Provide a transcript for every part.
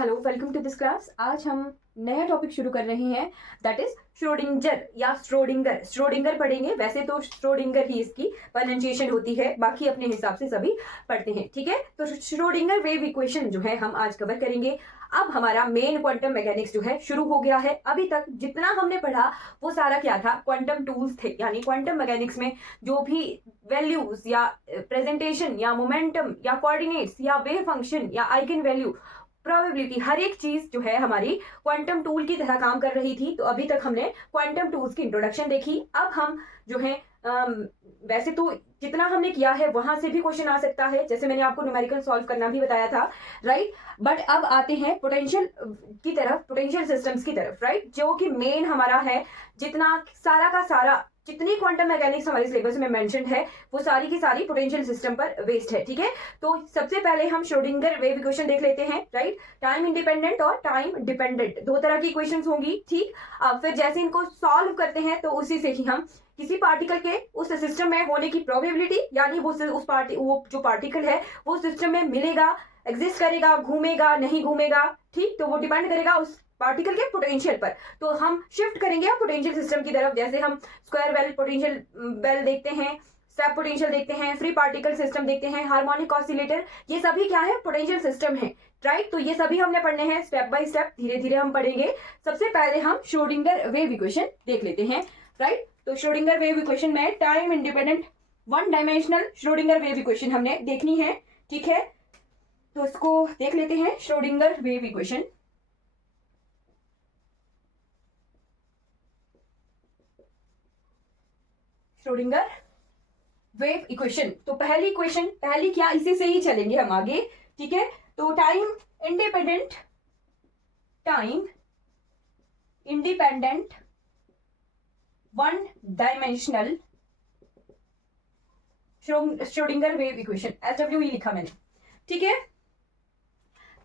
Hello, welcome to this class. आज हम नया टॉपिक शुरू कर रहे हैं, दैट इज श्रोडिंगर या श्रोडिंगर। श्रोडिंगर पढ़ेंगे। वैसे तो श्रोडिंगर ही इसकी प्रोनाउंसिएशन होती है, बाकी अपने हिसाब से सभी पढ़ते हैं, ठीक है। तो श्रोडिंगर वेव इक्वेशन जो है हम आज कवर करेंगे। अब हमारा मेन क्वांटम मैकेनिक्स जो है शुरू हो गया है। अभी तक जितना हमने पढ़ा वो सारा क्या था, क्वांटम टूल्स थे, यानी क्वांटम मैकेनिक्स में जो भी वैल्यूज या प्रेजेंटेशन या मोमेंटम या कोऑर्डिनेट्स या वेव फंक्शन या आइगन वैल्यू, प्रोबेबिलिटी, हर एक चीज जो है हमारी क्वांटम टूल की तरह काम कर रही थी। तो अभी तक हमने क्वांटम टूल्स की इंट्रोडक्शन देखी। अब हम जो है वैसे तो जितना हमने किया है वहां से भी क्वेश्चन आ सकता है, जैसे मैंने आपको न्यूमेरिकल सॉल्व करना भी बताया था, राइट। बट अब आते हैं पोटेंशियल की तरफ, पोटेंशियल सिस्टम्स की तरफ, राइट, जो कि मेन हमारा है। जितना सारा का सारा जितनी क्वांटम मैकेनिक्स हमारे सिलेबस में मेंशन्ड है वो सारी की सारी पोटेंशियल सिस्टम पर बेस्ड है, ठीक है। तो सबसे पहले हम श्रोडिंगर वेव इक्वेशन देख लेते हैं, राइट। टाइम इंडिपेंडेंट और टाइम डिपेंडेंट दो तरह की इक्वेशंस होंगी, ठीक। अब फिर जैसे इनको सॉल्व करते हैं तो उसी से ही हम किसी पार्टिकल के उस सिस्टम में होने की प्रोबेबिलिटी, यानी वो जो पार्टिकल है वो सिस्टम में मिलेगा, एग्जिस्ट करेगा, घूमेगा नहीं घूमेगा, ठीक। तो वो डिपेंड करेगा उस पार्टिकल के पोटेंशियल पर। तो हम शिफ्ट करेंगे अब पोटेंशियल सिस्टम की तरफ। जैसे हम स्क्वायर वेल पोटेंशियल वेल देखते हैं, स्टेप पोटेंशियल देखते हैं, फ्री पार्टिकल सिस्टम देखते हैं, हार्मोनिक ऑसिलेटर, ये सभी क्या है, पोटेंशियल सिस्टम है, राइट। तो ये सभी हमने पढ़ने हैं स्टेप बाय स्टेप, धीरे धीरे हम पढ़ेंगे। सबसे पहले हम श्रोडिंगर वेव इक्वेशन देख लेते हैं, राइट। तो श्रोडिंगर वेव इक्वेशन में time independent one dimensional Schrodinger wave equation हमने देखनी है, ठीक है। तो इसको देख लेते हैं, Schrodinger wave equation. Schrodinger wave equation, तो पहली इक्वेशन, पहली क्या, इसी से ही चलेंगे हम आगे, ठीक है। तो time independent one dimensional Schrodinger wave equation, SWE लिखा मैंने, ठीक है।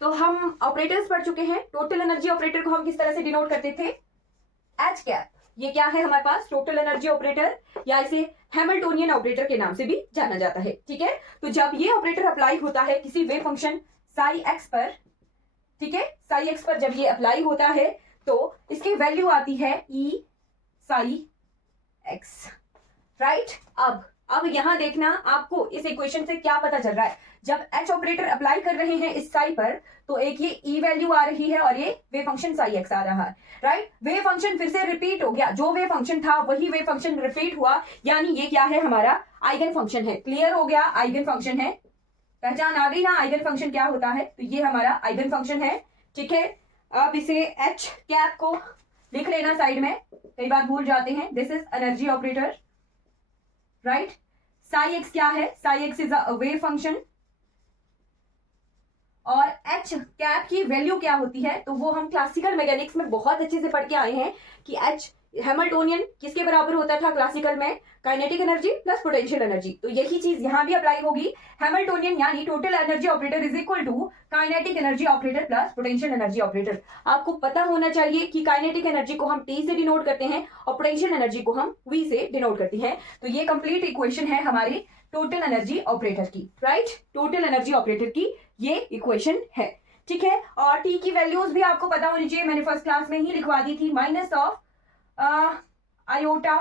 तो हम ऑपरेटर्स पढ़ चुके हैं। टोटल एनर्जी ऑपरेटर को हम किस तरह से डिनोट करते थे, एच कैप। ये क्या है हमारे पास, टोटल एनर्जी ऑपरेटर, या इसे हैमिल्टोनियन ऑपरेटर के नाम से भी जाना जाता है, ठीक है। तो जब ये ऑपरेटर अप्लाई होता है किसी वेव फंक्शन साई एक्स पर, ठीक है, साई एक्स पर जब ये अप्लाई होता है तो इसकी वैल्यू आती है ई साई एक्स, राइट। अब यहां देखना आपको इस इक्वेशन से क्या पता चल रहा है, जब एच ऑपरेटर अप्लाई कर रहे हैं इस साई पर तो एक ये ई वैल्यू आ रही है और ये वेव फंक्शन साई एक्स आ रहा है, राइट। वेव फंक्शन फिर से रिपीट हो गया, जो वेव फंक्शन था वही वेव फंक्शन रिपीट हुआ, यानी ये क्या है, हमारा आइगन फंक्शन है। क्लियर हो गया, आइगन फंक्शन है, पहचान आ गई ना आइगन फंक्शन क्या होता है। तो ये हमारा आइगन फंक्शन है, ठीक है। अब इसे एच कैप को लिख लेना साइड में, कई बार भूल जाते हैं। This is energy operator, right. Psi x क्या है, psi x is a wave function, और एच कैप की वैल्यू क्या होती है, तो वो हम क्लासिकल मैकेनिक्स में बहुत अच्छे से पढ़ के आए हैं कि एच हैमिल्टोनियन किसके बराबर होता था क्लासिकल में, kinetic energy plus potential energy. तो यही चीज यहां भी अप्लाई होगी। हैमिल्टोनियन यानी total energy operator is equal to kinetic energy operator plus potential energy operator. आपको पता होना चाहिए कि काइनेटिक एनर्जी को हम टी से डिनोट करते हैं और पोटेंशियल एनर्जी को हम वी से डिनोट करते हैं। तो ये कंप्लीट इक्वेशन है हमारी टोटल एनर्जी ऑपरेटर की, राइट। टोटल एनर्जी ऑपरेटर की ये इक्वेशन है, ठीक है। और टी की वैल्यूज भी आपको पता होनी चाहिए, मैंने फर्स्ट क्लास में ही लिखवा दी थी, minus of iota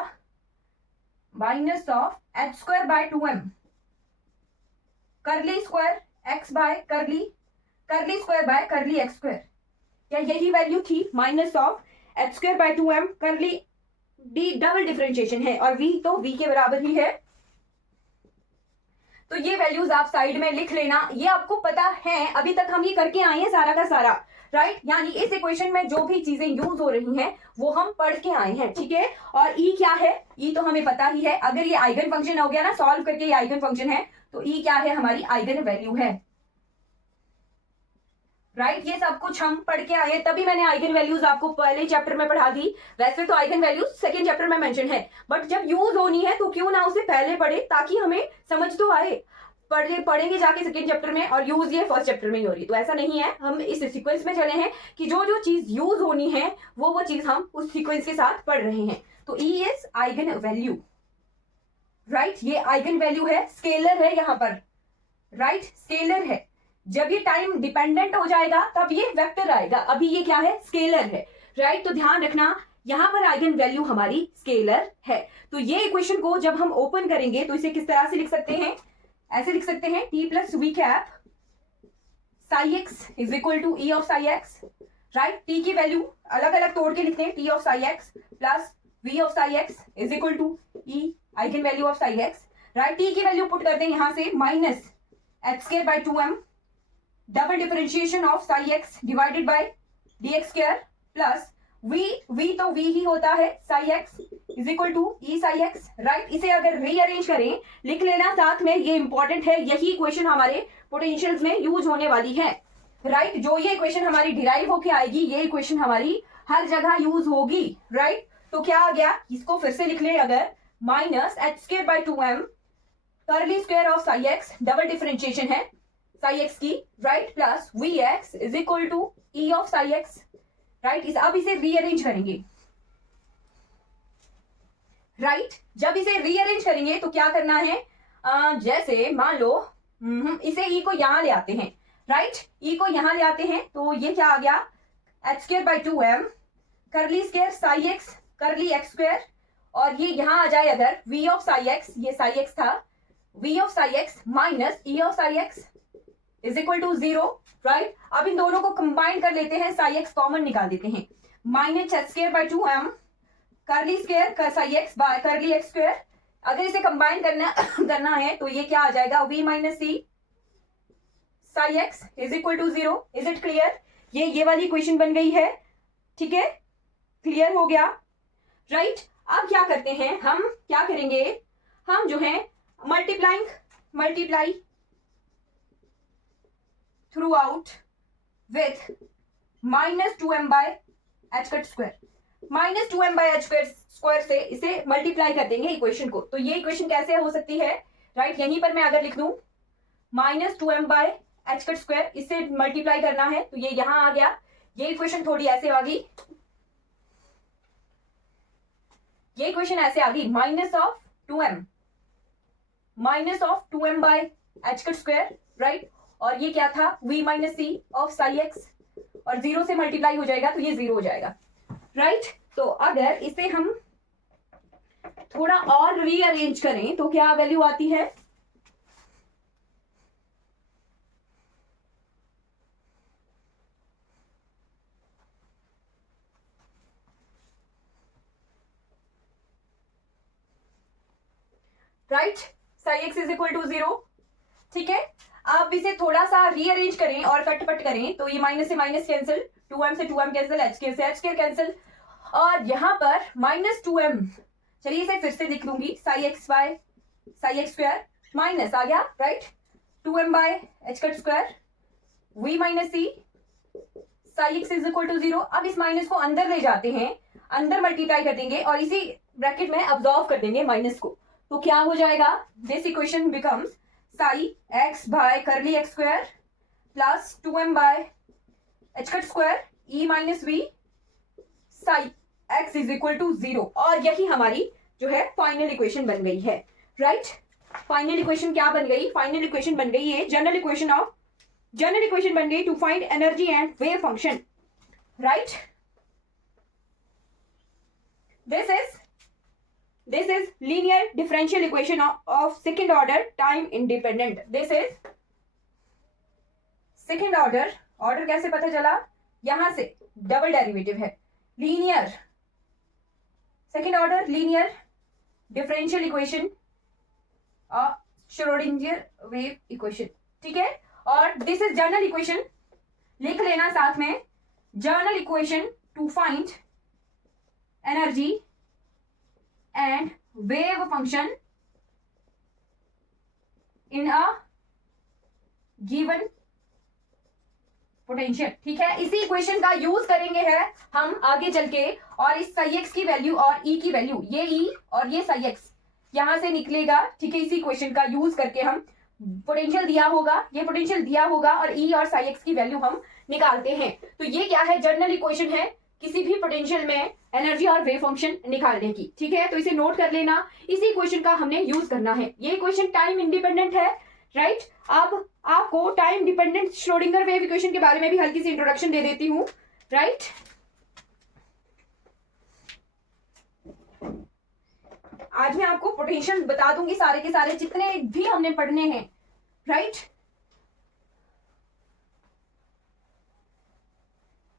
minus of H square by 2m करली स्क्वायर एक्स बाय करली square by curly x square, क्या यही वैल्यू थी, minus of H square by 2m करली डी डबल डिफरेंशिएशन है और v तो v के बराबर ही है। तो ये वैल्यूज आप साइड में लिख लेना, ये आपको पता है, अभी तक हम ये करके आए हैं सारा का सारा, राइट। यानी इस इक्वेशन में जो भी चीजें यूज हो रही हैं वो हम पढ़ के आए हैं, ठीक है। और ई क्या है, ई तो हमें पता ही है, अगर ये आइगन फंक्शन हो गया ना, सॉल्व करके ये आइगन फंक्शन है, तो ई क्या है, हमारी आइगन वैल्यू है, राइट। ये सब कुछ हम पढ़ के आए, तभी मैंने आइगन वैल्यूज आपको पहले चैप्टर में पढ़ा दी। वैसे तो आइगन वैल्यूज सेकंड चैप्टर में मेंशन है, बट जब यूज होनी है तो क्यों ना उसे पहले पढ़े, ताकि हमें समझ तो आए। पढ़ेंगे जाके सेकंड चैप्टर में और यूज ये फर्स्ट चैप्टर में ही हो रही, तो ऐसा नहीं है। हम इस सीक्वेंस में चले हैं कि जो जो चीज यूज होनी है वो चीज हम उस सीक्वेंस के साथ पढ़ रहे हैं। तो E is eigen value, right. ये आइगन वैल्यू है, स्केलर है यहाँ पर, राइट, स्केलर है, जब ये टाइम डिपेंडेंट हो जाएगा तब ये वेक्टर आएगा, अभी ये क्या है, स्केलर है, राइट। तो ध्यान रखना यहां पर आइगन वैल्यू हमारी स्केलर है। तो ये इक्वेशन को जब हम ओपन करेंगे तो इसे किस तरह से लिख सकते हैं, ऐसे लिख सकते हैं t plus V cap psi x is equal to E of psi x, right. T की वैल्यू अलग अलग तोड़ के लिखते हैं, T of psi x plus V of psi x is equal to E eigen value of psi x, right. T की value put करते हैं यहां से minus h square by 2m double differentiation of psi x divided by d x square plus v तो v ही होता है psi x is equal to E psi x, right. इसे अगर रीअरेंज करें, लिख लेना साथ में, ये इंपॉर्टेंट है, यही इक्वेशन हमारे पोटेंशियल्स में यूज होने वाली है, राइट। जो ये इक्वेशन हमारी डिराइव होके आएगी, ये इक्वेशन हमारी हर जगह यूज होगी, राइट। तो क्या आ गया, इसको फिर से लिख ले, अगर minus h square by 2m curly square of psi x, double differentiation है साई एक्स की, right, plus V x is equal to E of psi x, right. अब इसे रीअरेंज करेंगे, राइट। जब इसे रीअरेंज करेंगे तो क्या करना है, जैसे मान लो इसे ई को यहां ले आते हैं, राइट, ई को यहां ले आते हैं, तो ये क्या आ गया, एच स्क्वायर बाय 2m करली square psi X curly x square, और ये यहां आ जाए अगर v ऑफ साई एक्स, ये साई एक्स था, v of psi x minus E of psi x is equal to 0, right. अब इन दोनों को कंबाइन कर लेते हैं, साई एक्स कॉमन निकाल देते हैं, minus h square by 2m करली square psi x by curly x square, अगर इसे कंबाइन करना है तो ये क्या आ जाएगा, v minus C psi x is equal to 0। Is it clear, ये वाली इक्वेशन बन गई है, ठीक है, क्लियर हो गया, राइट। अब क्या करते हैं, हम क्या करेंगे, हम जो है multiply through out with minus 2m by H cut square, minus 2m by H square से इसे मल्टीप्लाई कर देंगे इक्वेशन को। तो ये इक्वेशन कैसे हो सकती है, राइट, यहीं पर मैं अगर लिख दूं minus 2m by H cut square, इससे मल्टीप्लाई करना है तो ये यहां आ गया, ये इक्वेशन थोड़ी ऐसे आ गई, ये इक्वेशन ऐसे आ गई, minus of 2m by H cut square, right, और ये क्या था, v minus C of psi x, और 0 से मल्टीप्लाई हो जाएगा तो ये 0 हो जाएगा, राइट। तो अगर इसे हम थोड़ा और रीअरेंज करें तो क्या वैल्यू आती है, right, psi x is equal to 0, ठीक है। आप इसे थोड़ा सा रीअरेंज करें और कटपट करें तो ये माइनस से माइनस कैंसिल, 2m से 2m कैंसिल, h स्क्वायर से h स्क्वायर कैंसिल, और यहां पर माइनस 2m, चलिए इसे फिर से लिख लूंगी, psi x by psi x square minus आ गया, right, 2m by H cut square v minus C psi x is equal to 0। अब इस माइनस को अंदर ले जाते हैं, अंदर मल्टीप्लाई कर देंगे और इसी ब्रैकेट में अब्सॉर्ब कर देंगे माइनस को, तो क्या हो जाएगा, this equation becomes psi x by curly x square plus 2m by H cut square E minus V psi x is equal to 0, और यही हमारी जो है फाइनल इक्वेशन बन गई है, राइट। फाइनल इक्वेशन क्या बन गई, फाइनल इक्वेशन बन गई है जनरल इक्वेशन बन गई to find energy and wave function, right. This is linear differential equation of second order time independent. This is second order कैसे पता चला, यहां से डबल डेरिवेटिव है, linear second order linear differential equation और Schrodinger wave equation, ठीक है। और दिस इज जर्नल इक्वेशन, लिख लेना साथ में, general equation two find energy and wave function in a given potential, ठीक है। इसी इक्वेशन का यूज करेंगे है हम आगे चल के, और इस साई एक्स की वैल्यू और ई की वैल्यू, ये ई और ये साई एक्स यहां से निकलेगा, ठीक है। इसी इक्वेशन का यूज करके हम पोटेंशियल दिया होगा, ये पोटेंशियल दिया होगा, और ई और साई एक्स की वैल्यू हम निकालते हैं। तो ये क्या है, जर्नल इक्वेशन है किसी भी पोटेंशियल में एनर्जी और वेव फंक्शन निकालने की, ठीक है। तो इसे नोट कर लेना, इसी इक्वेशन का हमने यूज करना है, ये इक्वेशन टाइम इंडिपेंडेंट है, राइट। अब आपको time dependent Schrodinger wave equation के बारे में भी हल्की सी इंट्रोडक्शन दे देती हूँ, राइट। आज मैं आपको पोटेंशियल बता दूंगी सारे के सारे जितने भी हमने पढ़ने हैं, राइट।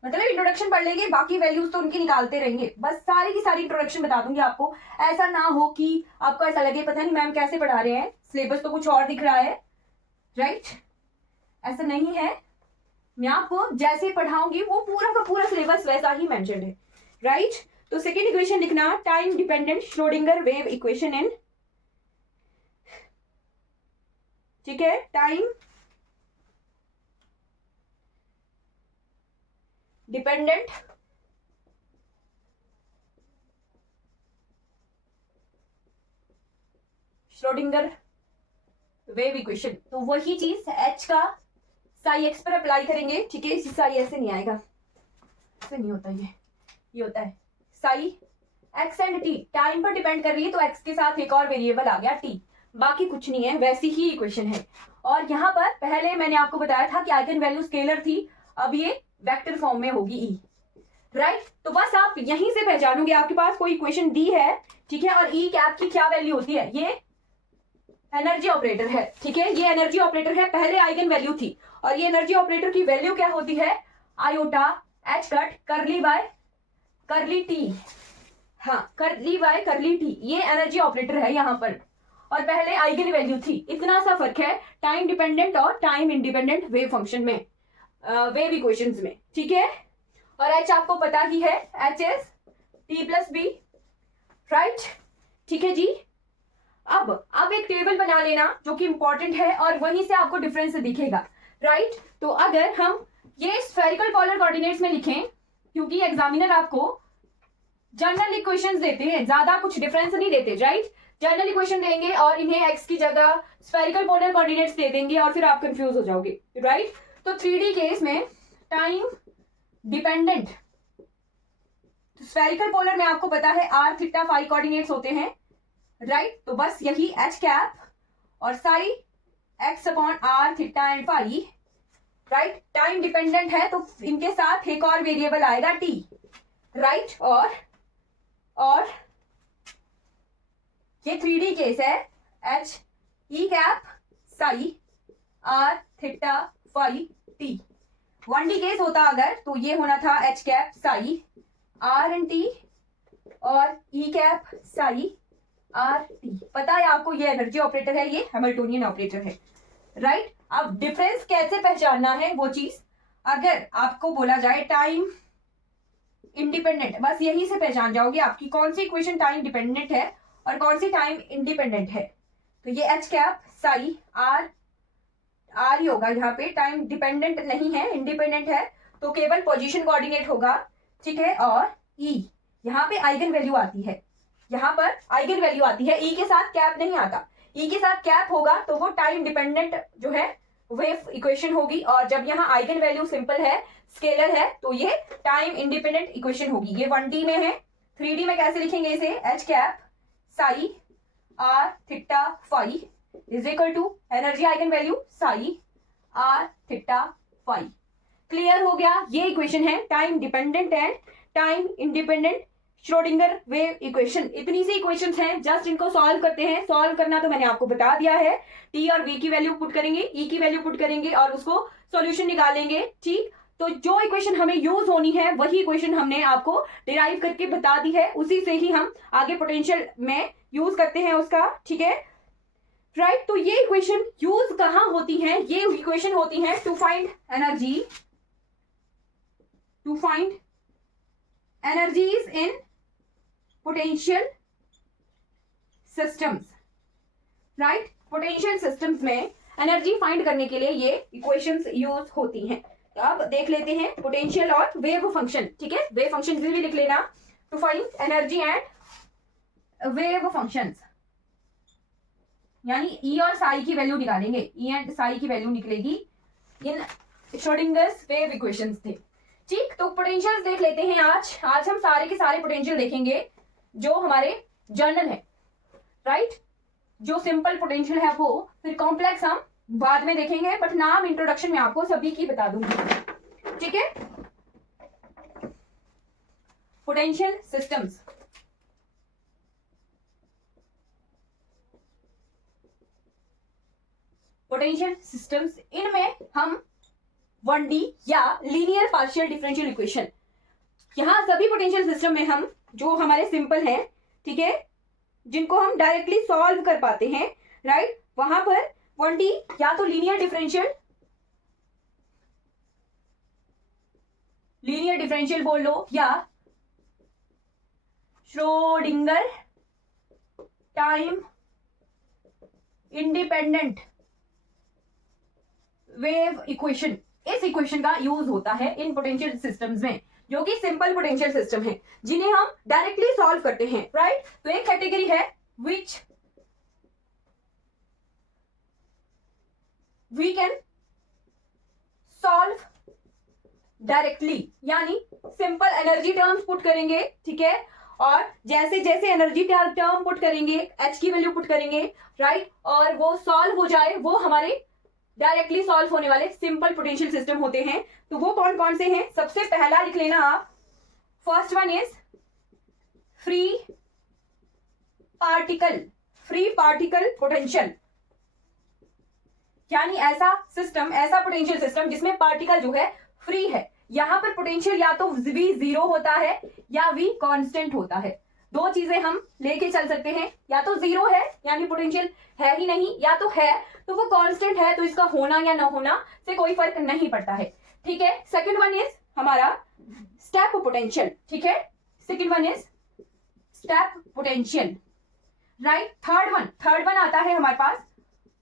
मतलब इंट्रोडक्शन पढ़ लेंगे, बाकी वैल्यूज तो उनकी निकालते रहेंगे, बस सारी की सारी इंट्रोडक्शन बता दूंगी आपको। ऐसा ना हो कि आपको ऐसा लगे पता नहीं मैम कैसे पढ़ा रहे हैं, सिलेबस तो कुछ और दिख रहा है, राइट। ऐसा नहीं है, मैं आपको जैसे पढ़ाऊंगी वो पूरा का पूरा सिलेबस वैसा ही मेंशन्ड है, राइट। तो सेकेंड इक्वेशन लिखना, time dependent Schrodinger wave equation in, ठीक है, time dependent Schrodinger wave equation. तो वही चीज h का साई x पर अप्लाई करेंगे, ठीक है। इसी साई ऐसे नहीं आएगा, ऐसे नहीं होता, ये होता है Sai x and t, time पर डिपेंड कर रही है तो x के साथ एक और वेरिएबल आ गया t, बाकी कुछ नहीं है, वैसी ही इक्वेशन है। और यहाँ पर पहले मैंने आपको बताया था कि आइगन वैल्यू स्केलर थी, अब ये वेक्टर फॉर्म में होगी ई, राइट। तो बस आप यहीं से पहचानोगे, आपके पास कोई इक्वेशन दी है, ठीक है, और ई कैप की क्या वैल्यू होती है, ये एनर्जी ऑपरेटर है, ठीक है, ये एनर्जी ऑपरेटर है, पहले आइगन वैल्यू थी, और ये एनर्जी ऑपरेटर की वैल्यू क्या होती है, आयोटा एच कट करली बाय करली टी, हाँ करली बाय करली टी, ये एनर्जी ऑपरेटर है यहाँ पर, और पहले आइगन वैल्यू थी। इतना सा फर्क है टाइम डिपेंडेंट और टाइम इंडिपेंडेंट वेव फंक्शन में, वेव इक्वेशंस में, ठीक है। और एच आपको पता ही है, h is T plus B, right, ठीक है जी। अब एक टेबल बना लेना जो कि इंपॉर्टेंट है, और वहीं से आपको डिफरेंस दिखेगा, राइट। तो अगर हम ये स्फेरिकल पोलर कोऑर्डिनेट्स में लिखें, क्योंकि एग्जामिनर आपको जनरल इक्वेशंस देते हैं, ज्यादा कुछ डिफरेंस नहीं देते, राइट। जनरल इक्वेशन देंगे और इन्हें एक्स की जगह स्फेरिकल पोलर कोऑर्डिनेट्स दे देंगे और फिर आप कंफ्यूज हो जाओगे, राइट। तो 3D केस में टाइम डिपेंडेंट स्फेरिकल पोलर में आपको पता है आर थीटा फाई कोऑर्डिनेट्स होते हैं, राइट। तो बस यही एच कैप और psi x upon R theta and phi, right. Time dependent है तो इनके साथ एक और वेरिएबल आएगा टी, राइट। और ये 3D केस है, h E cap psi R theta phi T. 1D case होता अगर तो ये होना था h cap psi R and T और E cap psi R T. पता है आपको ये एनर्जी ऑपरेटर है, ये हैमिल्टोनियन ऑपरेटर है, राइट। अब डिफरेंस कैसे पहचानना है वो चीज, अगर आपको बोला जाए टाइम इंडिपेंडेंट, बस यही से पहचान जाओगे आपकी कौन सी इक्वेशन टाइम डिपेंडेंट है और कौन सी टाइम इंडिपेंडेंट है। तो ये एच कैप साई आर ही होगा यहाँ पे, टाइम डिपेंडेंट नहीं है, इंडिपेंडेंट है तो केवल पोजीशन कोऑर्डिनेट होगा, ठीक है। और ई यहाँ पे आइगन वैल्यू आती है, यहाँ पर आइगन वैल्यू आती है, ई के साथ कैप नहीं आता, ई के साथ कैप होगा तो वो टाइम डिपेंडेंट जो है वेव इक्वेशन होगी, और जब यहाँ आइगन वैल्यू सिंपल है, स्केलर है, तो ये टाइम इंडिपेंडेंट इक्वेशन होगी। ये 1D में है, 3D में कैसे लिखेंगे इसे, h cap psi R theta phi is equal to energy eigen value psi R theta phi. Clear हो गया, ये इक्वेशन है time dependent and time independent Schrodinger wave equation. इतनी सी इक्वेशंस हैं, जस्ट इनको सॉल्व करते हैं। सॉल्व करना तो मैंने आपको बता दिया है, टी और वी की वैल्यू पुट करेंगे, ई की वैल्यू पुट करेंगे और उसको सॉल्यूशन निकालेंगे, ठीक। तो जो इक्वेशन हमें यूज होनी है वही इक्वेशन हमने आपको डिराइव करके बता दी है, उसी से ही हम आगे पोटेंशियल में यूज करते हैं उसका, ठीक है, राइट। तो ये इक्वेशन यूज कहां होती है, ये इक्वेशन होती है to find energy, to find energies in potential systems, right. Potential systems में एनर्जी फाइंड करने के लिए ये इक्वेशंस यूज होती हैं। तो अब देख लेते हैं पोटेंशियल और वेव फंक्शन, ठीक है, वेव फंक्शन भी लिख लेना, to find energy and wave functions, यानी ई और साई की वैल्यू निकालेंगे, ई एंड साई की वैल्यू निकलेगी इन श्रोडिंगर्स वेव इक्वेशंस थे, ठीक। तो पोटेंशियल्स देख लेते हैं आज हम सारे के सारे पोटेंशियल देखेंगे जो हमारे जर्नल है, राइट। जो सिंपल पोटेंशियल है वो, फिर कॉम्प्लेक्स हम बाद में देखेंगे, बट नाम इंट्रोडक्शन में आपको सभी की बता दूंगी, ठीक है। पोटेंशियल सिस्टम्स, पोटेंशियल सिस्टम्स, इनमें हम 1D या लीनियर पार्शियल डिफरेंशियल इक्वेशन, यहां सभी पोटेंशियल सिस्टम में हम जो हमारे सिंपल हैं, ठीक है, जिनको हम डायरेक्टली सॉल्व कर पाते हैं, राइट, वहां पर 1D या तो लीनियर डिफरेंशियल बोल लो, या Schrodinger time independent wave equation, इस इक्वेशन का यूज होता है इन पोटेंशियल सिस्टम्स में, जो कि सिंपल पोटेंशियल सिस्टम है जिन्हें हम डायरेक्टली सॉल्व करते हैं, राइट। तो एक कैटेगरी है which we can solve directly, यानी सिंपल एनर्जी टर्म्स पुट करेंगे, ठीक है, और जैसे जैसे एनर्जी टर्म पुट करेंगे, एच की वैल्यू पुट करेंगे, राइट, और वो सॉल्व हो जाए, वो हमारे डायरेक्टली सॉल्व होने वाले सिंपल पोटेंशियल सिस्टम होते हैं। तो वो कौन कौन से हैं? सबसे पहला लिख लेना आप, first one is free particle potential, यानी ऐसा सिस्टम, ऐसा पोटेंशियल सिस्टम जिसमें पार्टिकल जो है फ्री है। यहां पर पोटेंशियल या तो v जीरो होता है या v कांस्टेंट होता है। दो चीजें हम लेके चल सकते हैं, या तो जीरो है यानी पोटेंशियल है ही नहीं, या तो है तो वो कांस्टेंट है, तो इसका होना या ना होना से कोई फर्क नहीं पड़ता है, ठीक है। सेकंड वन इज हमारा स्टेप पोटेंशियल, ठीक है, second one is step potential, right. Third one आता है हमारे पास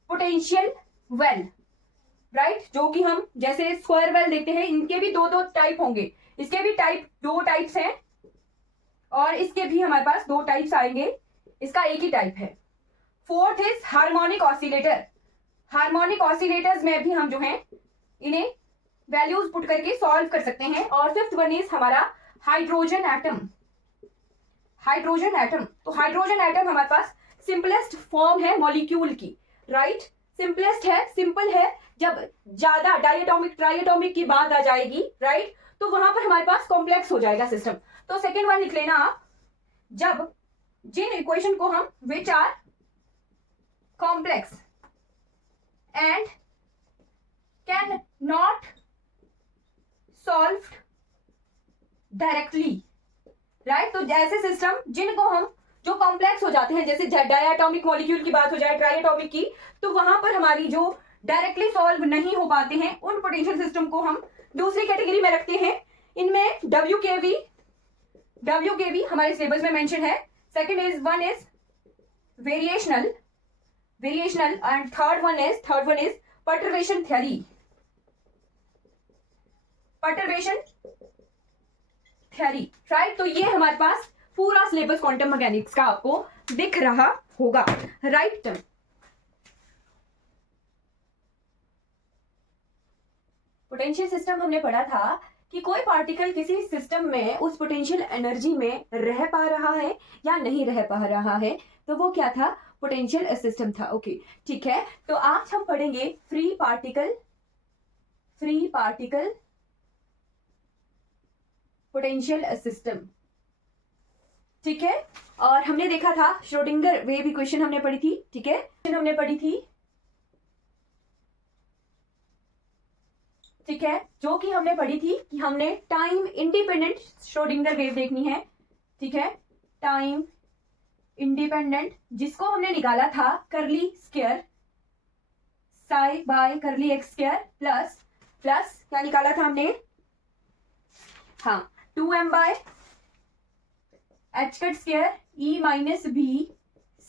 पोटेंशियल वेल, राइट, जो कि हम जैसे स्क्वायर वेल देखते हैं, इनके भी दो टाइप होंगे, इसके भी दो टाइप्स हैं, और इसके भी हमारे पास दो टाइप्स आएंगे, इसका एक ही टाइप है। Fourth is harmonic oscillator, harmonic oscillators में भी हम जो है इन्हें वैल्यूज पुट करके सॉल्व कर सकते हैं। और फिफ्थ वन इज हमारा हाइड्रोजन एटम, तो हाइड्रोजन एटम हमारे पास सिंपलेस्ट फॉर्म है मॉलिक्यूल की, राइट, सिंपलेस्ट है, सिंपल है। जब ज्यादा ट्राइएटॉमिक की बात आ जाएगी, राइट, तो वहां पर हमारे पास कॉम्प्लेक्स हो जाएगा सिस्टम। तो सेकेंड वन लिख लेना आप, जब जिन इक्वेशन को हम which are complex and can not solve directly, right, तो ऐसे सिस्टम जिनको हम जो कॉम्प्लेक्स हो जाते हैं, जैसे डायटॉमिक मॉलिक्यूल की बात हो जाए, ट्राइएटॉमिक की, तो वहां पर हमारी जो डायरेक्टली सॉल्व नहीं हो पाते हैं, उन पोटेंशियल सिस्टम को हम दूसरी कैटेगरी में रखते हैं। इनमें WKV हमारे सिलेबस में मेंशन है। Second is one is variational and third one is perturbation theory, right. तो ये हमारे पास पूरा सिलेबस क्वांटम मैकेनिक्स का आपको दिख रहा होगा, राइट। पोटेंशियल सिस्टम हमने पढ़ा था कि कोई पार्टिकल किसी सिस्टम में उस पोटेंशियल एनर्जी में रह पा रहा है या नहीं रह पा रहा है, तो वो क्या था? पोटेंशियल सिस्टम था, ओके, ठीक है। तो आज हम पढ़ेंगे फ्री पार्टिकल पोटेंशियल सिस्टम, ठीक है। और हमने देखा था श्रोडिंगर वेव इक्वेशन हमने पढ़ी थी, ठीक है, हमने पढ़ी थी, ठीक है, जो कि हमने पढ़ी थी कि हमने टाइम इंडिपेंडेंट श्रोडिंगर वेव देखनी है, ठीक है, टाइम इंडिपेंडेंट, जिसको हमने निकाला था curly square psi by curly x square plus क्या निकाला था हमने? हाँ, 2m by H cut square E minus B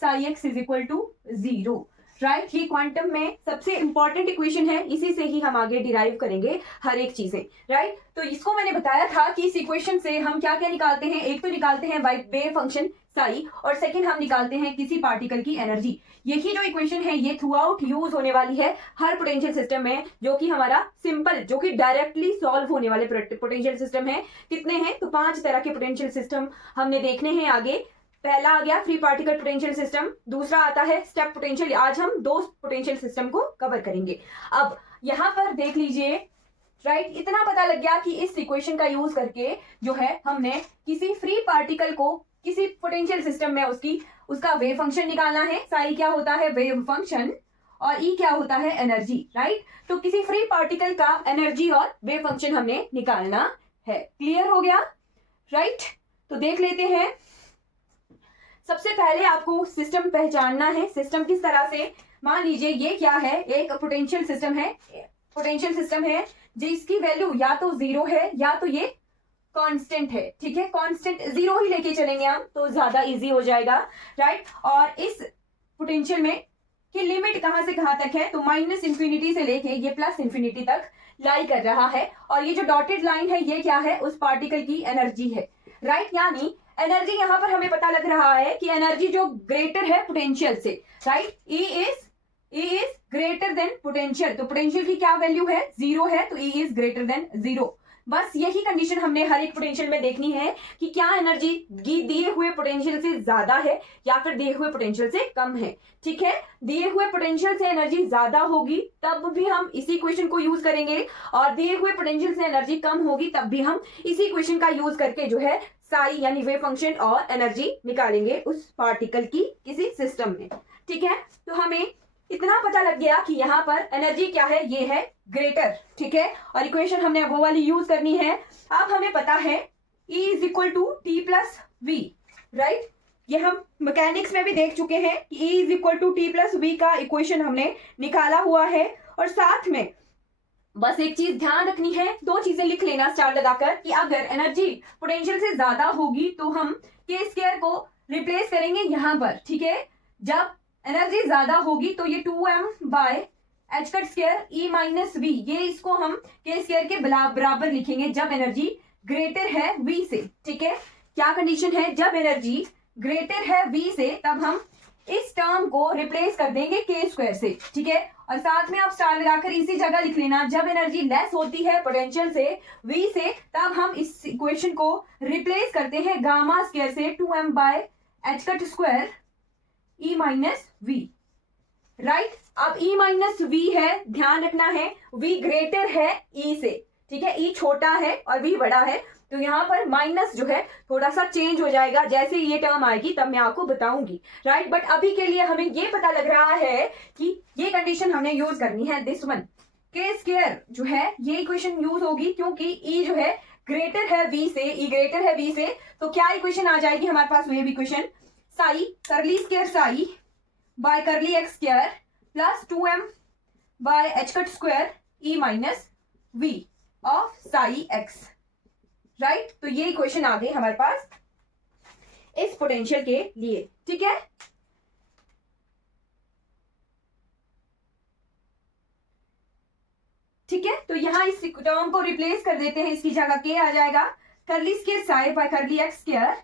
psi x is equal to 0, right. ये क्वांटम में सबसे इंपॉर्टेंट इक्वेशन है, इसी से ही हम आगे डिराइव करेंगे हर एक चीजें, राइट। तो इसको मैंने बताया था कि इस इक्वेशन से हम क्या क्या निकालते हैं, एक तो निकालते हैं वेव फंक्शन साई, और सेकंड हम निकालते हैं किसी पार्टिकल की एनर्जी। यही जो इक्वेशन है ये थ्रू आउट यूज होने वाली है हर पोटेंशियल सिस्टम में, जो कि हमारा सिंपल, जो कि डायरेक्टली सॉल्व होने वाले पोटेंशियल सिस्टम है। कितने हैं? तो 5 तरह के पोटेंशियल सिस्टम हमने देखने हैं आगे, पहला आ गया फ्री पार्टिकल पोटेंशियल सिस्टम, दूसरा आता है स्टेप पोटेंशियल। आज हम दो पोटेंशियल सिस्टम को कवर करेंगे। अब यहाँ पर देख लीजिए, राइट, इतना पता लग गया कि इस इक्वेशन का यूज करके जो है हमने किसी फ्री पार्टिकल को किसी पोटेंशियल सिस्टम में उसका वेव फंक्शन निकालना है। साई क्या होता है? वेव फंक्शन, और ई क्या होता है? Energy, right. तो किसी फ्री पार्टिकल का एनर्जी और वेव फंक्शन हमने निकालना है। क्लियर हो गया, राइट? तो देख लेते हैं। सबसे पहले आपको सिस्टम पहचानना है। सिस्टम किस तरह से, मान लीजिए ये क्या है? एक पोटेंशियल सिस्टम है। पोटेंशियल सिस्टम है जिसकी वैल्यू या तो 0 है या तो ये कांस्टेंट है, ठीक है। कांस्टेंट 0 ही लेके चलेंगे हम तो ज्यादा इजी हो जाएगा, राइट। और इस पोटेंशियल में की लिमिट कहां से कहां तक है? तो -इंफिनिटी से लेके ये +इंफिनिटी तक लाई कर रहा है। और ये जो डॉटेड लाइन है ये क्या है? उस पार्टिकल की एनर्जी है, राइट। यानी एनर्जी यहां पर हमें पता लग रहा है कि एनर्जी जो ग्रेटर है पोटेंशियल से, right. E is greater then potential. तो पोटेंशियल की क्या वैल्यू है? 0 है, तो E इज ग्रेटर देन 0। बस यही कंडीशन हमने हर एक पोटेंशियल में देखनी है कि क्या एनर्जी दिए हुए पोटेंशियल से ज्यादा है या फिर दिए हुए पोटेंशियल से कम है, ठीक है। दिए हुए पोटेंशियल से एनर्जी ज्यादा होगी तब भी हम इसी इक्वेशन को यूज करेंगे, और दिए हुए पोटेंशियल से एनर्जी कम होगी तब भी हम इसी इक्वेशन का यूज करके जो है साई यानी वेव फंक्शन और एनर्जी निकालेंगे उस पार्टिकल की किसी सिस्टम में, ठीक है। तो हमें इतना पता लग गया कि यहाँ पर एनर्जी क्या है? ये है ग्रेटर, ठीक है। और इक्वेशन हमने वो वाली यूज करनी है। अब हमें पता है E is equal to T plus V, right. ये हम मैकेनिक्स में भी देख चुके हैं कि E is equal to T plus V का इक्वेशन हमने निकाला हुआ है। और साथ में बस एक चीज ध्यान रखनी है, दो चीजें लिख लेना स्टार लगाकर, कि अगर एनर्जी पोटेंशियल से ज्यादा होगी तो हम के स्क्वायर को रिप्लेस करेंगे यहाँ पर, ठीक है। जब एनर्जी ज्यादा होगी तो ये 2m by H cut square E minus V, ये इसको हम के स्क्वायर के बराबर लिखेंगे जब एनर्जी ग्रेटर है v से, ठीक है। क्या कंडीशन है? जब एनर्जी ग्रेटर है v से तब हम इस टर्म को रिप्लेस कर देंगे के स्क्वायर से, ठीक है। और साथ में आप स्टार लगाकर इसी जगह लिख लेना, जब एनर्जी लेस होती है पोटेंशियल से v से तब हम इस इक्वेशन को रिप्लेस करते हैं गामा स्क्वायर से 2m by H cut square E minus V, right. अब ई माइनस वी है, ध्यान रखना है v ग्रेटर है e से, ठीक है। e छोटा है और v बड़ा है, तो यहाँ पर माइनस जो है थोड़ा सा चेंज हो जाएगा। जैसे ये टर्म आएगी तब मैं आपको बताऊंगी, राइट। बट अभी के लिए हमें ये पता लग रहा है कि ये कंडीशन हमने यूज करनी है, दिस वन। के स्क्वायर जो है ये इक्वेशन यूज होगी क्योंकि e जो है ग्रेटर है v से, e ग्रेटर है v से, तो क्या इक्वेशन आ जाएगी हमारे पास? Wave equation psi curly square psi by curly x square plus 2m by H cut square E minus V of psi x, right. तो ये इक्वेशन आ गई हमारे पास इस पोटेंशियल के लिए, ठीक है। ठीक है, तो यहां इस टर्म को रिप्लेस कर देते हैं, इसकी जगह के आ जाएगा curly square psi by curly x square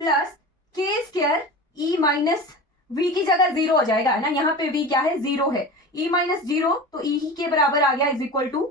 plus k square E minus we की जगह 0 हो जाएगा, है ना। यहाँ पे v क्या है? 0 है, e माइनस 0 तो e ही के बराबर आ गया, इज इक्वल टू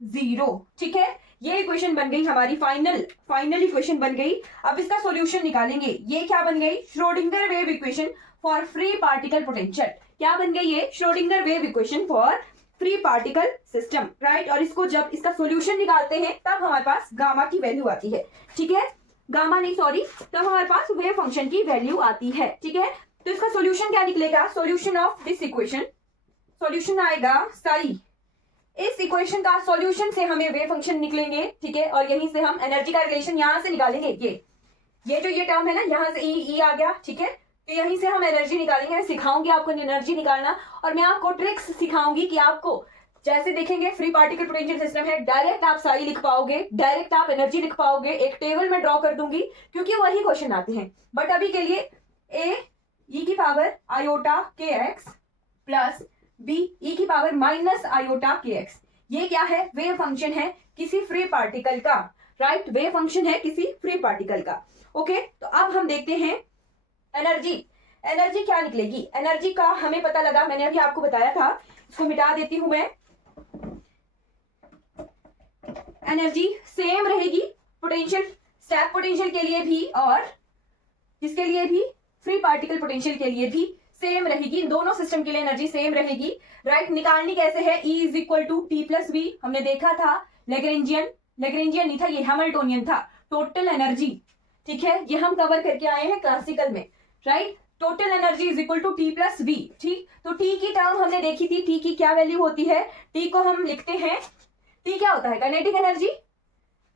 0, ठीक है। ये इक्वेशन बन गई हमारी फाइनल इक्वेशन बन गई। अब इसका सॉल्यूशन निकालेंगे। ये क्या बन गई? Schrodinger wave equation for free particle potential. क्या बन गई ये? Schrodinger wave equation for free particle system, right. और इसको जब इसका सॉल्यूशन निकालते हैं तब हमारे पास गामा की वैल्यू आती है, ठीक है। गामा नहीं, सॉरी, तब हमारे पास वेव फंक्शन की वैल्यू आती है, ठीक है। तो इसका सॉल्यूशन क्या निकलेगा? Solution of this equation, solution आएगा साई। इस इक्वेशन का सॉल्यूशन से हमें वेव फंक्शन निकलेंगे, ठीक है। और यहीं से हम एनर्जी का रिलेशन यहां से निकालेंगे। ये जो ये टर्म है ना, यहां से ई आ गया, ठीक है। तो यहीं से हम एनर्जी निकालेंगे। मैं सिखाऊंगी आपको एनर्जी निकालना, और मैं आपको ट्रिक्स सिखाऊंगी कि आपको जैसे देखेंगे फ्री पार्टिकल पोटेंशियल सिस्टम है, डायरेक्ट आप साई लिख पाओगे, डायरेक्ट आप एनर्जी लिख पाओगे। एक टेबल में ड्रॉ कर दूंगी क्योंकि वही क्वेश्चन आते हैं। बट अभी के लिए a e की power iota K x plus b e की power minus iota K x, ये क्या है? वेव फंक्शन है किसी फ्री पार्टिकल का, राइट। वेव फंक्शन है किसी फ्री पार्टिकल का, ओके। तो अब हम देखते हैं एनर्जी क्या निकलेगी। एनर्जी का हमें पता लगा, मैंने अभी आपको बताया था। इसको मिटा देती हूं मैं। एनर्जी सेम रहेगी पोटेंशियल, स्टेप पोटेंशियल के लिए भी और किसके लिए भी, फ्री पार्टिकल पोटेंशियल के लिए भी सेम रहेगी, दोनों सिस्टम के लिए एनर्जी सेम रहेगी, राइट। निकालनी कैसे है, E is equal to T plus V, हमने देखा था लेग्रेंजियन नहीं था, ये हैमिल्टोनियन था, टोटल एनर्जी, ठीक है, ये हम कवर करके आए हैं क्लासिकल में, right. Total energy is equal to T plus V, ठीक। तो टी की टर्म हमने देखी थी, टी की क्या वैल्यू होती है, टी को हम लिखते हैं, टी क्या होता है, काइनेटिक एनर्जी,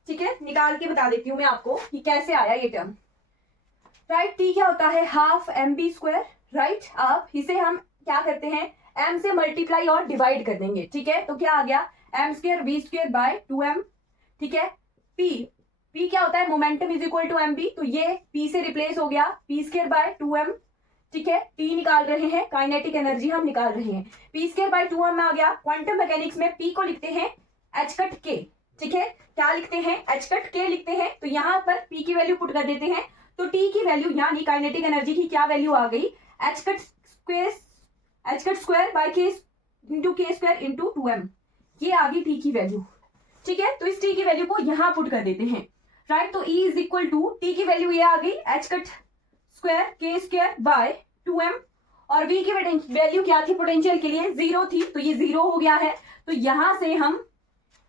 ठीक है, निकाल के बता देती हूं मैं आपको कि कैसे आया ये टर्म, राइट। टी क्या होता है, half M B square, right. अब इसे हम क्या करते हैं, एम से मल्टीप्लाई और डिवाइड कर देंगे, ठीक है। तो क्या आ गया, M square V square by 2m, ठीक है। पी क्या होता है, momentum is equal to M B, तो ये पी से रिप्लेस हो गया, पी स्क्वायर बाय 2m, ठीक है। टी निकाल रहे हैं, काइनेटिक एनर्जी हम निकाल रहे हैं, पी स्क्वायर बाय 2m आ गया। क्वांटम मैकेनिक्स में पी को लिखते हैं एच कट के, ठीक है, क्या लिखते हैं, एच कट के लिखते हैं। तो यहां पर पी की वैल्यू पुट कर देते हैं, तो टी की वैल्यू यानी काइनेटिक एनर्जी की क्या वैल्यू आ गई, एच कट स्क्वायर बाय के इंटू के स्क्वायर इंटू 2m, ये आ गई टी की वैल्यू, ठीक है। तो इस टी की वैल्यू को यहां पुट कर देते हैं, राइट। तो E is equal to, T की वैल्यू ये आ गई एच कट स्क्वायर के स्क्वायर बाय 2m, और V की वैल्यू क्या थी पोटेंशियल के लिए, 0 थी, तो ये 0 हो गया है। तो यहां से हम,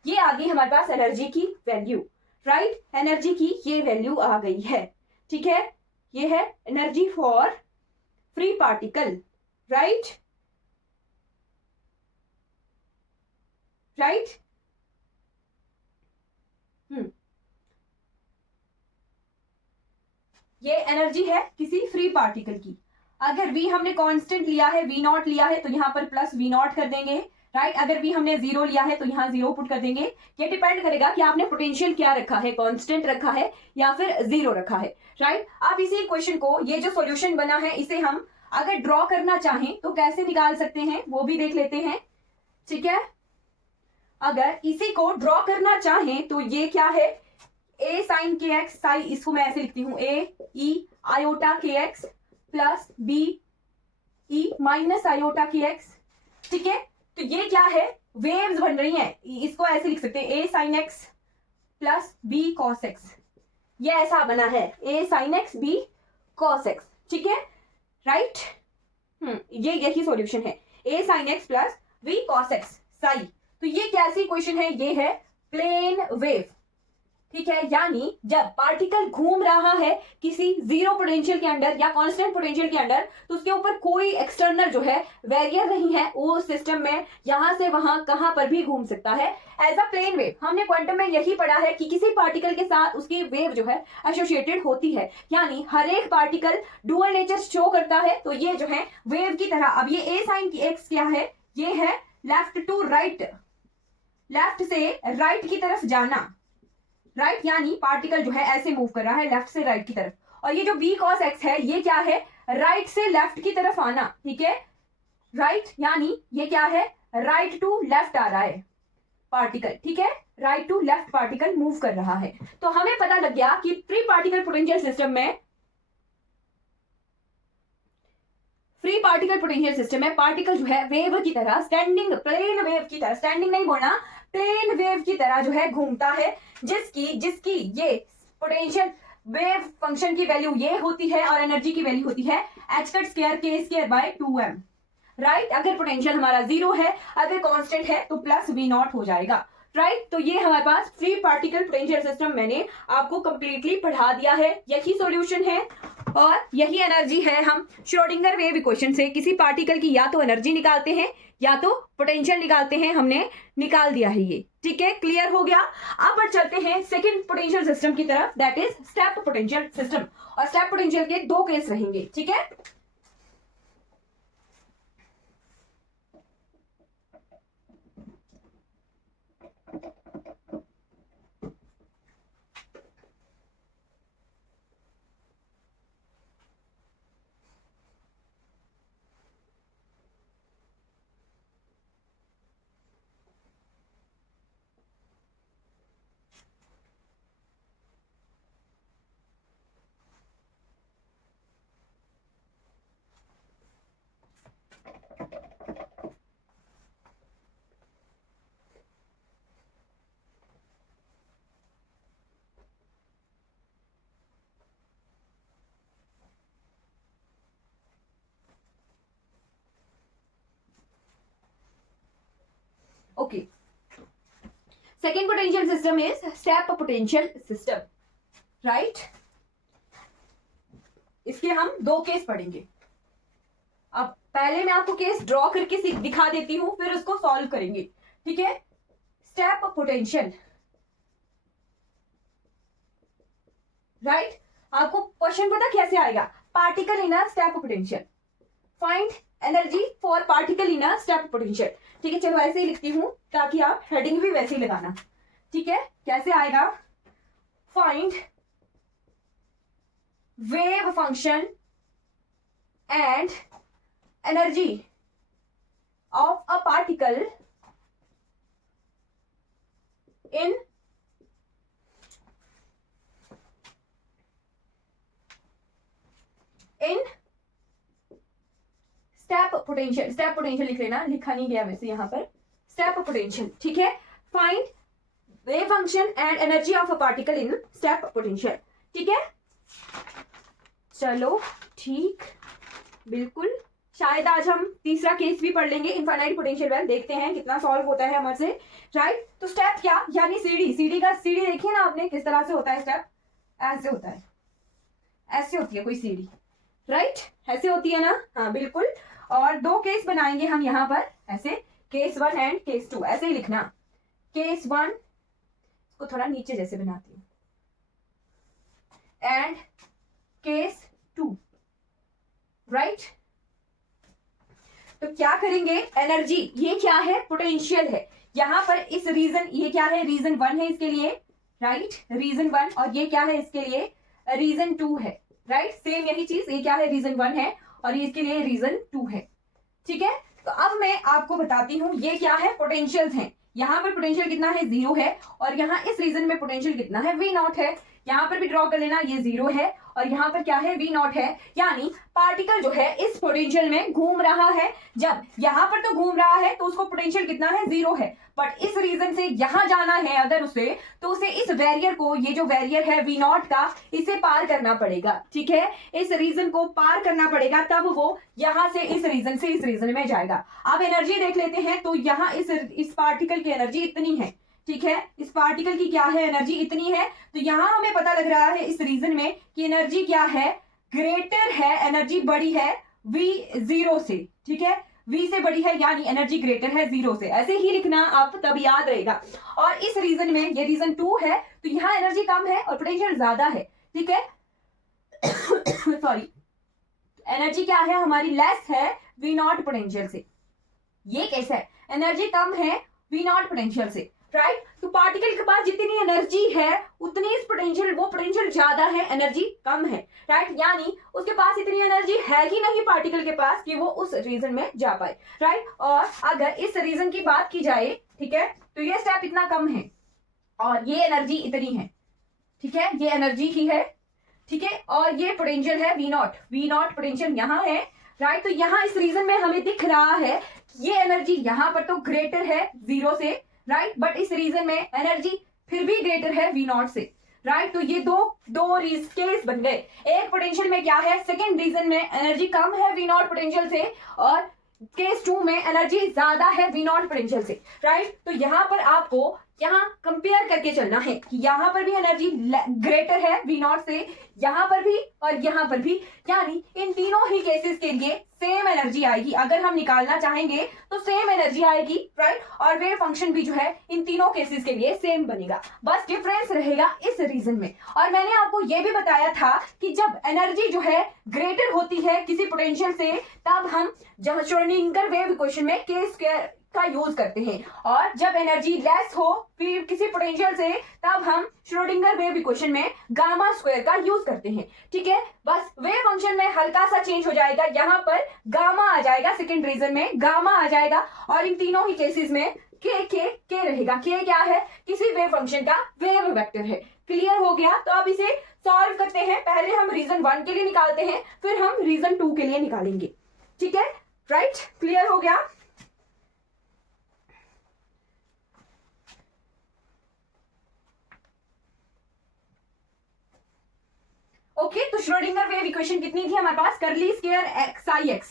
ये आ गई हमारे पास एनर्जी की वैल्यू, राइट। एनर्जी की ये वैल्यू आ गई है, ठीक है, ये है energy for free particle, right, right. ये एनर्जी है किसी फ्री पार्टिकल की। अगर V हमने कांस्टेंट लिया है, V नॉट लिया है, तो यहाँ पर प्लस V नॉट कर देंगे, राइट। अगर V हमने 0 लिया है तो यहाँ 0 पुट कर देंगे। ये डिपेंड करेगा कि आपने पोटेंशियल क्या रखा है, कांस्टेंट रखा है या फिर 0 रखा है, राइट। अब इसी क्वेश्चन को, ये जो सॉल्यूशन बना है, इसे हम अगर ड्रॉ करना चाहें तो कैसे निकाल सकते हैं वो भी देख लेते हैं, ठीक है। अगर इसी को ड्रॉ करना चाहें तो ये क्या है, ए साइन के एक्स, साई इसको मैं ऐसे लिखती हूं, A E iota K x plus B E minus iota K x, ठीक है। तो ये क्या है, वेव्स बन रही हैं, इसको ऐसे लिख सकते हैं, a sine x plus b cos x, ये ऐसा बना है, ए sine x b cos x, ठीक है, राइट। ये यही सॉल्यूशन है, ए sine x plus b cos x psi. तो ये कैसी इक्वेशन है, ये है प्लेन वेव, ठीक है। यानी जब पार्टिकल घूम रहा है किसी जीरो पोटेंशियल के अंदर या कांस्टेंट पोटेंशियल के अंदर, तो उसके ऊपर कोई एक्सटर्नल जो है बैरियर नहीं है, वो सिस्टम में यहां से वहां कहां पर भी घूम सकता है एज अ प्लेन वेव। हमने क्वांटम में यही पढ़ा है कि किसी पार्टिकल के साथ उसकी वेव जो है एसोसिएटेड होती है, यानी हर एक पार्टिकल डुअल नेचर शो करता है। तो ये जो है वेव की तरह, अब ये ए साइन की एक्स क्या है, ये है लेफ्ट टू राइट, लेफ्ट से राइट की तरफ जाना, राइट, यानी पार्टिकल जो है ऐसे मूव कर रहा है लेफ्ट से राइट की तरफ। और ये जो बी कॉस एक्स है, ये क्या है, राइट से लेफ्ट की तरफ आना, ठीक है, राइट, यानी ये क्या है, राइट टू लेफ्ट आ रहा है पार्टिकल, ठीक है, right to left particle move कर रहा है। तो हमें पता लग गया कि फ्री पार्टिकल पोटेंशियल सिस्टम में, फ्री पार्टिकल पोटेंशियल सिस्टम में पार्टिकल जो है वेव की तरह, स्टैंडिंग प्लेन वेव की तरह, स्टैंडिंग नहीं बोलना, प्लेन वेव की तरह जो है घूमता है, जिसकी ये पोटेंशियल वेव फंक्शन की वैल्यू ये होती है और एनर्जी की वैल्यू होती है एच कट स्क्वायर के स्क्वायर बाय 2m, राइट। अगर पोटेंशियल हमारा 0 है, अगर कांस्टेंट है तो प्लस V नॉट हो जाएगा, राइट। तो ये हमारे पास फ्री पार्टिकल पोटेंशियल सिस्टम मैंने आपको कंप्लीटली पढ़ा दिया है, यही सॉल्यूशन है और यही एनर्जी है। हम श्रोडिंगर वेव इक्वेशन से किसी पार्टिकल की या तो एनर्जी निकालते हैं या तो पोटेंशियल निकालते हैं, हमने निकाल दिया है ये, ठीक है, क्लियर हो गया। अब चलते हैं सेकंड पोटेंशियल सिस्टम की तरफ, that is step potential system. और स्टेप पोटेंशियल के 2 केस रहेंगे, ठीक है। Okay, second potential system is step potential system, right. इसके हम दो केस पढ़ेंगे। अब पहले मैं आपको केस ड्रॉ करके दिखा देती हूं, फिर उसको सॉल्व करेंगे, ठीक है। Step potential, right. आपको क्वेश्चन पता कैसे आएगा, particle in a step potential, find energy for particle in a step potential, ठीक है। चलो ऐसे ही लिखती हूं ताकि आप हेडिंग भी वैसे ही लगाना, ठीक है। कैसे आएगा, find wave function and energy of a particle in step potential. Step potential लिख लेना, लिखा नहीं गया वैसे यहां पर, स्टेप पोटेंशियल, ठीक है। Find wave function and energy of a particle in step potential, ठीक है। चलो ठीक, बिल्कुल। शायद आज हम तीसरा केस भी पढ़ लेंगे, इनफाइनाइट पोटेंशियल वेल, देखते हैं कितना सॉल्व होता है हमारे से, राइट। तो स्टेप क्या, यानी सीढ़ी, सीढ़ी का सीढ़ी देखिए ना आपने किस तरह से होता है स्टेप, ऐसे होता है, ऐसे होती है कोई सीढ़ी, राइट, ऐसे होती है ना, हाँ बिल्कुल। और दो केस बनाएंगे हम यहाँ पर, ऐसे केस 1 एंड केस 2, ऐसे ही लिखना। केस 1 को थोड़ा नीचे जैसे बनाती हूँ, एंड केस 2, राइट। तो क्या करेंगे, एनर्जी, ये क्या है, पोटेंशियल है। यहां पर इस रीजन, ये क्या है, रीजन 1 है इसके लिए, राइट, रीजन 1, और ये क्या है इसके लिए, रीजन 2 है, राइट। सेम यही चीज, ये क्या है, रीजन 1 है और ये इसके लिए रीजन 2 है, ठीक है। तो अब मैं आपको बताती हूं ये क्या है, पोटेंशियल्स हैं। यहाँ पर पोटेंशियल कितना है, 0 है, और यहाँ इस रीजन में पोटेंशियल कितना है, V0 है। यहाँ पर भी ड्रॉ कर लेना, ये 0 है और यहाँ पर क्या है, V0 है। यानी पार्टिकल जो है इस पोटेंशियल में घूम रहा है। जब यहाँ पर तो घूम रहा है तो उसको पोटेंशियल कितना है, 0 है, बट इस रीजन से यहां जाना है अगर उसे, तो उसे इस बैरियर को, ये जो बैरियर है V0 का, इसे पार करना पड़ेगा, ठीक है। इस रीजन को पार करना पड़ेगा, तब वो यहां से इस रीजन से इस रीजन में जाएगा। अब एनर्जी देख लेते हैं, तो यहाँ इस पार्टिकल की एनर्जी इतनी है, ठीक है। इस पार्टिकल की क्या है, एनर्जी इतनी है। तो यहां हमें पता लग रहा है इस रीजन में कि एनर्जी क्या है, ग्रेटर है, एनर्जी बड़ी है V0 से, ठीक है, V से बड़ी है, यानी एनर्जी ग्रेटर है 0 से। ऐसे ही लिखना आप, तब याद रहेगा। और इस रीजन में, ये रीजन 2 है, तो यहाँ एनर्जी कम है और पोटेंशियल ज्यादा है, ठीक है। सॉरी, एनर्जी क्या है हमारी, लेस है V0 पोटेंशियल से। ये कैसा है, एनर्जी कम है V0 पोटेंशियल से, राइट। तो पार्टिकल के पास जितनी एनर्जी है उतनी इस पोटेंशियल, वो पोटेंशियल ज्यादा है, एनर्जी कम है, राइट। यानी उसके पास इतनी एनर्जी है ही नहीं पार्टिकल के पास कि वो उस रीजन में जा पाए, राइट। और अगर इस रीजन की बात की जाए, ठीक है, तो ये स्टेप इतना कम है और ये एनर्जी इतनी है, ठीक है, ये एनर्जी ही है, ठीक है। और ये पोटेंशियल है V0 पोटेंशियल यहाँ है, राइट। तो यहाँ इस रीजन में हमें दिख रहा है ये एनर्जी यहाँ पर तो ग्रेटर है 0 से, राइट, बट इस रीजन में एनर्जी फिर भी ग्रेटर है V0 से, राइट। तो ये दो केस बन गए। एक पोटेंशियल में क्या है, सेकेंड रीजन में एनर्जी कम है V0 पोटेंशियल से, और केस 2 में एनर्जी ज्यादा है V0 पोटेंशियल से, राइट। तो यहाँ पर आपको यहाँ कंपेयर करके चलना है कि यहाँ पर भी एनर्जी ग्रेटर है V0 से, यहाँ पर भी और यहाँ पर भी, यानी इन तीनों ही केसेस के लिए सेम एनर्जी आएगी। अगर हम निकालना चाहेंगे तो सेम एनर्जी आएगी, राइट। और वेव फंक्शन भी जो है इन तीनों केसेस के लिए सेम बनेगा, बस डिफरेंस रहेगा इस रीजन में। और मैंने आपको यह भी बताया था कि जब एनर्जी जो है ग्रेटर होती है किसी पोटेंशियल से, तब हम श्रोडिंगर वेव इक्वेशन में k स्क्वायर का यूज करते हैं, और जब एनर्जी लेस हो फिर किसी पोटेंशियल से, तब हम श्रोडिंगर वेव इक्वेशन में गामा स्क्वायर का यूज करते हैं, ठीक है। बस वेव फंक्शन में हल्का सा चेंज हो जाएगा, यहाँ पर गामा आ जाएगा, सेकंड रीजन में गामा आ जाएगा, और इन तीनों ही केसेस में के रहेगा। के क्या है, किसी वेव फंक्शन का वेव वेक्टर है। क्लियर हो गया। तो अब इसे सॉल्व करते हैं। पहले हम रीजन 1 के लिए निकालते हैं, फिर हम रीजन 2 के लिए निकालेंगे, ठीक है, राइट। क्लियर हो गया। ओके, तो श्रोडिंगर वेव इक्वेशन कितनी थी हमारे पास, करली स्क्वायर साई एक्स,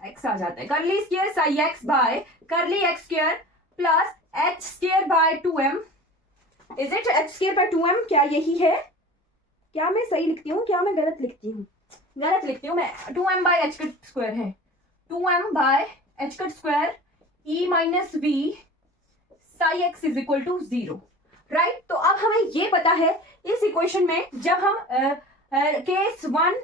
एक्स आ जाता है, करली square psi x by curly x square plus H square by 2m। Is it H square by 2m? क्या यही है? क्या मैं सही लिखती हूँ, क्या मैं गलत लिखती हूँ? गलत लिखती हूँ मैं। 2m by H cut square है, 2m by H cut square e minus V psi x is equal to 0, right. तो अब हमें ये पता है इस इक्वेशन में जब हम केस 1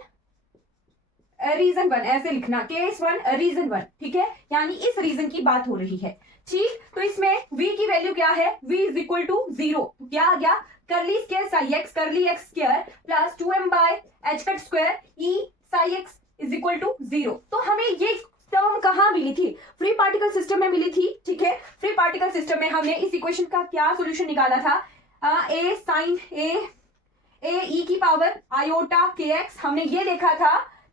रीजन 1 ऐसे लिखना, केस 1 रीजन 1, ठीक है, यानी इस रीजन की बात हो रही है, ठीक। तो इसमें v की वैल्यू क्या है? v इज इक्वल टू 0, क्या आ गया? Curly square psi X, curly x square plus 2m by H cut square e psi x is equal to 0। तो हमें ये टर्म कहाँ मिली थी? फ्री पार्टिकल सिस्टम में मिली थी, ठीक है। फ्री पार्टिकल सिस्टम में हमने इस इक्वेशन का क्या सॉल्यूशन निकाला था? ए साइन ए ई की पावर आयोटा के एक्स, हमने ये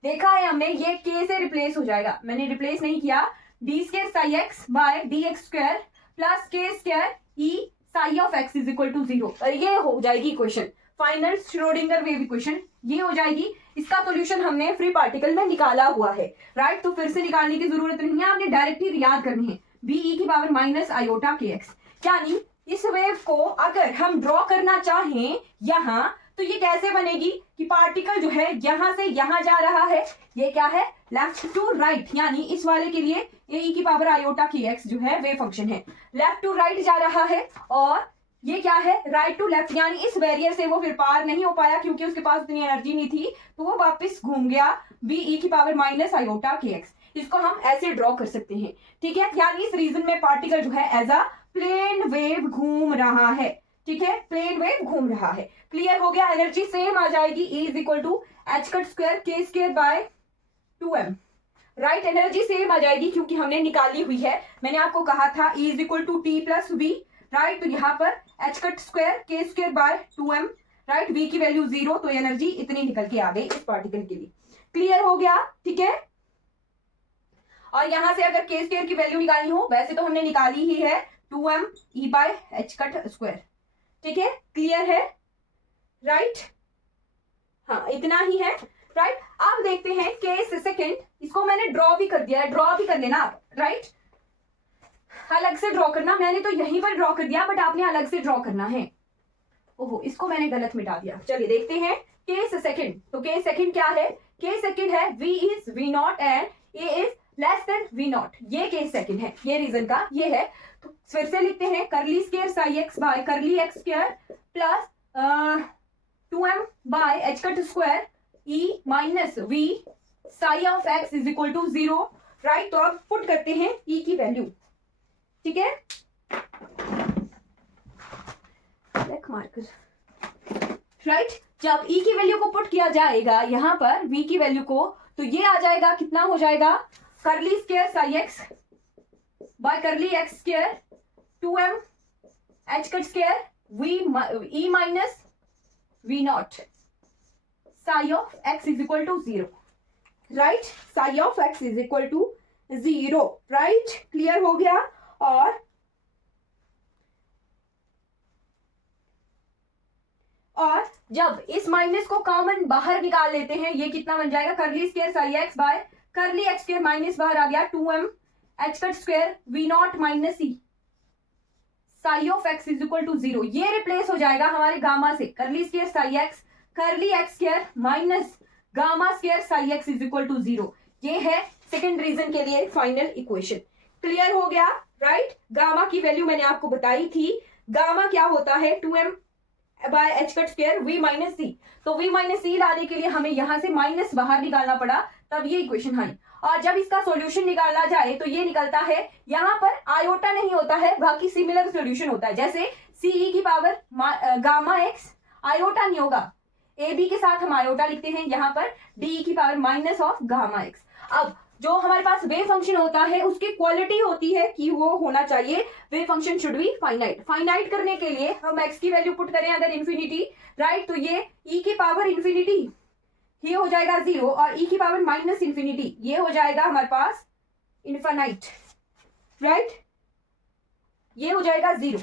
देखा है हमने, ये के से रिप्लेस हो जाएगा, मैंने रिप्लेस नहीं किया। D square psi x by d x square plus k square e psi of x is equal to 0। ये हो जाएगी equation, final Schrodinger wave equation ये हो जाएगी। इसका सॉल्यूशन हमने फ्री पार्टिकल में निकाला हुआ है, राइट। तो फिर से निकालने की जरूरत नहीं है, आपने डायरेक्ट ही याद करनी है, बी ई की power minus iota K x. यानी इस वेव को अगर हम ड्रॉ करना चाहें यहाँ, तो ये कैसे बनेगी कि पार्टिकल जो है यहां से यहां जा रहा है, ये क्या है? लेफ्ट टू राइट, यानी इस वाले के लिए ए ई की पावर आयोटा की एक्स जो है वेव फंक्शन है, लेफ्ट टू राइट जा रहा है, और ये क्या है? राइट टू लेफ्ट, यानी इस बैरियर से वो फिर पार नहीं हो पाया क्योंकि उसके पास उतनी एनर्जी नहीं थी, तो वो वापस घूम गया बी ई की power minus iota K x. इसको हम ऐसे ड्रॉ कर सकते हैं, ठीक है। यानी इस रीजन में पार्टिकल जो है एज अ प्लेन वेव घूम रहा है, ठीक है, प्लेन वेव घूम रहा है। क्लियर हो गया? एनर्जी सेम आ जाएगी, E is equal to h cut square के square by 2m, right. Energy same आ जाएगी क्योंकि हमने निकाली हुई है, मैंने आपको कहा था E is equal to T plus V, right. तो यहाँ पर एच कट स्क्वायर के square by 2m, right. v की वैल्यू 0, तो एनर्जी इतनी निकल के आ गई इस पार्टिकल के लिए। क्लियर हो गया? ठीक है। और यहां से अगर के स्क्वायर की वैल्यू निकालनी हो, वैसे तो हमने निकाली ही है 2m e by H cut square, ठीक है। क्लियर है? राइट, हाँ इतना ही है, राइट। अब देखते हैं केस सेकंड, इसको मैंने ड्रॉ भी कर दिया है, ड्रॉ भी कर लेना आप, राइट। अलग से ड्रॉ करना, मैंने तो यहीं पर ड्रॉ कर दिया, बट आपने अलग से ड्रॉ करना है। ओहो, इसको मैंने गलत मिटा दिया। चलिए देखते हैं केस सेकंड। तो केस सेकंड क्या है? केस सेकंड है v is v not and a is less than v not. ये केस सेकंड है, ये रीजन का ये है। तो फिर से लिखते हैं, curly square psi x by curly x square plus 2m by H cut square e minus v psi of x is equal to 0, right. तो अब पुट करते हैं e की वैल्यू, ठीक है। Black marker, right. जब e की value को पुट किया जाएगा यहाँ पर v की वैल्यू को, तो ये आ जाएगा, कितना हो जाएगा? Curly square psi x by curly x square 2m H cut square e minus v not psi of x is equal to 0, right. Psi of x is equal to 0, right. Clear हो गया? और जब इस minus को common बाहर निकाल लेते हैं, ये कितना बन जाएगा? Curly square psi x by curly x square minus बाहर आ गया 2m H cut square v not minus E psi of x is equal to 0। ये रिप्लेस हो जाएगा हमारे गामा से, curly square psi X curly x square minus gamma square psi x is equal to 0। ये है second region के लिए final equation. Clear हो गया? राइट। गामा की वैल्यू मैंने आपको बताई थी, गामा क्या होता है? 2m by H cut square v minus c. तो v माइनस सी लाने के लिए हमें यहां से माइनस बाहर निकालना पड़ा, तब ये इक्वेशन आई। और जब इसका सॉल्यूशन निकाला जाए तो ये निकलता है, यहाँ पर आयोटा नहीं होता है, बाकी सिमिलर सॉल्यूशन होता है। जैसे सी की पावर गामा एक्स, आयोटा नहीं होगा, ए बी के साथ हम आयोटा लिखते हैं, यहाँ पर डी की power minus of gamma x. अब जो हमारे पास वेव फंक्शन होता है उसकी क्वालिटी होती है कि वो होना चाहिए, wave function should be finite. Finite करने के लिए हम x की वैल्यू पुट करें अगर इन्फिनिटी, राइट, तो ये e की पावर इन्फिनिटी ये हो जाएगा 0, और e की पावर माइनस इन्फिनिटी ये हो जाएगा हमारे पास इन्फिनाइट, राइट, ये हो जाएगा 0,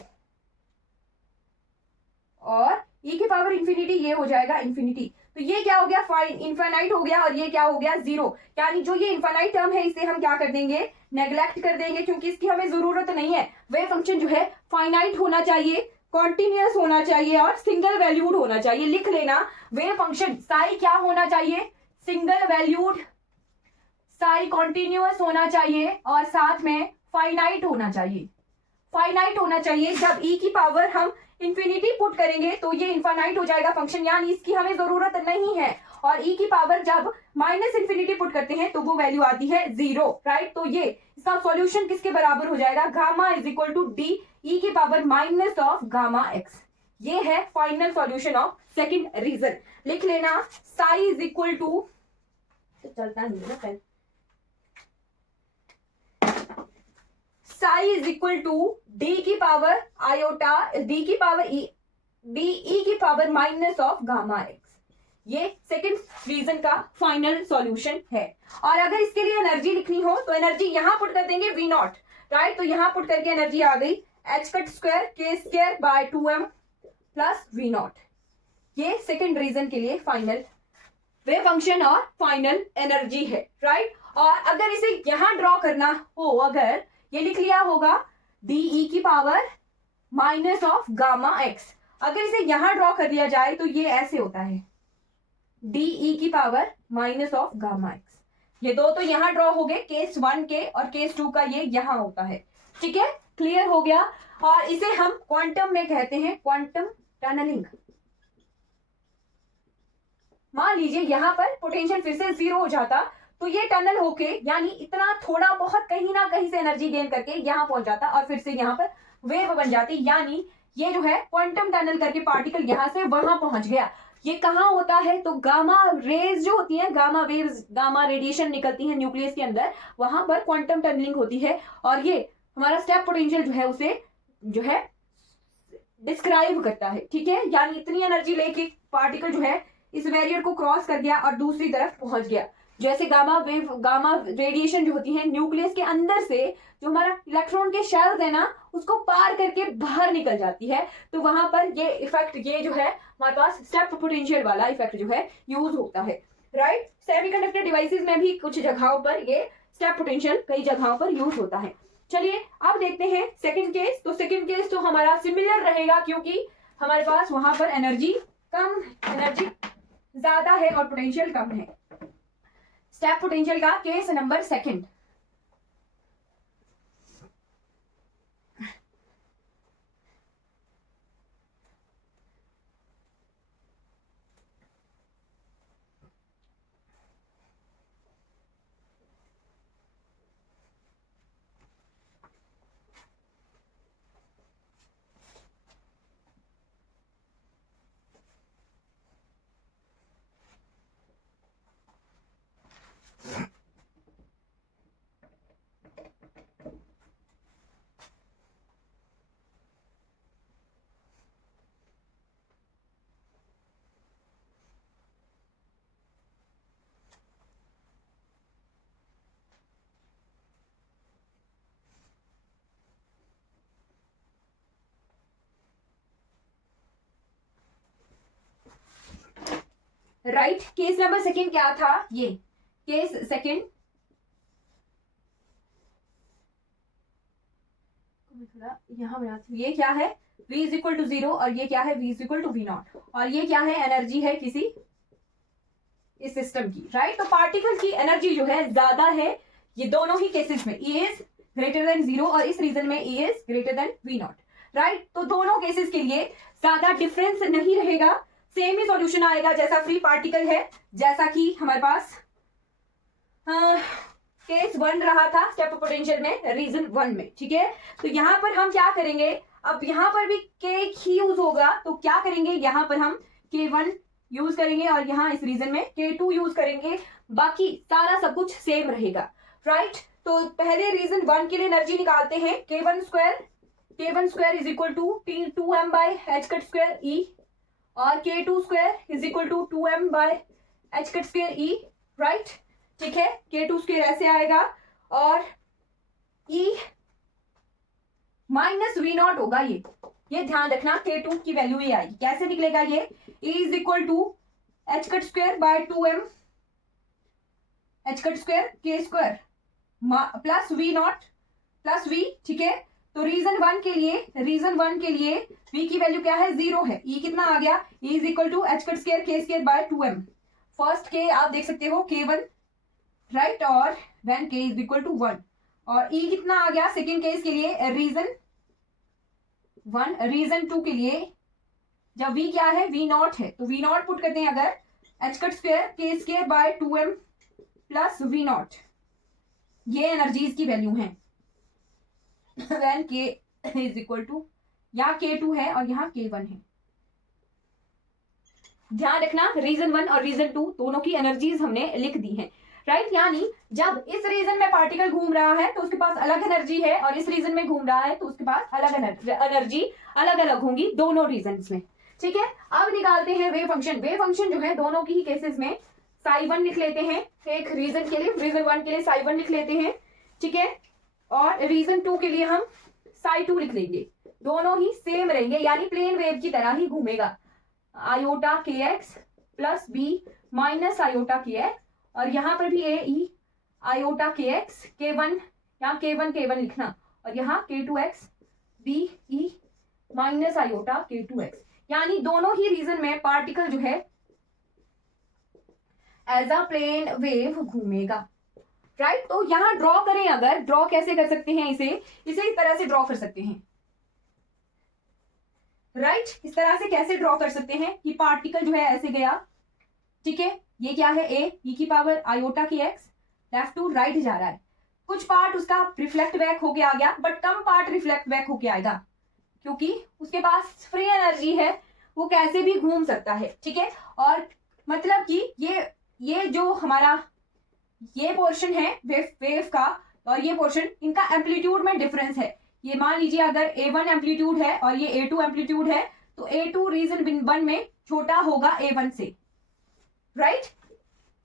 और e की पावर इन्फिनिटी ये हो जाएगा इन्फिनिटी। तो ये क्या हो गया? इनफाइनाइट हो गया, और ये क्या हो गया? 0। यानी जो ये इनफाइनाइट टर्म है इसे हम क्या कर देंगे? नेग्लेक्ट कर देंगे, क्योंकि इसकी हमें जरूरत नहीं है। वेव फंक्शन जो है फाइनाइट होना चाहिए, कॉन्टिन्यूअस होना चाहिए और सिंगल वैल्यूड होना चाहिए। लिख लेना, वेव फंक्शन साई क्या होना चाहिए, सिंगल वैल्यूड, साई कॉन्टिन्यूअस होना चाहिए और साथ में फाइनाइट होना चाहिए। फाइनाइट होना चाहिए। जब e की पावर हम इंफिनिटी पुट करेंगे तो ये इनफाइनाइट हो जाएगा फंक्शन, यानी इसकी हमें जरूरत नहीं है। और e की पावर जब माइनस इंफिनिटी पुट करते हैं तो वो वैल्यू आती है 0, राइट। तो ये इसका सॉल्यूशन किसके बराबर हो जाएगा, gamma is equal to d ई की power minus of gamma x. ये है final solution of second region. लिख लेना, साई इज इक्वल टू, चलता नहीं है ना pen, psi is equal to D की पावर आयोटा, डी की पावर ई, डी ई की power minus of gamma x. ये सेकंड रीजन का फाइनल सॉल्यूशन है। और अगर इसके लिए एनर्जी लिखनी हो तो एनर्जी यहां पुट कर देंगे वी नॉट, राइट। तो यहां पुट करके एनर्जी आ गई एच कट स्क्वायर के square by 2m plus V not. ये सेकंड रीजन के लिए फाइनल वेव फंक्शन और फाइनल एनर्जी है, राइट। और अगर इसे यहां ड्रॉ करना हो, अगर ये लिख लिया होगा डी ई की power minus of gamma x, अगर इसे यहां ड्रॉ कर लिया जाए तो ये ऐसे होता है डी ई की power minus of gamma x. ये दो तो यहां ड्रॉ हो गए, केस 1 के और केस 2 का ये यहां होता है, ठीक है, क्लियर हो गया। और इसे हम क्वांटम में कहते हैं क्वांटम टनलिंग। मान लीजिए यहां पर पोटेंशियल फिर से 0 हो जाता तो ये टनल होके, यानी इतना थोड़ा बहुत कहीं ना कहीं से एनर्जी गेन करके यहां पहुंच जाता और फिर से यहां पर वेव बन जाती, यानी ये जो है क्वांटम टनल करके पार्टिकल यहां से वहां पहुंच गया। ये कहां होता है, तो गामा रेज जो होती है, गामा वेव्स, गामा रेडिएशन निकलती है न्यूक्लियस के अंदर, वहां पर क्वांटम टनलिंग होती है। और ये हमारा स्टेप पोटेंशियल जो है उसे जो है डिस्क्राइब करता है, ठीक है। यानी इतनी एनर्जी लेके पार्टिकल जो है इस बैरियर को क्रॉस कर गया और दूसरी तरफ पहुंच गया। जैसे गामा वेव, गामा रेडिएशन जो होती है न्यूक्लियस के अंदर से, जो हमारा इलेक्ट्रॉन के शेल्स है ना, उसको पार करके बाहर निकल जाती है, तो वहां पर ये इफेक्ट, ये जो है हमारे पास स्टेप पोटेंशियल वाला इफेक्ट जो है यूज होता है, राइट। सेमीकंडक्टर डिवाइसेस में भी कुछ जगहों पर ये स्टेप पोटेंशियल कई जगहों पर यूज होता है। चलिए अब देखते हैं सेकंड केस। तो सेकंड केस तो हमारा सिमिलर रहेगा, क्योंकि हमारे पास वहां पर एनर्जी कम, एनर्जी ज्यादा है और पोटेंशियल कम है। स्टेप पोटेंशियल का case number second. Right, case number second क्या था, ये केस सेकंड, यहां में ये क्या है, v इज इक्वल टू 0 और ये क्या है, v is equal to V not, और ये क्या है, एनर्जी है किसी इस सिस्टम की, राइट। तो पार्टिकल की एनर्जी जो है ज्यादा है ये दोनों ही केसेस में, E इज ग्रेटर देन 0 और इस रीजन में E is greater than V not, right. तो दोनों केसेस के लिए ज्यादा डिफरेंस नहीं रहेगा, सेम ही सॉल्यूशन आएगा जैसा फ्री पार्टिकल है, जैसा कि हमारे पास केस 1 रहा था स्टेप पोटेंशियल में, रीजन 1 में, ठीक है। तो यहां पर हम क्या करेंगे, अब यहां पर भी K ही यूज होगा, तो क्या करेंगे, यहां पर हम K1 यूज करेंगे और यहां इस रीजन में K2 यूज करेंगे, बाकी सारा सब कुछ सेम रहेगा, राइट। तो पहले रीजन 1 के लिए एनर्जी निकालते हैं, K1 square is equal to T2m by h cut square E और K2 square is equal to 2m by h cut square E, right, ठीक है। K2 स्क्वायर ऐसे आएगा और E माइनस वी नॉट होगा, ये ध्यान रखना, K2 की वैल्यू ही आएगी, कैसे निकलेगा ये, E is equal to h cut square by 2m h cut square K square plus V not plus V, ठीक है। तो रीजन वन के लिए v की वैल्यू क्या है, 0 है। e कितना आ गया, e is equal to h cut square k square by 2m। First K आप देख सकते हो k1, राइट, और when k is equal to 1, और e कितना आ गया सेकेंड केस के लिए, रीजन 1। रीजन 2 के लिए जब v क्या है, v नॉट है, तो v नॉट पुट करते हैं अगर, h cut square k square by 2m plus v not, ये एनर्जीज की वैल्यू है when k is equal to, यहाँ k2 है और यहाँ k1 है। ध्यान रखना, रीजन 1 और रीजन 2 दोनों की एनर्जीज हमने लिख दी है, राइट। यानी जब इस रीजन में पार्टिकल घूम रहा है तो उसके पास अलग एनर्जी है, और इस रीजन में घूम रहा है तो उसके पास अलग एनर्जी अलग अलग होंगी दोनों रीजन्स में, ठीक है। अब निकालते हैं वेव फंक्शन। वेव फंक्शन जो है दोनों की ही केसेस में psi1 लिख लेते हैं, एक रीजन के लिए, रीजन 1 के लिए psi1 लिख लेते हैं, ठीक है, और रीजन 2 के लिए हम psi2 लिख लेंगे। दोनों ही सेम रहेंगे, यानी प्लेन वेव की तरह ही घूमेगा, iota K x plus B minus iota K X, और यहाँ पर भी ए E iota K x k1, यहाँ k1 लिखना, और यहाँ k2x B E minus iota k2x, यानी दोनों ही रीजन में पार्टिकल जो है एज अ प्लेन वेव घूमेगा, राइट। तो यहां ड्रॉ करें, अगर ड्रॉ कैसे कर सकते हैं, इसे इस तरह से ड्रॉ कर सकते हैं, राइट। इस तरह से कैसे ड्रॉ कर सकते हैं कि पार्टिकल जो है ऐसे गया, ठीक है, ये क्या है, ए ई की पावर आयोटा की एक्स, लेफ्ट टू राइट जा रहा है, कुछ पार्ट उसका रिफ्लेक्ट बैक होके आ गया, but come part reflect back होके आएगा क्योंकि उसके पास फ्री एनर्जी है, वो कैसे भी घूम सकता है, ठीक है। और मतलब कि ये जो हमारा ये पोर्शन है वेव का, और ये पोर्शन, इनका एम्पलीट्यूड में डिफरेंस है। ये मान लीजिए अगर A1 एम्पलीट्यूड है और ये A2 एम्पलीट्यूड है, तो A2 रीजन 1 में छोटा होगा A1 से, राइट।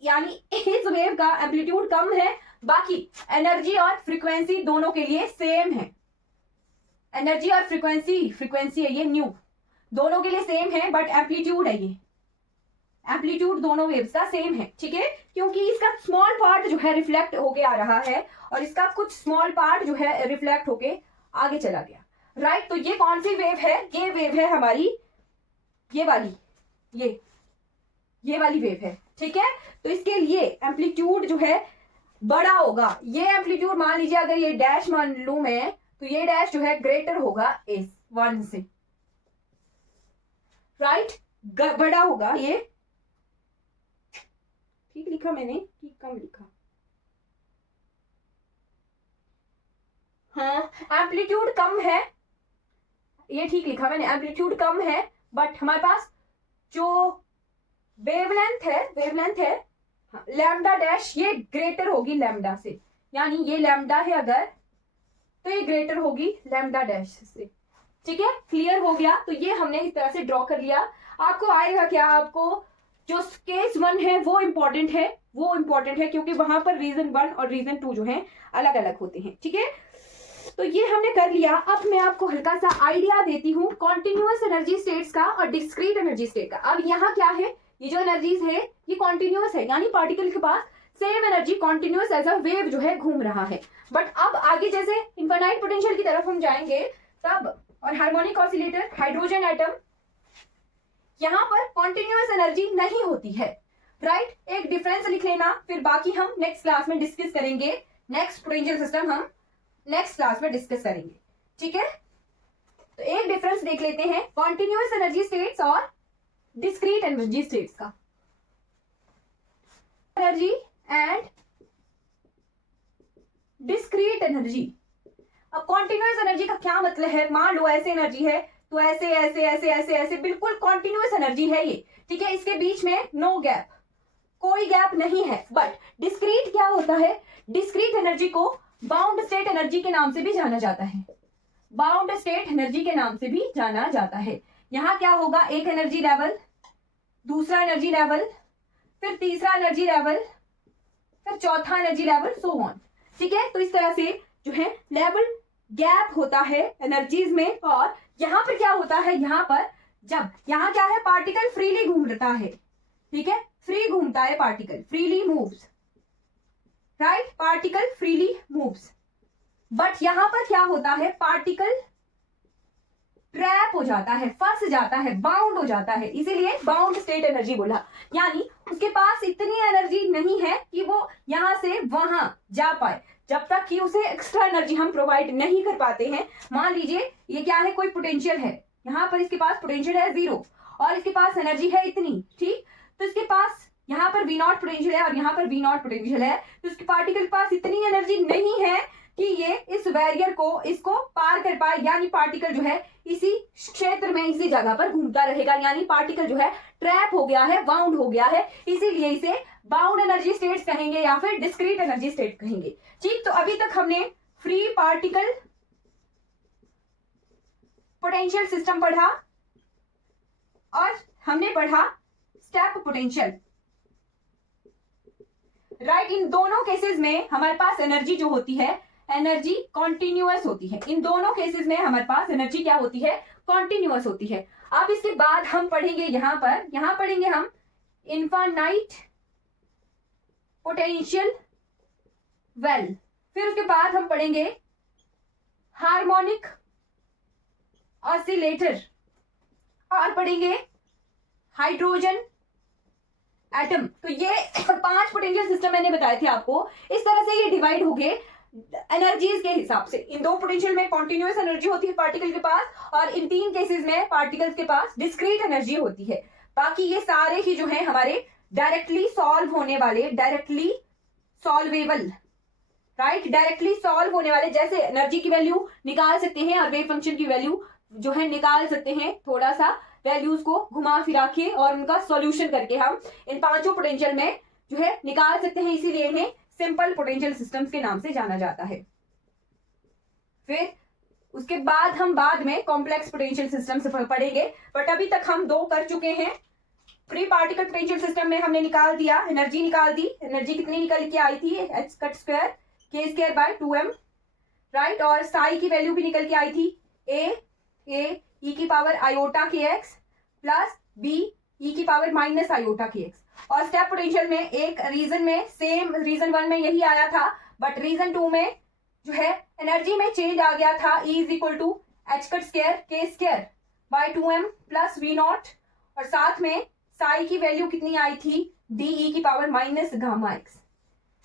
यानी इस वेव का एम्पलीट्यूड कम है, बाकी एनर्जी और फ्रीक्वेंसी दोनों के लिए सेम है। एनर्जी और फ्रीक्वेंसी है ये न्यू, दोनों के लिए सेम है, बट एम्पलीट्यूड है, ये एम्पलीट्यूड दोनों वेव्स का सेम है, ठीक है, क्योंकि इसका स्मॉल पार्ट जो है रिफ्लेक्ट होके आ रहा है और इसका कुछ स्मॉल पार्ट जो है रिफ्लेक्ट होके आगे चला गया, राइट। तो ये कौन सी वेव है, ये वेव है हमारी ये वाली, ये वाली वेव है, ठीक है। तो इसके लिए एम्पलीट्यूड जो है बड़ा होगा, ये एम्पलीट्यूड मान लीजिए अगर ये डैश मान लूं मैं, तो ये डैश जो है ग्रेटर होगा इस 1 से, राइट, बड़ा होगा ये, ठीक लिखा मैंने कि कम लिखा, हाँ एम्पलीट्यूड कम है, ये ठीक लिखा मैंने, एम्पलीट्यूड कम है, बट हमारे पास जो वेवलेंथ है लैम्डा डैश, ये ग्रेटर होगी लैम्डा से, यानी ये लैम्डा है अगर, तो ये ग्रेटर होगी लैम्डा डैश से, ठीक है, क्लियर हो गया। तो ये हमने इस तरह से ड्रॉ कर लिया। आपको आएगा क्या, आपको जो केस 1 है वो इंपॉर्टेंट है, क्योंकि वहां पर रीजन 1 और रीजन 2 जो है अलग अलग होते हैं, ठीक है। तो ये हमने कर लिया। अब मैं आपको हल्का सा आइडिया देती हूँ कॉन्टिन्यूअस एनर्जी स्टेट्स का और डिस्क्रीट एनर्जी स्टेट का। अब यहाँ क्या है, ये जो एनर्जीज है ये कॉन्टिन्यूअस है, यानी पार्टिकल के पास same energy continuous as a wave जो है घूम रहा है। बट अब आगे जैसे इनफाइनाइट पोटेंशियल की तरफ हम जाएंगे तब, और हार्मोनिक ऑसिलेटर, हाइड्रोजन एटम, यहाँ पर कॉन्टिन्यूअस एनर्जी नहीं होती है, राइट। एक डिफरेंस लिख लेना, फिर बाकी हम नेक्स्ट क्लास में डिस्कस करेंगे। नेक्स्ट पोटेंशियल सिस्टम हम नेक्स्ट क्लास में डिस्कस करेंगे, ठीक है। तो एक डिफरेंस देख लेते हैं कॉन्टिन्यूअस एनर्जी स्टेट्स और डिस्क्रीट एनर्जी स्टेट्स का। Energy and discrete energy. अब कॉन्टिन्यूअस एनर्जी का क्या मतलब है, मान लो ऐसे एनर्जी है तो ऐसे ऐसे ऐसे ऐसे ऐसे बिल्कुल कॉन्टिन्यूअस एनर्जी है ये, ठीक है, इसके बीच में नो गैप, कोई गैप नहीं है। बट डिस्क्रीट क्या होता है, डिस्क्रीट एनर्जी को बाउंड स्टेट एनर्जी के नाम से भी जाना जाता है, बाउंड स्टेट एनर्जी के नाम से भी जाना जाता है। यहाँ क्या होगा, एक एनर्जी लेवल, दूसरा एनर्जी लेवल, फिर तीसरा एनर्जी लेवल, फिर चौथा एनर्जी लेवल, सो ऑन, ठीक है। तो इस तरह से जो है लेवल गैप होता है एनर्जीज में। और यहाँ पर क्या होता है, यहाँ पर जब यहाँ क्या है, पार्टिकल फ्रीली घूमता है, ठीक है, फ्री घूमता है particle, freely moves, right, particle freely moves. But यहां पर क्या होता है, पार्टिकल ट्रैप हो जाता है, फंस जाता है, बाउंड हो जाता है, इसीलिए बाउंड स्टेट एनर्जी बोला। यानी उसके पास इतनी एनर्जी नहीं है कि वो यहां से वहां जा पाए, जब तक कि उसे एक्स्ट्रा एनर्जी हम प्रोवाइड नहीं कर पाते हैं। मान लीजिए ये क्या है, कोई पोटेंशियल है, यहाँ पर इसके पास पोटेंशियल है 0 और इसके पास एनर्जी है इतनी, ठीक, तो इसके पास यहाँ पर V नॉट पोटेंशियल है और यहाँ पर V नॉट पोटेंशियल है, तो इसके पार्टिकल के पास इतनी एनर्जी नहीं है कि ये इस बैरियर को, इसको पार कर पाए। यानी पार्टिकल जो है इसी क्षेत्र में, इसी जगह पर घूमता रहेगा, यानी पार्टिकल जो है ट्रैप हो गया है, बाउंड हो गया है, इसीलिए इसे बाउंड एनर्जी स्टेट्स कहेंगे या फिर डिस्क्रीट एनर्जी स्टेट कहेंगे। ठीक, तो अभी तक हमने फ्री पार्टिकल पोटेंशियल सिस्टम पढ़ा और हमने पढ़ा स्टेप पोटेंशियल, राइट। इन दोनों केसेस में हमारे पास एनर्जी जो होती है, एनर्जी कॉन्टिन्यूअस होती है। इन दोनों केसेस में हमारे पास एनर्जी क्या होती है, कॉन्टिन्यूअस होती है। अब इसके बाद हम पढ़ेंगे यहां पढ़ेंगे हम इनफाइनाइट पोटेंशियल वेल, फिर उसके बाद हम पढ़ेंगे हार्मोनिक ऑसिलेटर और पढ़ेंगे हाइड्रोजन एटम। तो ये 5 पोटेंशियल सिस्टम मैंने बताए थे आपको। इस तरह से ये डिवाइड हो गए एनर्जीज के हिसाब से। इन 2 पोटेंशियल में कॉन्टिन्यूअस एनर्जी होती है पार्टिकल के पास, और इन 3 केसेस में पार्टिकल्स के पास डिस्क्रीट एनर्जी होती है। बाकी ये सारे ही जो है हमारे डायरेक्टली सॉल्व होने वाले, directly solvable, right, directly solve होने वाले, जैसे एनर्जी की वैल्यू निकाल सकते हैं और वेव फंक्शन की वैल्यू जो है निकाल सकते हैं, थोड़ा सा वैल्यूज को घुमा फिरा के और उनका सॉल्यूशन करके हम इन 5 पोटेंशियल में जो है निकाल सकते हैं, इसीलिए इन्हें सिंपल पोटेंशियल सिस्टम्स के नाम से जाना जाता है। फिर उसके बाद हम बाद में कॉम्प्लेक्स पोटेंशियल सिस्टम्स पढ़ेंगे, बट अभी तक हम 2 कर चुके हैं। फ्री पार्टिकल पोटेंशियल सिस्टम में हमने निकाल दिया, एनर्जी निकाल दी। एनर्जी कितनी निकल के आई थी, h² k²/2m, राइट, और साई की वैल्यू भी निकल के आई थी a e⁻iota⁴ plus b e⁻−iota⁴। और स्टेप पोटेंशियल में एक रीजन में, सेम रीजन 1 में यही आया था, बट रीजन 2 में जो है एनर्जी में चेंज आ गया था, E = h² k²/2m plus v not, और साथ में साई की वैल्यू कितनी आई थी, d e⁻−γx।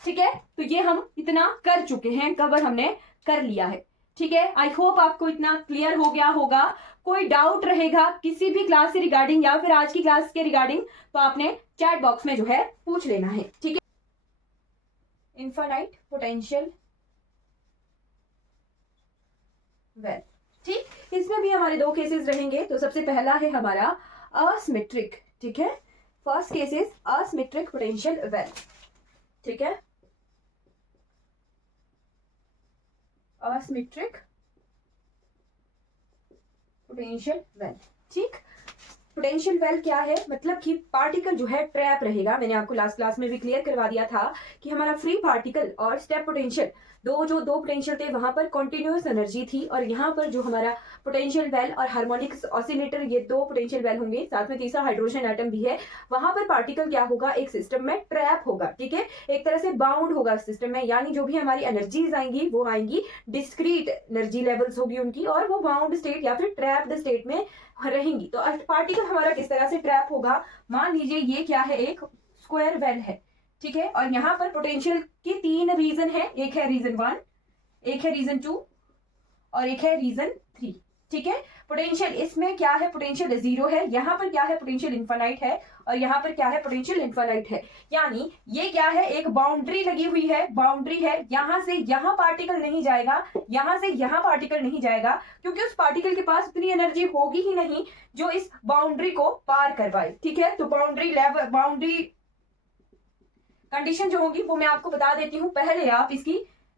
ठीक है, तो ये हम इतना कर चुके हैं, कवर हमने कर लिया है। ठीक है, आई होप आपको इतना क्लियर हो गया होगा। कोई डाउट रहेगा किसी भी क्लास के रिगार्डिंग या फिर आज की क्लास के रिगार्डिंग, तो आपने चैट बॉक्स में जो है पूछ लेना है। ठीक है, इनफाइनाइट पोटेंशियल वेल, ठीक, इसमें भी हमारे 2 केसेस रहेंगे। तो सबसे पहला है हमारा असिमेट्रिक, ठीक है, first case is asymmetric potential well. ठीक है, असिमेट्रिक पोटेंशियल वेल। ठीक, पोटेंशियल वेल क्या है, मतलब कि पार्टिकल जो है ट्रैप रहेगा। मैंने आपको लास्ट क्लास में भी क्लियर करवा दिया था कि हमारा फ्री पार्टिकल और स्टेप पोटेंशियल, दो पोटेंशियल थे, वहां पर कॉन्टिन्यूअस एनर्जी थी, और यहाँ पर जो हमारा पोटेंशियल वेल और हार्मोनिक ऑसिलेटर, ये 2 पोटेंशियल वेल होंगे, साथ में तीसरा हाइड्रोजन एटम भी है। वहां पर पार्टिकल क्या होगा, एक सिस्टम में ट्रैप होगा। ठीक है, एक तरह से बाउंड होगा सिस्टम में, यानी जो भी हमारी एनर्जीज आएंगी वो आएंगी डिस्क्रीट एनर्जी लेवल्स होगी उनकी, और वो बाउंड स्टेट या फिर ट्रैप्ड स्टेट में रहेंगी। तो पार्टिकल हमारा किस तरह से ट्रैप होगा, मान लीजिए ये क्या है, एक स्क्वायर वेल है। ठीक है, और यहाँ पर पोटेंशियल के 3 रीजन है, एक है रीजन 1, एक है रीजन 2 और एक है रीजन 3। ठीक है, पोटेंशियल इसमें क्या है, पोटेंशियल 0 है, यहाँ पर क्या है, पोटेंशियल इनफाइनाइट है, और यहाँ पर क्या है, पोटेंशियल इनफाइनाइट है। यानी ये क्या है, एक बाउंड्री लगी हुई है, बाउंड्री है, यहाँ से यहाँ पार्टिकल नहीं जाएगा, यहाँ से यहाँ पार्टिकल नहीं जाएगा, क्योंकि उस पार्टिकल के पास इतनी एनर्जी होगी ही नहीं जो इस बाउंड्री को पार कर पाए। ठीक है, तो बाउंड्री लेवल, बाउंड्री कंडीशन जो होगी वो मैं आपको बता देती हूँ। पहले आप इसकी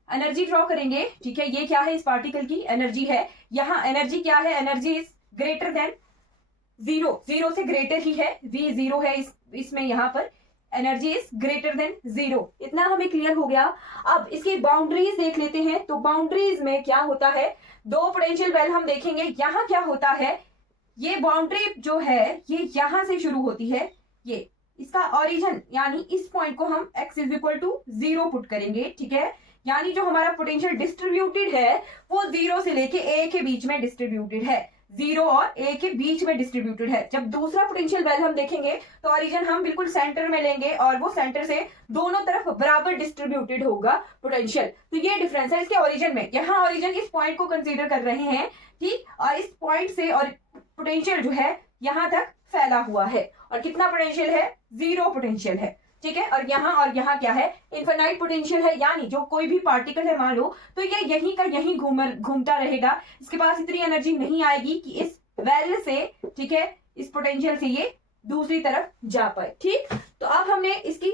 एनर्जी ड्रॉ करेंगे। ठीक है, ये क्या है, इस पार्टिकल की एनर्जी है। यहाँ एनर्जी क्या है, एनर्जी इज ग्रेटर देन 0, 0 से ग्रेटर ही है, v 0 है इसमें, यहाँ पर एनर्जी इज ग्रेटर देन 0। इतना हमें क्लियर हो गया। अब इसकी बाउंड्रीज देख लेते हैं। तो बाउंड्रीज में क्या होता है, 2 पोटेंशियल वेल हम देखेंगे। यहाँ क्या होता है, ये बाउंड्री जो है ये यहाँ से शुरू होती है, ये इसका ओरिजिन, यानी इस पॉइंट को हम x = 0 पुट करेंगे। ठीक है, यानी जो हमारा पोटेंशियल डिस्ट्रीब्यूटेड है वो 0 से लेके a के बीच में डिस्ट्रीब्यूटेड है, 0 और a के बीच में डिस्ट्रीब्यूटेड है। जब दूसरा पोटेंशियल वेल हम देखेंगे तो ओरिजिन हम बिल्कुल सेंटर में लेंगे और वो सेंटर से दोनों तरफ बराबर डिस्ट्रीब्यूटेड होगा पोटेंशियल। तो ये डिफरेंस है इसके ओरिजिन में। यहाँ ओरिजिन इस पॉइंट को कंसीडर कर रहे हैं, ठीक, और इस पॉइंट से और पोटेंशियल जो है यहाँ तक फैला हुआ है और कितना पोटेंशियल है, 0 पोटेंशियल है, ठीक है। और यहाँ क्या है, इनफाइनाइट पोटेंशियल है, यानी जो कोई भी पार्टिकल है मान लो तो ये यहीं का यहीं घूमता रहेगा, इसके पास इतनी एनर्जी नहीं आएगी कि इस वेल से, ठीक है, इस पोटेंशियल से ये दूसरी तरफ जा पाए, ठीक। तो अब हमने इसकी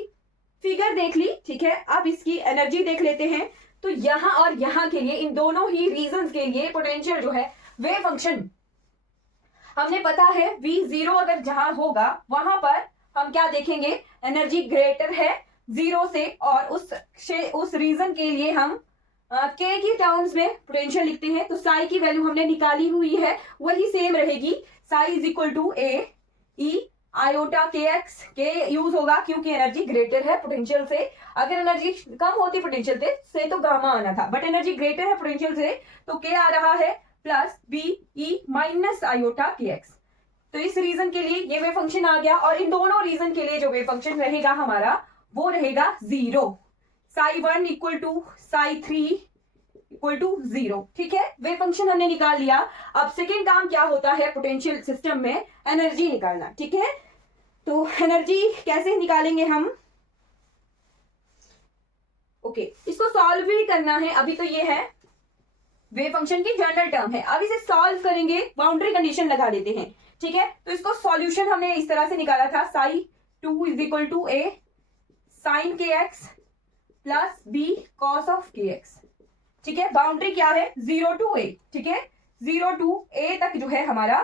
फिगर देख ली, ठीक है। अब इसकी एनर्जी देख लेते हैं। तो यहाँ और यहाँ के लिए, इन दोनों ही रीजंस के लिए पोटेंशियल जो है वेव फंक्शन हमने पता है V0 अगर जहां होगा वहां पर हम क्या देखेंगे, एनर्जी ग्रेटर है 0 से, और उस रीजन के लिए हम k की टर्म्स में पोटेंशियल लिखते हैं। तो साई की वैल्यू हमने निकाली हुई है, वही सेम रहेगी, psi is equal to a e iota kx, k use होगा क्योंकि एनर्जी ग्रेटर है पोटेंशियल से। अगर एनर्जी कम होती पोटेंशियल से तो गामा आना था, बट एनर्जी ग्रेटर है पोटेंशियल से तो k आ रहा है plus B E minus iota K X. तो इस रीजन के लिए ये वेव फंक्शन आ गया, और इन दोनों रीजन के लिए जो वेव फंक्शन रहेगा हमारा वो रहेगा 0, psi 1 equal to psi 3 equal to 0, ठीक है। वेव फंक्शन हमने निकाल लिया। अब सेकेंड काम क्या होता है पोटेंशियल सिस्टम में, एनर्जी निकालना, ठीक है। तो एनर्जी कैसे निकालेंगे हम, ओके, इसको सॉल्व भी करना है। अभी तो ये है वेव फंक्शन की जनरल टर्म है, अब इसे सॉल्व करेंगे, बाउंड्री कंडीशन लगा लेते हैं, ठीक है। तो इसको सॉल्यूशन हमने इस तरह से निकाला था, psi 2 is equal to a sine के x plus b cos of k x, ठीक है। बाउंड्री क्या है, 0 टू a, ठीक है, 0 टू a तक जो है हमारा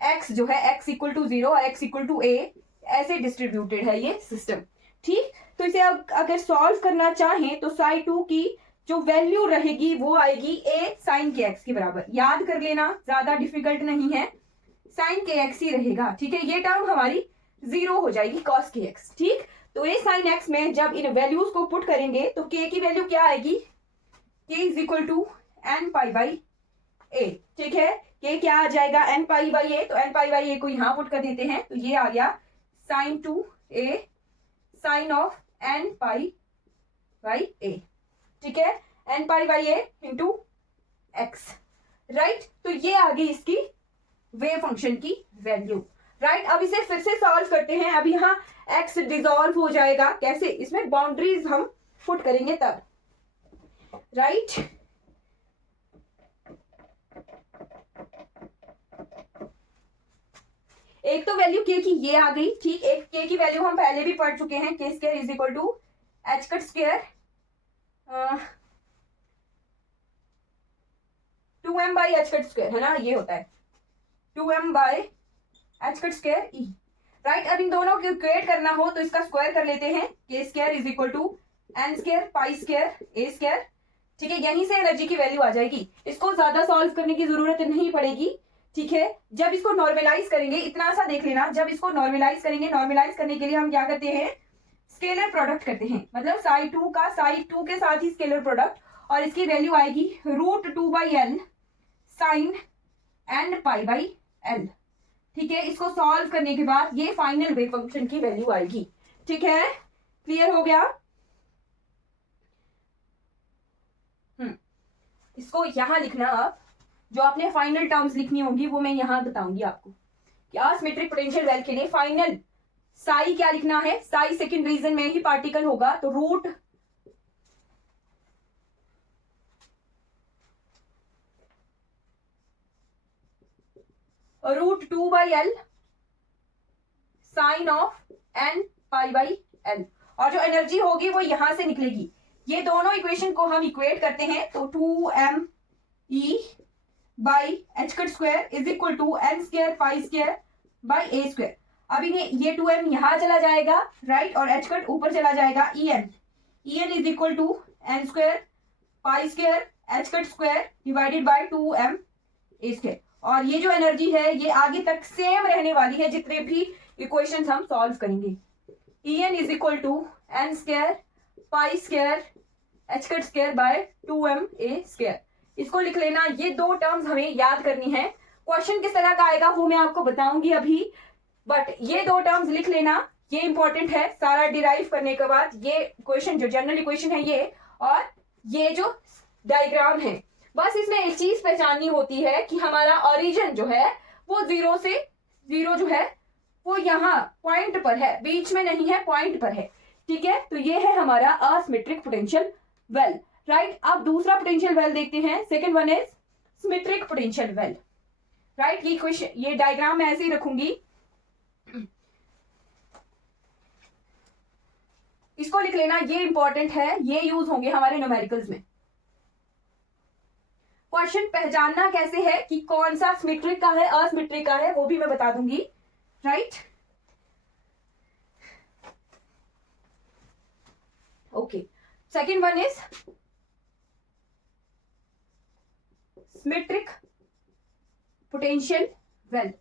x जो है x इक्वल टू 0 और x इक्वल टू a, ऐसे डिस्ट्रीब्यूटेड है ये सिस्टम, ठीक। तो इसे अगर सॉल्व करना चाहें तो साई 2 की जो वैल्यू रहेगी वो आएगी a साइन के एक्स के बराबर। याद कर लेना, ज्यादा डिफिकल्ट नहीं है, साइन के एक्स ही रहेगा, ठीक है। ये टर्म हमारी 0 हो जाएगी कॉस के एक्स, ठीक। तो a साइन एक्स में जब इन वैल्यूज को पुट करेंगे तो k की वैल्यू क्या आएगी, k is equal to n pi by a, ठीक है। k क्या आ जाएगा, n पाई बाई a, तो n पाई बाई a को यहाँ पुट कर देते हैं, तो ये आ गया sine 2a sine of n pi by a, ठीक है, n pi by a into X, right. तो ये आ गई इसकी वेव फंक्शन की वैल्यू, राइट। अब इसे फिर से सॉल्व करते हैं। अब यहाँ x डिसॉल्व हो जाएगा, कैसे, इसमें बाउंड्रीज हम पुट करेंगे तब, राइट। एक तो वैल्यू k की ये आ गई, ठीक। एक k की वैल्यू हम पहले भी पढ़ चुके हैं, k square is equal to h cut square 2m by H cut square, है ना, ये होता है 2m by H cut square E, right. अब इन दोनों को इक्वेट करना हो तो इसका स्क्वायर कर लेते हैं, K square is equal to N square pi square A square, ठीक है। यहीं से एनर्जी की वैल्यू आ जाएगी, इसको ज्यादा सॉल्व करने की जरूरत नहीं पड़ेगी, ठीक है। जब इसको नॉर्मलाइज करेंगे, इतना सा देख लेना, जब इसको नॉर्मलाइज करेंगे, नॉर्मलाइज करने के लिए हम क्या करते हैं, स्केलर प्रोडक्ट करते हैं, मतलब साई 2 का साई 2 के साथ ही स्केलर प्रोडक्ट, और इसकी वैल्यू आएगी √2/n sine n pi by l, ठीक है। इसको सॉल्व करने के बाद ये फाइनल वेव फंक्शन की वैल्यू आएगी, ठीक है। क्लियर हो गया, इसको यहां लिखना। अब जो आपने फाइनल टर्म्स लिखनी होंगी वो मैं यहां बताऊंगी आपको कि असिमेट्रिक पोटेंशियल वेल के लिए फाइनल साई क्या लिखना है, साई सेकंड रीजन में ही पार्टिकल होगा, तो √2/l sine of n pi by l, और जो एनर्जी होगी वो यहां से निकलेगी। ये दोनों इक्वेशन को हम इक्वेट करते हैं, तो 2m e by H cut square is equal to n square pi square by a square. अब ये 2m यहां चला जाएगा, राइट, और h कट ऊपर चला जाएगा, en is equal to n square pi square H cut square divided by 2m a square. और ये जो एनर्जी है ये आगे तक सेम रहने वाली है जितने भी इक्वेशंस हम सॉल्व करेंगे। En is equal to n square pi square H cut square by 2ma square. इसको लिख लेना। ये दो टर्म्स हमें याद करनी है। क्वेश्चन किस तरह का आएगा वो मैं आपको बताऊंगी अभी, बट ये दो टर्म्स लिख लेना, ये इंपॉर्टेंट है। सारा डिराइव करने के बाद ये क्वेश्चन जो जनरल इक्वेशन है ये, और ये जो डायग्राम है, बस इसमें एक चीज पहचाननी होती है कि हमारा ओरिजिन जो है वो जीरो से, जीरो जो है वो यहाँ पॉइंट पर है, बीच में नहीं है, पॉइंट पर है। ठीक है, तो ये है हमारा असिमेट्रिक पोटेंशियल वेल, राइट। अब दूसरा पोटेंशियल वेल देखते हैं। Second one is symmetric potential well, right. ये क्वेश्चन, ये डायग्राम मैं ऐसे ही रखूंगी, इसको लिख लेना, ये इंपॉर्टेंट है, ये यूज होंगे हमारे न्यूमेरिकल्स में। क्वेश्चन पहचानना कैसे है कि कौन सा सिमेट्रिक का है, असिमेट्रिक का है, वो भी मैं बता दूंगी, right. Okay, second one is symmetric potential well.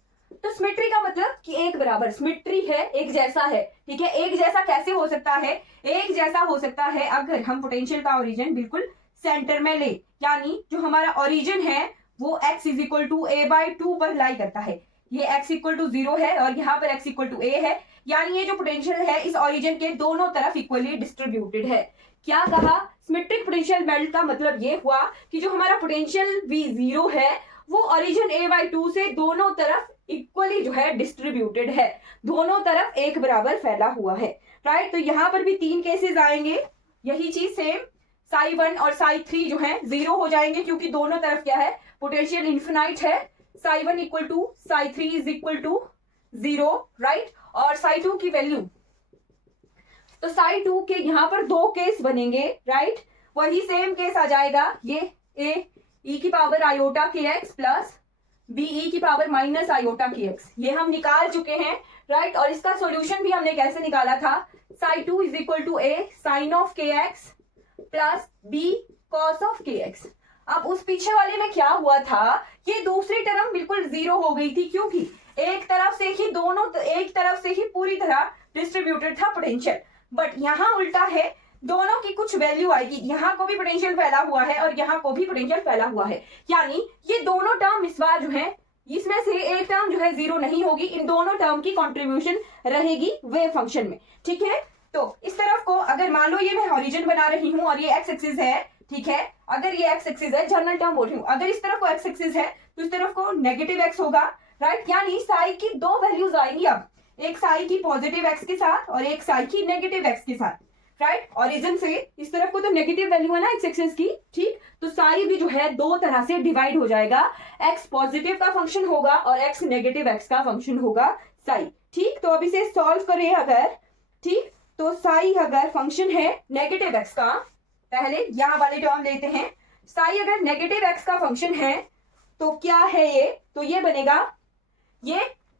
तो सिमेट्री का मतलब कि एक बराबर, सिमेट्री है, एक जैसा है। ठीक है, एक जैसा कैसे हो सकता है? एक जैसा हो सकता है अगर हम पोटेंशियल का ओरिजिन बिल्कुल सेंटर में ले, यानी जो हमारा ओरिजिन है वो x is equal to a/2 पर लाई करता है। ये x इक्वल टू 0 है और यहाँ पर x इक्वल टू a है, यानी ये जो पोटेंशियल है इस ओरिजिन के दोनों तरफ इक्वली डिस्ट्रीब्यूटेड है। क्या कहा? सिमेट्रिक पोटेंशियल वेल का मतलब ये हुआ कि जो हमारा पोटेंशियल v0 है वो ओरिजिन a/2 से दोनों तरफ इक्वली जो है डिस्ट्रीब्यूटेड है, दोनों तरफ एक बराबर फैला हुआ है, राइट। तो यहाँ पर भी तीन केसेस आएंगे, यही चीज सेम, psi1 और psi3 जो है 0 हो जाएंगे क्योंकि दोनों तरफ क्या है, पोटेंशियल इन्फिनाइट है। psi1 equal to psi3 is equal to 0, right. और psi2 की वैल्यू, तो psi2 के यहाँ पर दो केस बनेंगे, राइट। वही सेम केस आ जाएगा, ये a e की power iota K x plus b e की power minus iota K x, ये हम निकाल चुके हैं, राइट। और इसका सॉल्यूशन भी हमने कैसे निकाला था? psi2 is equal to a sine of k x plus b cos of k x. अब उस पीछे वाले में क्या हुआ था, ये दूसरी टर्म बिल्कुल 0 हो गई थी क्योंकि एक तरफ से ही दोनों, एक तरफ से ही पूरी तरह डिस्ट्रीब्यूटेड था पोटेंशियल, बट यहाँ उल्टा है, दोनों की कुछ वैल्यू आएगी, यहाँ को भी पोटेंशियल फैला हुआ है और यहाँ को भी पोटेंशियल फैला हुआ है, यानी ये दोनों टर्म इस बार जो है, इसमें से एक टर्म जो है 0 नहीं होगी, इन दोनों टर्म की कंट्रीब्यूशन रहेगी वेव फंक्शन में। ठीक है, तो इस तरफ को अगर मान लो ये मैं ओरिजिन बना रही हूं और ये एक्स एक्सिस है, ठीक है, अगर ये एक्स एक्सिस है, जनरल टर्म बोल रही हूं, अगर इस तरफ को एक्स एक्सिस है तो इस तरफ को नेगेटिव एक्स होगा, राइट। यानी साई की दो वैल्यूज आएंगी, अब एक साई की पॉजिटिव एक्स के साथ और एक साई की नेगेटिव एक्स के साथ, राइट। ओरिजिन से इस तरफ को तो नेगेटिव वैल्यू है ना एक्स एक्सिस की, ठीक, तो साई भी जो है दो तरह से डिवाइड हो जाएगा, एक्स पॉजिटिव का फंक्शन होगा और एक्स नेगेटिव एक्स का फंक्शन होगा साई, ठीक। तो अब इसे सॉल्व करें अगर, ठीक, तो साई अगर फंक्शन है नेगेटिव एक्स का, पहले यहाँ वाले टर्म लेते हैं, साई अगर नेगेटिव एक्स का फंक्शन है तो क्या है ये, तो ये बनेगा, ये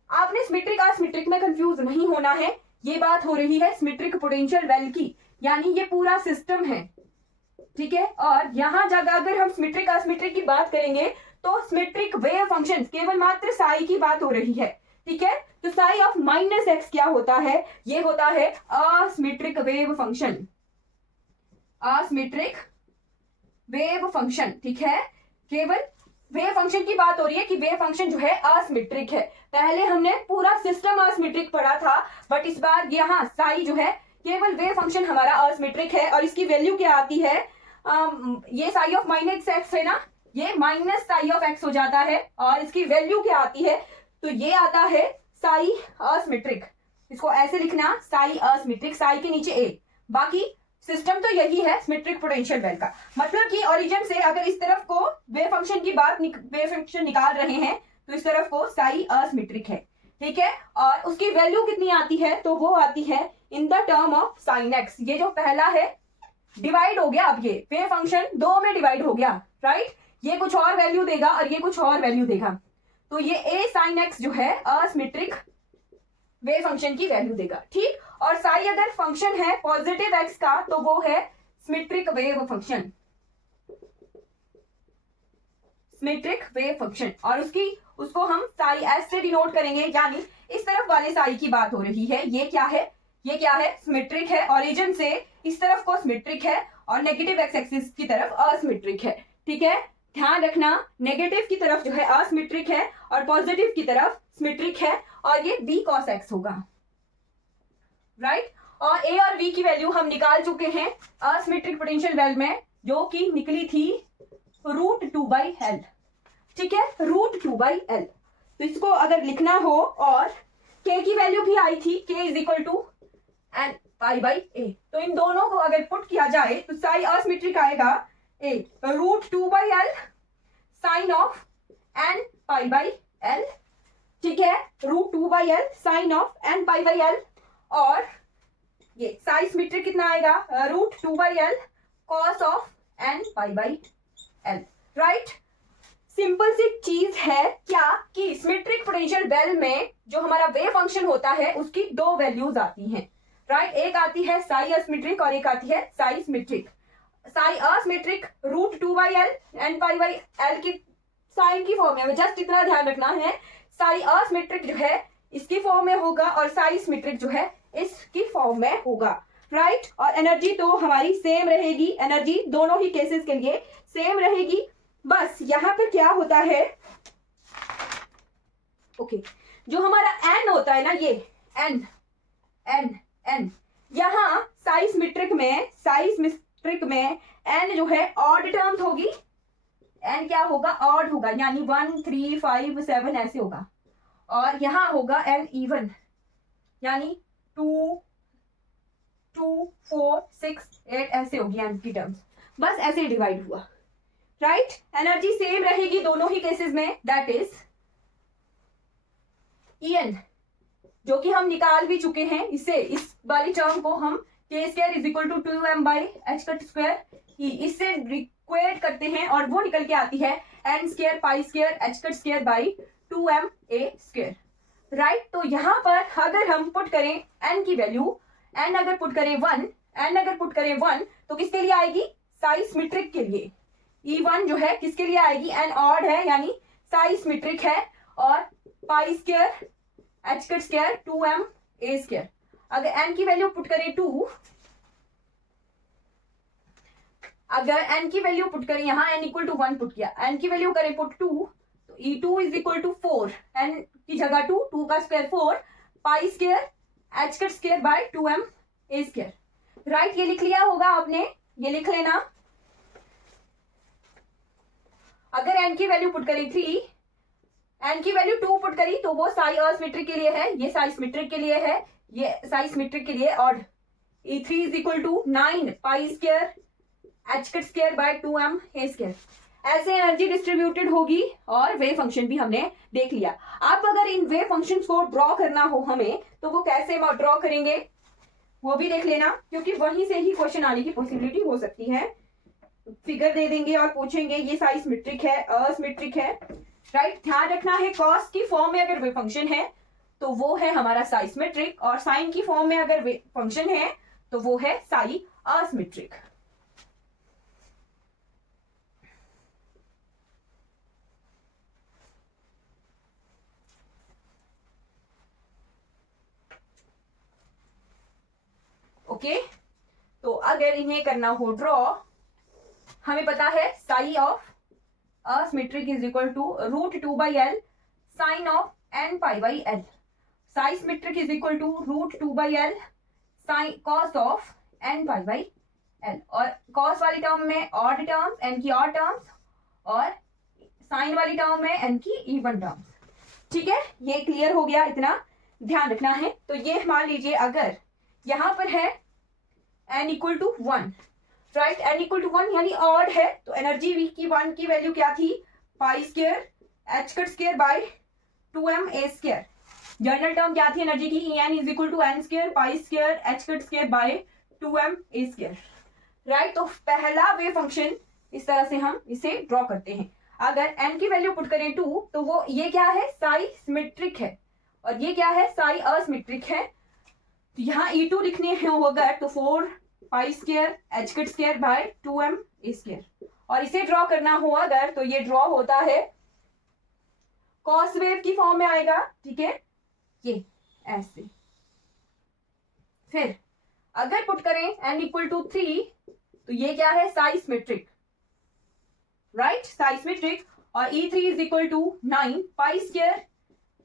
आपने सिमेट्रिक असिमेट्रिक में कंफ्यूज नहीं होना है, ये बात हो रही है सिमेट्रिक पोटेंशियल वेल की, यानी ये पूरा सिस्टम है, ठीक है। और यहां जगह अगर हम सिमेट्रिक असिमेट्रिक की बात करेंगे तो सिमेट्रिक वेव फंक्शन केवल मात्र साई की बात हो रही है, ठीक है। तो साई ऑफ माइनस एक्स क्या होता है, ये होता है asymmetric wave function, asymmetric wave function, ठीक है। केवल वेव फंक्शन की बात हो रही है कि वेव फंक्शन जो है असिमेट्रिक है। पहले हमने पूरा सिस्टम असिमेट्रिक पढ़ा था, बट इस बार यहाँ साई जो है केवल वेव फंक्शन हमारा असिमेट्रिक है और इसकी वैल्यू क्या आती है, ये साई ऑफ माइनस एक्स है ना, ये माइनस साई ऑफ एक्स हो जाता है और इसकी वैल्यू क्या आती है, तो ये आता है साई असिमेट्रिक, इसको ऐसे लिखना साई असिमेट्रिक, साई के नीचे ए, बाकी सिस्टम तो यही है सिमेट्रिक पोटेंशियल वेल का। मतलब कि ओरिजिन से अगर इस तरफ को वेव फंक्शन की बात, वेव फंक्शन निकाल रहे हैं तो इस तरफ को साई असिमेट्रिक है, ठीक है। और उसकी वैल्यू कितनी आती है, तो वो आती है in the term of sine x. ये जो पहला है डिवाइड हो गया, अब ये वेव फंक्शन दो में डिवाइड हो गया, राइट। ये कुछ और वैल्यू देगा और ये कुछ और वैल्यू देगा, तो ये ए साइन एक्स जो है असिमेट्रिक वेव फंक्शन की वैल्यू देगा, ठीक। और साई अगर फंक्शन है पॉजिटिव एक्स का तो वो है symmetric wave function, symmetric wave function, और उसको हम साई एस से डिनोट करेंगे, यानी इस तरफ वाले साई की बात हो रही है, ये क्या है, ये क्या है, सिमेट्रिक है, ओरिजिन से इस तरफ को सिमेट्रिक है और नेगेटिव एक्स एक्सिस की तरफ असिमेट्रिक है। ठीक है, ध्यान रखना, नेगेटिव की तरफ जो है असिमेट्रिक है और पॉजिटिव की तरफ सिमेट्रिक है, और ये b cos x होगा, राइट। और a और v की वैल्यू हम निकाल चुके हैं असिमेट्रिक पोटेंशियल वेल में, जो कि निकली थी √2/L। ठीक है, √2/L। तो इसको अगर लिखना हो, और k की वैल्यू भी आई थी, k = n π/a, तो इन दोनों को अगर पुट किया जाए तो साई असिमेट्रिक आएगा a √2/L sine of n π/L। ठीक है, √2/L sine of n π/L, और ये साई सिमेट्रिक कितना आएगा, √2/L cos of n π/L, right. Simple सी चीज है क्या कि सिमेट्रिक पोटेंशियल वेल में जो हमारा वेव फंक्शन होता है उसकी दो वैल्यूज आती हैं, राइट। एक आती है साई असिमेट्रिक और एक आती है Sai symmetric. Sai asymmetric √2/L n π/L की साइन की फॉर्म में, जस्ट इतना ध्यान रखना है, साई असिमेट्रिक जो है इसकी फॉर्म में होगा और साई सिमेट्रिक जो है इसकी फॉर्म में होगा, राइट। और एनर्जी तो हमारी सेम रहेगी, एनर्जी दोनों ही केसेस के लिए सेम रहेगी। बस यहाँ पर क्या होता है, ओके, जो हमारा n होता है ना, ये n n n, यहाँ साई सिमेट्रिक में n जो है ऑड टर्म्स होगी, n क्या होगा, ऑड होगा, यानी 1 3 5 7 ऐसे होगा, और यहाँ होगा n इवन, यानी 2 2 4 6 8 ऐसे होगी n की टर्म्स, बस ऐसे डिवाइड हुआ, राइट। एनर्जी सेम रहेगी दोनों ही केसेस में, दैट इज En, जो कि हम निकाल भी चुके हैं। इस वाली टर्म को हम k² = 2m/h², इससे इक्वेट करते हैं और वो निकल के आती है n² π² h²/2ma², राइट। तो यहाँ पर अगर हम पुट करें n की वैल्यू, n अगर पुट करें 1 तो किसके लिए आएगी, साई सिमेट्रिक के लिए। E1 जो है किसके लिए आएगी, n ऑड है यानी साई सिमेट्रिक है, और π² h² 2ma²। अगर n की वैल्यू पुट करें 2, अगर n की वैल्यू पुट करें, यहाँ n = 1 पुट किया, n की वैल्यू करें पुट 2, तो E2 = 4, n की जगह 2 का स्क्वायर 4 π² h² 2ma², राइट। ये लिख लिया होगा आपने, ये लिख लेना। अगर n की वैल्यू पुट करें 3, n की वैल्यू 2 पुट करी तो वो साई असिमेट्रिक के लिए है, ये साई सिमेट्रिक के लिए है, ये साई सिमेट्रिक के लिए ऑड। E3 = 9 π² h² 2ma²। ऐसे एनर्जी डिस्ट्रीब्यूटेड होगी, और वेव फंक्शन भी हमने देख लिया। आप अगर इन वेव फंक्शंस को ड्रॉ करना हो हमें, तो वो कैसे ड्रॉ करेंगे वो भी देख लेना, क्योंकि वहीं से ही क्वेश्चन आने की पॉसिबिलिटी हो सकती है। फिगर दे देंगे और पूछेंगे ये साई सिमेट्रिक है, असिमेट्रिक है, राइट। ध्यान रखना है, कॉस की फॉर्म में अगर वेव फंक्शन है तो वो है हमारा साई सिमेट्रिक, और साइन की फॉर्म में अगर वेव फंक्शन है तो वो है साई असिमेट्रिक। ओके, तो अगर इन्हें करना हो ड्रॉ, हमें पता है psi of asymmetric = √2/L sine of n π/L। Psi symmetric = √2/L sine cos of n π/L, और कॉस वाली टर्म में ऑड टर्म्स, n की ऑड टर्म्स, और साइन वाली टर्म में n की इवन टर्म्स। ठीक है, ये क्लियर हो गया, इतना ध्यान रखना है। तो ये मान लीजिए अगर यहाँ पर है n = 1, राइट, n = 1 यानी ऑड है, तो एनर्जी v की 1 की वैल्यू क्या थी, π² h² 2ma²। जनरल टर्म क्या थी एनर्जी की, En = n² π² h² 2ma², right. तो पहला वेव फंक्शन इस तरह से हम इसे ड्रॉ करते हैं। अगर n की वैल्यू पुट करें 2, तो वो ये क्या है, साई सिमेट्रिक है, और ये क्या है, साई असिमेट्रिक है। तो यहाँ E2 लिखने होगा तो 4 π² h² 2ma², और इसे ड्रॉ करना हो अगर, तो ये ड्रॉ होता है कॉस वेव की फॉर्म में आएगा, ठीक है, ये ऐसे। फिर अगर पुट करें n = 3, तो ये क्या है, साइस्मेट्रिक, राइट, साइस्मेट्रिक। और E3 is equal to 9 pi square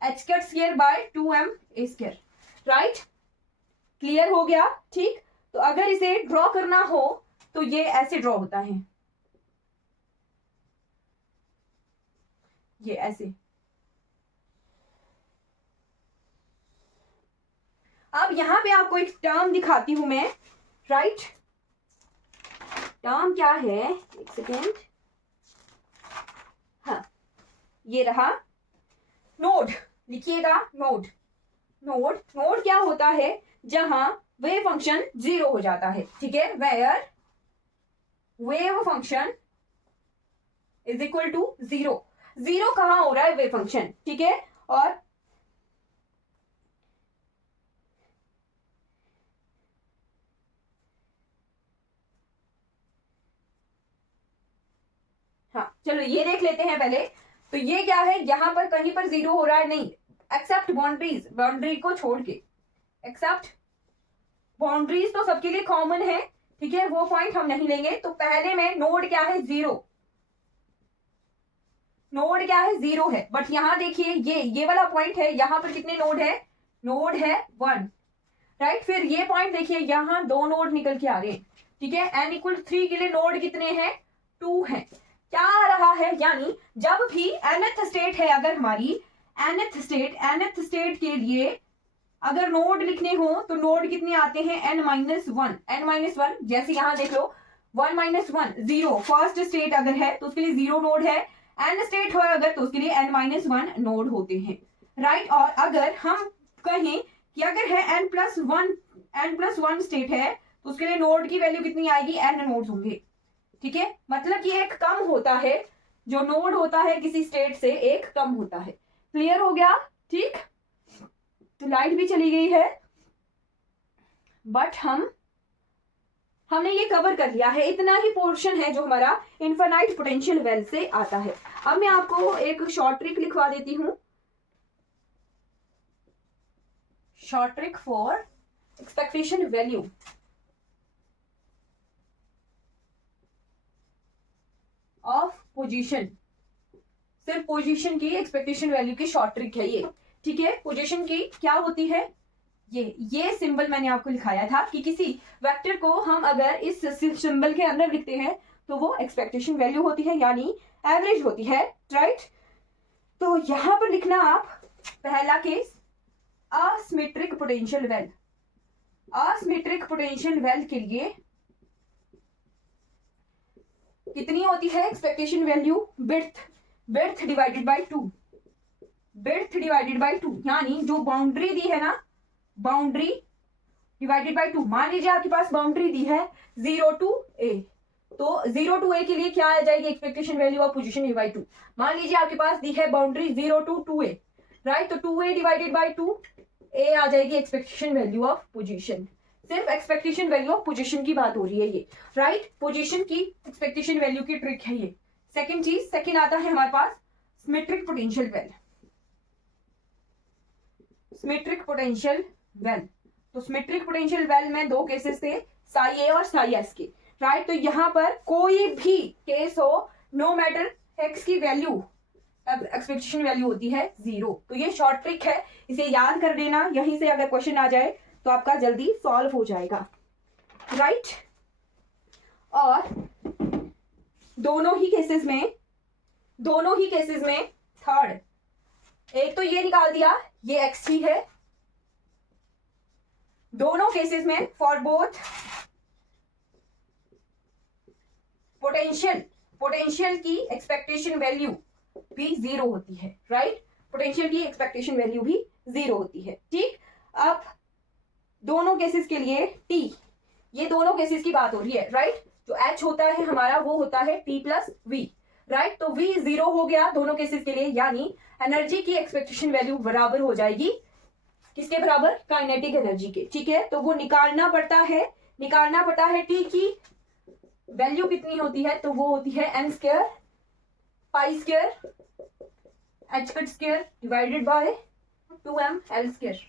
h cut square by 2m a square, right, clear हो गया, ठीक। तो अगर इसे ड्रॉ करना हो तो ये ऐसे ड्रॉ होता है, ये ऐसे। अब यहां पे आपको एक टर्म दिखाती हूं मैं, राइट, टर्म क्या है, एक सेकेंड, हाँ ये रहा नोड, लिखिएगा नोड। नोड, नोड क्या होता है, जहां वेव फंक्शन 0 हो जाता है, ठीक है, where wave function is equal to 0। 0 कहां हो रहा है, वेव फंक्शन, ठीक है। और हाँ चलो ये देख लेते हैं पहले। तो ये क्या है, यहां पर कहीं पर 0 हो रहा है, नहीं, एक्सेप्ट बाउंड्रीज, बाउंड्री को छोड़ के, एक्सेप्ट बाउंड्रीज तो सबके लिए कॉमन है, ठीक है, वो पॉइंट हम नहीं लेंगे। तो पहले में नोड क्या है, 0, नोड क्या है, 0 है। बट यहां देखिए ये वाला पॉइंट है, यहां पर कितने नोड है, नोड है 1, राइट। फिर ये पॉइंट देखिए, यहां 2 नोड निकल के आ रहे हैं, ठीक है। n इक्वल 3 के लिए नोड कितने हैं, 2 है। क्या आ रहा है, यानी जब भी nth स्टेट है, अगर हमारी nth स्टेट के लिए अगर नोड लिखने हो तो नोड कितने आते हैं, n-1, जैसे यहां देख लो 1 - 1 0, फर्स्ट स्टेट अगर है तो उसके लिए 0 नोड है, n स्टेट हो अगर तो उसके लिए n-1 नोड होते हैं, राइट। और अगर हम कहें कि अगर है n+1 स्टेट है तो उसके लिए नोड की वैल्यू कितनी आएगी, n नोड्स होंगे, ठीक है। मतलब कि एक कम होता है, जो नोड होता है किसी स्टेट से एक कम होता है, क्लियर हो गया, ठीक। तो लाइट भी चली गई है, बट हमने ये कवर कर लिया है, इतना ही पोर्शन है जो हमारा इनफाइनाइट पोटेंशियल वेल से आता है। अब मैं आपको एक शॉर्ट ट्रिक लिखवा देती हूं, short trick for expectation value of position, सिर्फ पोजीशन की एक्सपेक्टेशन वैल्यू की शॉर्ट ट्रिक है ये, ठीक है। पोजीशन की क्या होती है, ये सिंबल मैंने आपको लिखाया था कि किसी वेक्टर को हम अगर इस सिंबल के अंदर लिखते हैं तो वो एक्सपेक्टेशन वैल्यू होती है, यानी एवरेज होती है, राइट। तो यहां पर लिखना आप पहला case, asymmetric potential well. Asymmetric potential well के लिए कितनी होती है expectation value, width divided by 2, width divided by 2, यानी जो बाउंड्री दी है ना, बाउंड्री डिवाइडेड बाय 2। मान लीजिए आपके पास बाउंड्री दी है 0 to a, तो 0 to a के लिए क्या आ जाएगी expectation value of position a by 2। मान लीजिए आपके पास दी है बाउंड्री 0 to 2a, राइट, तो 2a डिवाइडेड बाय 2 a आ जाएगी एक्सपेक्टेशन वैल्यू ऑफ पोजीशन। सिर्फ एक्सपेक्टेशन वैल्यू ऑफ पोजीशन की बात हो रही है ये, राइट, पोजीशन की एक्सपेक्टेशन वैल्यू की ट्रिक है ये। सेकंड चीज, सेकंड आता है हमारे पास symmetric potential well, symmetric potential well. तो सिमेट्रिक पोटेंशियल वेल में 2 केसेस थे, साई ए और साई एस के, राइट। तो यहां पर कोई भी केस हो, नो मैटर एक्स की वैल्यू, एक्सपेक्टेशन वैल्यू होती है 0। तो ये शॉर्ट ट्रिक है, इसे याद कर देना, यहीं से अगर क्वेश्चन आ जाए तो आपका जल्दी सॉल्व हो जाएगा, राइट। और दोनों ही केसेस में थर्ड, एक तो ये निकाल दिया, ये एक्स ही है, दोनों केसेस में फॉर बोथ पोटेंशियल की एक्सपेक्टेशन वैल्यू भी 0 होती है, राइट, पोटेंशियल की एक्सपेक्टेशन वैल्यू भी 0 होती है, ठीक। अब दोनों केसेस के लिए t, ये दोनों केसेस की बात हो रही है, राइट। जो h होता है हमारा वो होता है t प्लस v, राइट। तो v 0 हो गया दोनों केसेस के लिए, यानी एनर्जी की एक्सपेक्टेशन वैल्यू बराबर हो जाएगी किसके बराबर, काइनेटिक एनर्जी के, ठीक है। तो वो निकालना पड़ता है t की वैल्यू कितनी होती है, तो वो होती है m square pi square h cut square divided bye 2m l square.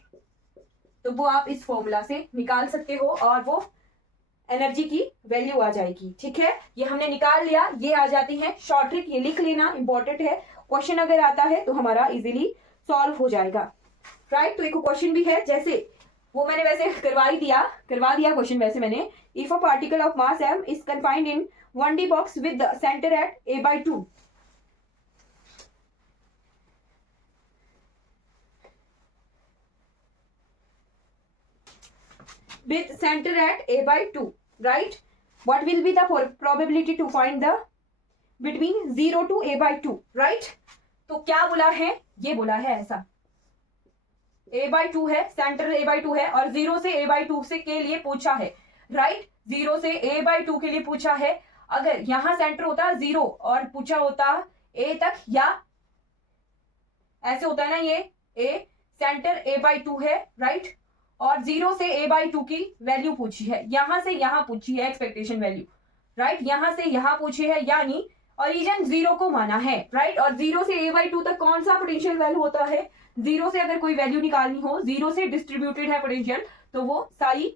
तो वो आप इस फॉर्मूला से निकाल सकते हो और वो एनर्जी की वैल्यू आ जाएगी। ठीक है, ये हमने निकाल लिया, ये आ जाती है शॉर्ट ट्रिक, ये लिख लेना, इंपॉर्टेंट है। क्वेश्चन अगर आता है तो हमारा इजीली सॉल्व हो जाएगा। राइट, तो एक क्वेश्चन भी है, जैसे वो मैंने वैसे करवा दिया क्वेश्चन वैसे मैंने। If a particle of mass m is confined in 1D box with centre at a/2, with center at a/2, right? What will be the probability to find the between 0 to a/2, right? तो क्या बोला है, ये बोला है ऐसा, a/2 है, centre a/2 है और 0 से a/2 से के लिए पूछा है, राइट? 0 से a/2 के लिए पूछा है। अगर यहां सेंटर होता 0 और पूछा होता a तक, या ऐसे होता है ना, ये a सेंटर a/2 है, राइट? और 0 से a/2 की वैल्यू पूछी है, यहां से यहां पूछी है एक्सपेक्टेशन वैल्यू, राइट? यहां से यहां पूछी है, यानी ओरिजिन 0 को माना है, राइट? और 0 से a/2 तक कौन सा पोटेंशियल वैल्यू होता है? 0 से अगर कोई वैल्यू निकालनी हो, 0 से डिस्ट्रीब्यूटेड है पोटेंशियल, तो वो सारी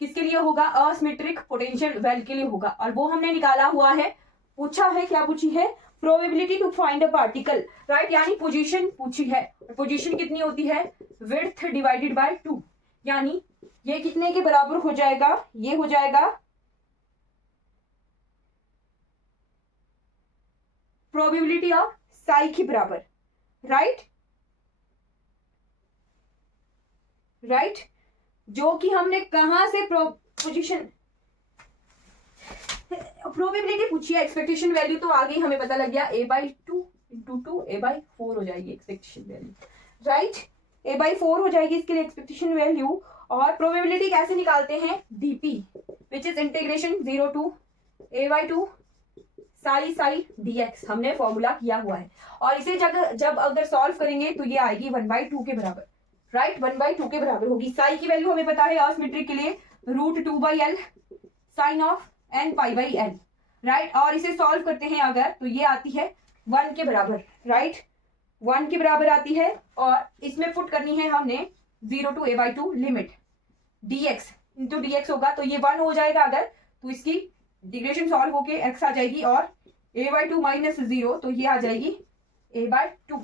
किसके लिए होगा? असिमेट्रिक पोटेंशियल वैल्यू के लिए होगा, और वो हमने निकाला हुआ है। पूछा है, क्या पूछी है? Probability to find a particle, right? यानी पोजीशन पूछी है। पोजीशन कितनी होती है? विड्थ डिवाइडेड बाय 2, यानी ये कितने के बराबर हो जाएगा? ये हो जाएगा प्रोबेबिलिटी ऑफ साई के बराबर, राइट? राइट, जो कि हमने कहां से पोजीशन प्रोबेबिलिटी पूछी है। एक्सपेक्टेशन वैल्यू तो आगे हमें पता लग गया, a/2 इंटू 2 a/4 हो जाएगी एक्सपेक्टेशन वैल्यू, राइट? a/4 हो जाएगी इसके लिए एक्सपेक्टेशन वैल्यू। और प्रोबेबिलिटी कैसे निकालते हैं? dp which is integration 0 to a/2 psi dx, हमने फॉर्मूला किया हुआ है। और इसे जब अगर सॉल्व करेंगे तो ये आएगी 1/2 के बराबर, राइट? 1/2 के बराबर होगी। साई की वैल्यू हमें पता है असिमेट्रिक के लिए √2/l sine of n π/l, right? और इसे सॉल्व करते हैं अगर, तो ये आती है 1 के बराबर, राइट? 1 के बराबर आती है। और इसमें पुट करनी है हमने 0 to a/2 limit dx into dx होगा, तो ये 1 हो जाएगा अगर, तो इसकी इंटीग्रेशन सॉल्व होके x आ जाएगी, और a/2 माइनस 0, तो ये आ जाएगी a/2,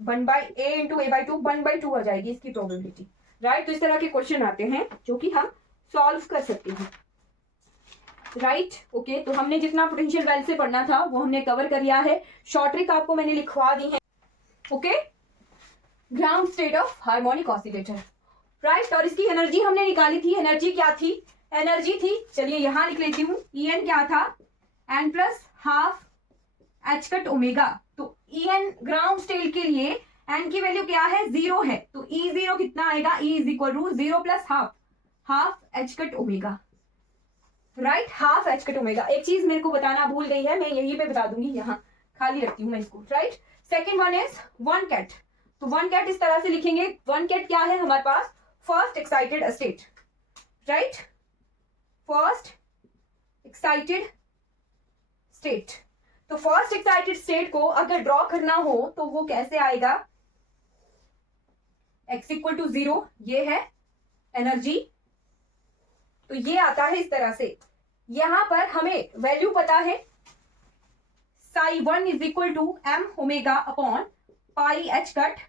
1/a इंटू a/2 1/2 आ जाएगी इसकी प्रोबेबिलिटी, राइट? तो इस तरह के क्वेश्चन आते हैं जो कि हम सॉल्व कर सकते हैं, राइट? ओके, तो हमने जितना पोटेंशियल वैल्यू से पढ़ना था वो हमने कवर कर लिया है। शॉर्ट ट्रिक आपको मैंने लिखवा दी है, okay? Ground state of harmonic oscillator, right? और इसकी एनर्जी हमने निकाली थी। एनर्जी क्या थी? एनर्जी थी, चलिए यहां लिख लेती हूँ, En क्या था? n plus half h cut omega. तो En ग्राउंड स्टेट के लिए n की वैल्यू क्या है? 0 है, तो E0 कितना आएगा? E is equal to 0 plus half h cut omega, right? Half h cut omega. एक चीज मेरे को बताना भूल गई है, मैं यहीं पे बता दूंगी, यहाँ खाली रखती हूँ मैं इसको, right? Second one is 1 ket. तो 1 कैट इस तरह से लिखेंगे। 1 कैट क्या है हमारे पास? First excited state, right? First excited state. तो फर्स्ट एक्साइटेड स्टेट को अगर ड्रॉ करना हो तो वो कैसे आएगा? x इक्वल टू 0, ये है एनर्जी, तो ये आता है इस तरह से। यहां पर हमें वैल्यू पता है, psi1 is equal to m omega upon pi h cut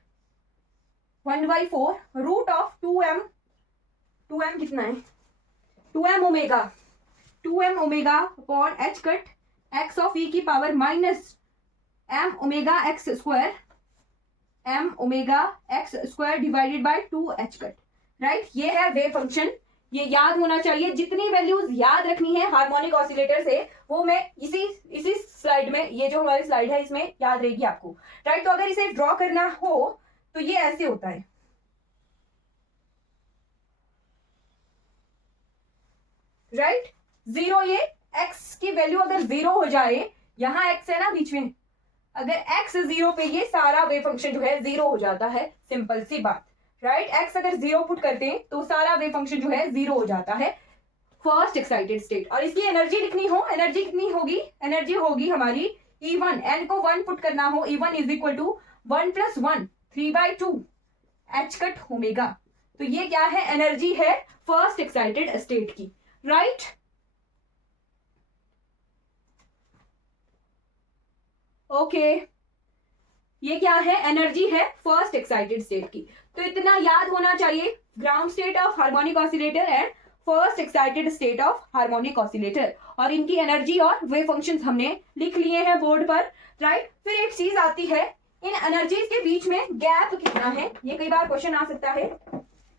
1/4 root of 2m कितना है? 2m omega upon h cut x of e की power minus m omega x square divided by 2h cut, right? ये है wave function, ये याद होना चाहिए। जितनी वैल्यूज याद रखनी है हार्मोनिक ऑसिलेटर से वो मैं इसी स्लाइड में, ये जो हमारी स्लाइड है इसमें याद रहेगी आपको, राइट? तो अगर इसे ड्रॉ करना हो तो ये ऐसे होता है, राइट? 0, ये x की वैल्यू अगर 0 हो जाए, यहां x है ना बीच में, अगर x 0 पे ये सारा वेव फंक्शन जो है 0 हो जाता है, सिंपल सी बात, राइट? x अगर 0 पुट करते हैं तो सारा वेव फंक्शन जो है 0 हो जाता है, फर्स्ट एक्साइटेड स्टेट। और इसकी एनर्जी लिखनी हो, एनर्जी कितनी होगी? एनर्जी होगी हमारी E1, n को 1 पुट करना हो, E1 is equal to 1 plus 1 3/2 h cut omega, तो ये क्या है, एनर्जी है फर्स्ट एक्साइटेड स्टेट की, राइट। ओके, ये क्या है, एनर्जी है फर्स्ट एक्साइटेड स्टेट की। तो इतना याद होना चाहिए, ground state of harmonic oscillator and first excited state of harmonic oscillator, और इनकी एनर्जी और वेव फंक्शंस हमने लिख लिए हैं बोर्ड पर, राइट। फिर एक चीज आती है, इन एनर्जीज के बीच में गैप कितना है, ये कई बार क्वेश्चन आ सकता है,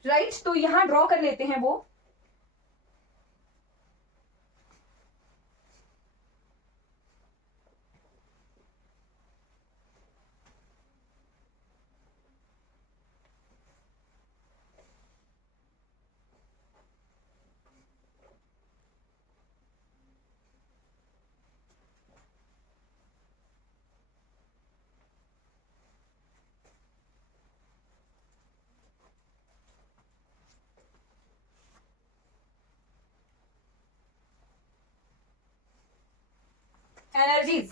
राइट। तो यहां ड्रॉ कर लेते हैं वो। एनर्जीज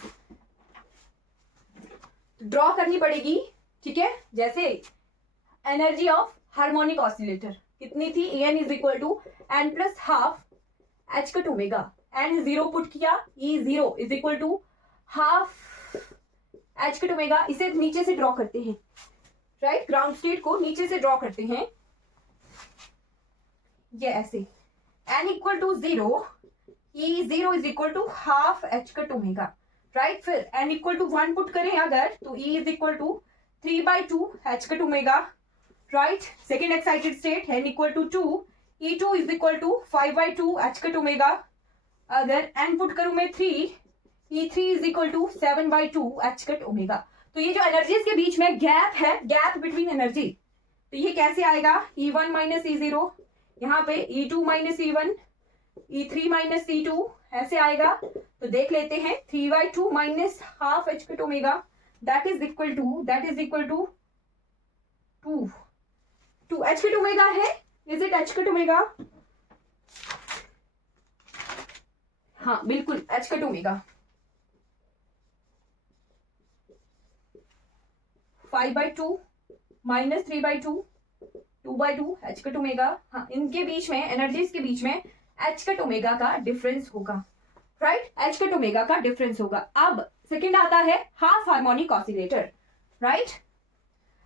ड्रॉ करनी पड़ेगी, ठीक है। जैसे एनर्जी ऑफ हार्मोनिक ऑसिलेटर कितनी थी, En is equal to n plus half h cut omega, n zero put किया, e zero is equal to half h cut omega. इसे नीचे से ड्रॉ करते हैं, राइट, ग्राउंड स्टेट को नीचे से ड्रॉ करते हैं, ये ऐसे, n equal to zero, E zero is equal to half h cut omega, right. फिर एन इक्वल टू 1 पुट करें अगर, तो E is equal to 3/2 h cut omega, right. Second excited state, n equal to 2, E2 is equal to 5/2 h cut omega. अगर n put करूं मैं 3, E3 is equal to 7/2 h cut omega. तो ये जो energies के बीच में gap है, गैप बिटवीन एनर्जी, तो ये कैसे आएगा, E1 माइनस E0, यहाँ पे E2 minus E1, E3 minus E2 ऐसे आएगा। तो देख लेते हैं, 3/2 minus half h cut omega, that is equal to 2 h cut omega है, is it h cut omega, हाँ बिल्कुल h cut omega. 5/2 minus 3/2, 2/2 h cut omega, हाँ इनके बीच में, एनर्जीज के बीच में एच कट ओमेगा का डिफरेंस होगा, राइट, एच कट ओमेगा का डिफरेंस होगा। अब सेकंड आता है half harmonic oscillator, right.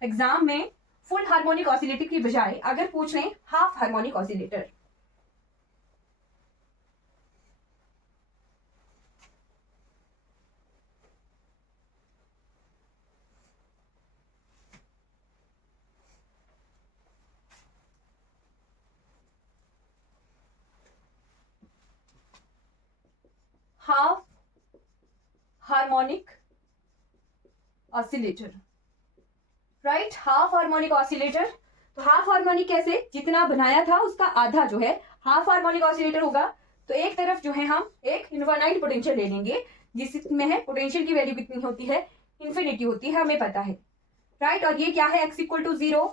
Exam में फुल हार्मोनिक ऑसिलेटर की बजाय अगर पूछ लें half harmonic oscillator, half harmonic oscillator, right, half harmonic oscillator. तो हाफ हार्मोनिक कैसे, जितना बनाया था उसका आधा जो है हाफ हार्मोनिक ऑसिलेटर होगा। तो एक तरफ जो है हम एक इनफाइनाइट पोटेंशियल ले लेंगे, जिसमें है पोटेंशियल की वैल्यू कितनी होती है, इन्फिनिटी होती है, हमें पता है, राइट। और ये क्या है, x इक्वल टू 0,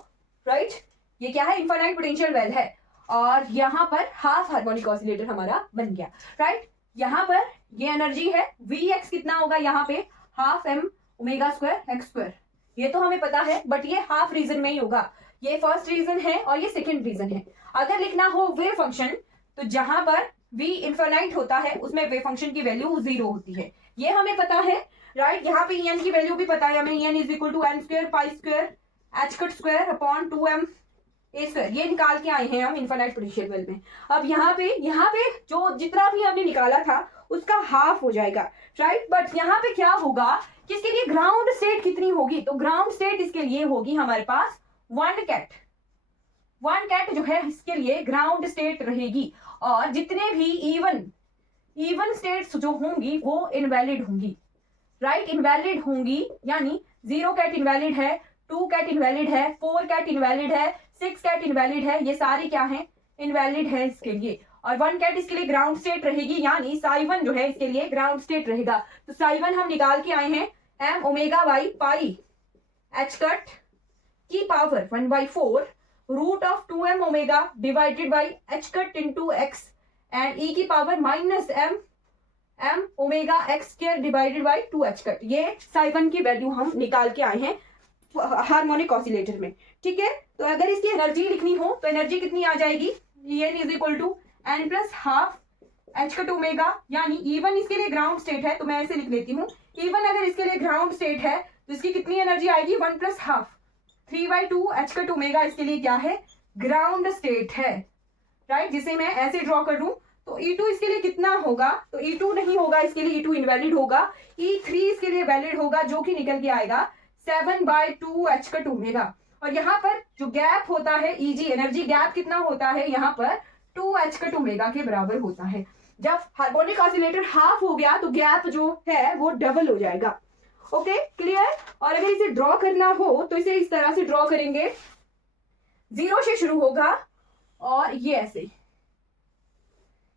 राइट, ये क्या है, इनफाइनाइट पोटेंशियल वेल है। और यहाँ पर हाफ हार्मोनिक ऑसिलेटर हमारा बन गया, राइट। यहाँ पर ये एनर्जी है, Vx कितना होगा यहाँ पे, half m omega square x square, ये तो हमें पता है, बट ये हाफ रीजन में ही होगा। ये फर्स्ट रीजन है और ये सेकंड रीजन है। अगर लिखना हो वेव फंक्शन, तो जहां पर v इनफाइनाइट होता है उसमें वेव फंक्शन की वैल्यू 0 होती है, ये हमें पता है, राइट। यहाँ पे En की वैल्यू भी पता है हमें, En is equal to n square pi square H cut square upon 2m a square, ये निकाल के आए हैं हम इनफाइनाइट पोटेंशियल वेल में। अब यहाँ पे जो जितना भी हमने निकाला था उसका हाफ हो जाएगा, राइट। बट यहाँ पे क्या होगा, किसके लिए ग्राउंड स्टेट कितनी होगी, तो ग्राउंड स्टेट इसके लिए होगी हमारे पास 1 कैट जो है इसके लिए ग्राउंड स्टेट रहेगी। और जितने भी इवन स्टेट्स जो होंगी वो इनवैलिड होंगी, राइट, इनवैलिड होंगी, यानी 0 कैट इनवैलिड है, 2 कैट इनवैलिड है, 4 कैट इनवैलिड है, 6 कैट इनवैलिड है, ये सारे क्या है, इनवैलिड है इसके लिए। और 1 कैट इसके लिए ग्राउंड स्टेट रहेगी, यानी साई1 जो है इसके लिए ग्राउंड स्टेट रहेगा। तो साई1 हम निकाल के आए हैं m omega by pi h cut की power 1/4 root of 2m omega divided by H cut into x and e की power minus m omega x square divided by 2 h cut. ये साई1 की वैल्यू हम निकाल के आए हैं हार्मोनिक ऑसिलेटर में, ठीक है। तो अगर इसकी एनर्जी लिखनी हो तो एनर्जी कितनी आ जाएगी, En is equal to n plus half h cut omega, यानी E1 इसके लिए ग्राउंड स्टेट है तो मैं ऐसे लिख लेती हूँ, E1 अगर इसके लिए ग्राउंड स्टेट है तो इसकी कितनी एनर्जी आएगी, 1 plus half 3/2 h cut omega इसके लिए क्या है, ग्राउंड स्टेट है, राइट। जिसे मैं ऐसे ड्रॉ कर लूं तो E2 इसके लिए कितना होगा, तो E2 नहीं होगा, इसके लिए E2 इनवैलिड होगा, E3 इसके लिए वैलिड होगा, जो कि निकल के आएगा 7/2 h कट ओमेगा। और यहाँ पर जो गैप होता है Eg, एनर्जी गैप कितना होता है, यहाँ पर 2 h कट ओमेगा के बराबर होता है। जब हार्मोनिक ऑसिलेटर हाफ हो गया तो गैप जो है वो डबल हो जाएगा। Okay, clear. और अगर इसे ड्रॉ करना हो तो इसे इस तरह से ड्रॉ करेंगे, 0 से शुरू होगा और ये ऐसे,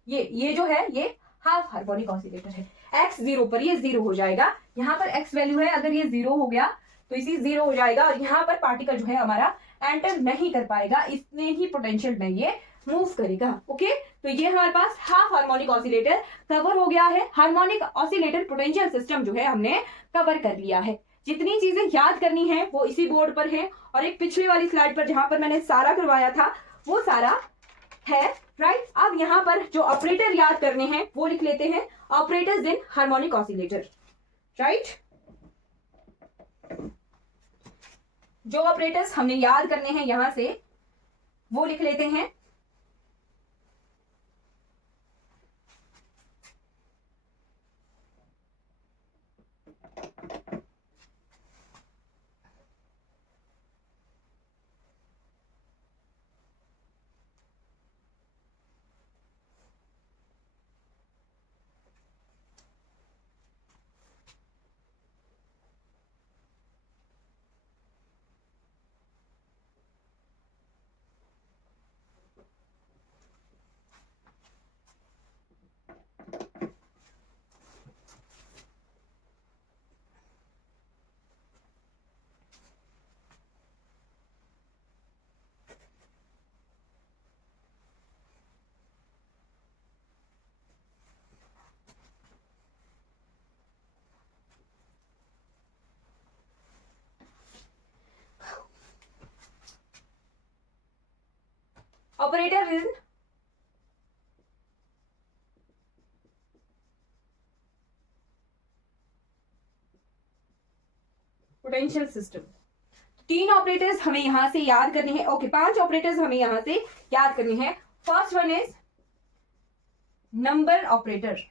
ये जो है ये हाफ हार्मोनिक ऑसिलेटर है। x 0 पर ये 0 हो जाएगा, यहाँ पर x वैल्यू है, अगर ये 0 हो गया तो इसी 0 हो जाएगा और यहाँ पर पार्टिकल जो है हमारा एंटर नहीं कर पाएगा, इतने ही पोटेंशियल में ये मूव करेगा। ओके, तो ये हमारे पास हाफ हार्मोनिक ऑसिलेटर कवर हो गया है। हार्मोनिक ऑसिलेटर पोटेंशियल सिस्टम जो है हमने कवर कर लिया है। जितनी चीजें याद करनी है वो इसी बोर्ड पर है और एक पिछले वाली स्लाइड पर जहां पर मैंने सारा करवाया था वो सारा है, राइट। अब यहाँ पर जो ऑपरेटर याद करने हैं वो लिख लेते हैं, operators in harmonic oscillator, right. जो ऑपरेटर्स हमने याद करने हैं यहां से वो लिख लेते हैं। Operator in potential system. 3 operators हमें यहां से याद करने हैं। ओके, 5 ऑपरेटर्स हमें यहां से याद करने हैं। First one is number operator,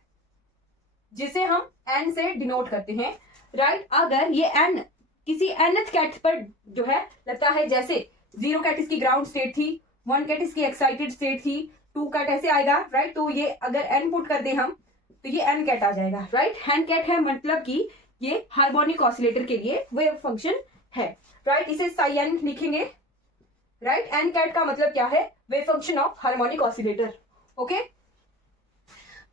जिसे हम n से डिनोट करते हैं, राइट। अगर ये n किसी nth कैट पर जो है लगता है, जैसे 0 कैट इसकी ग्राउंड स्टेट थी, 1 कैट इसकी एक्साइटेड स्टेट थी, 2 कैट ऐसे आएगा, राइट। तो ये अगर n पुट कर दे हम तो ये n कैट आ जाएगा, राइट। n कैट है मतलब कि ये हार्मोनिक ऑसिलेटर के लिए वेव फंक्शन है, राइट। इसे साई n लिखेंगे, राइट। n कैट का मतलब क्या है, wave function of harmonic oscillator. Okay,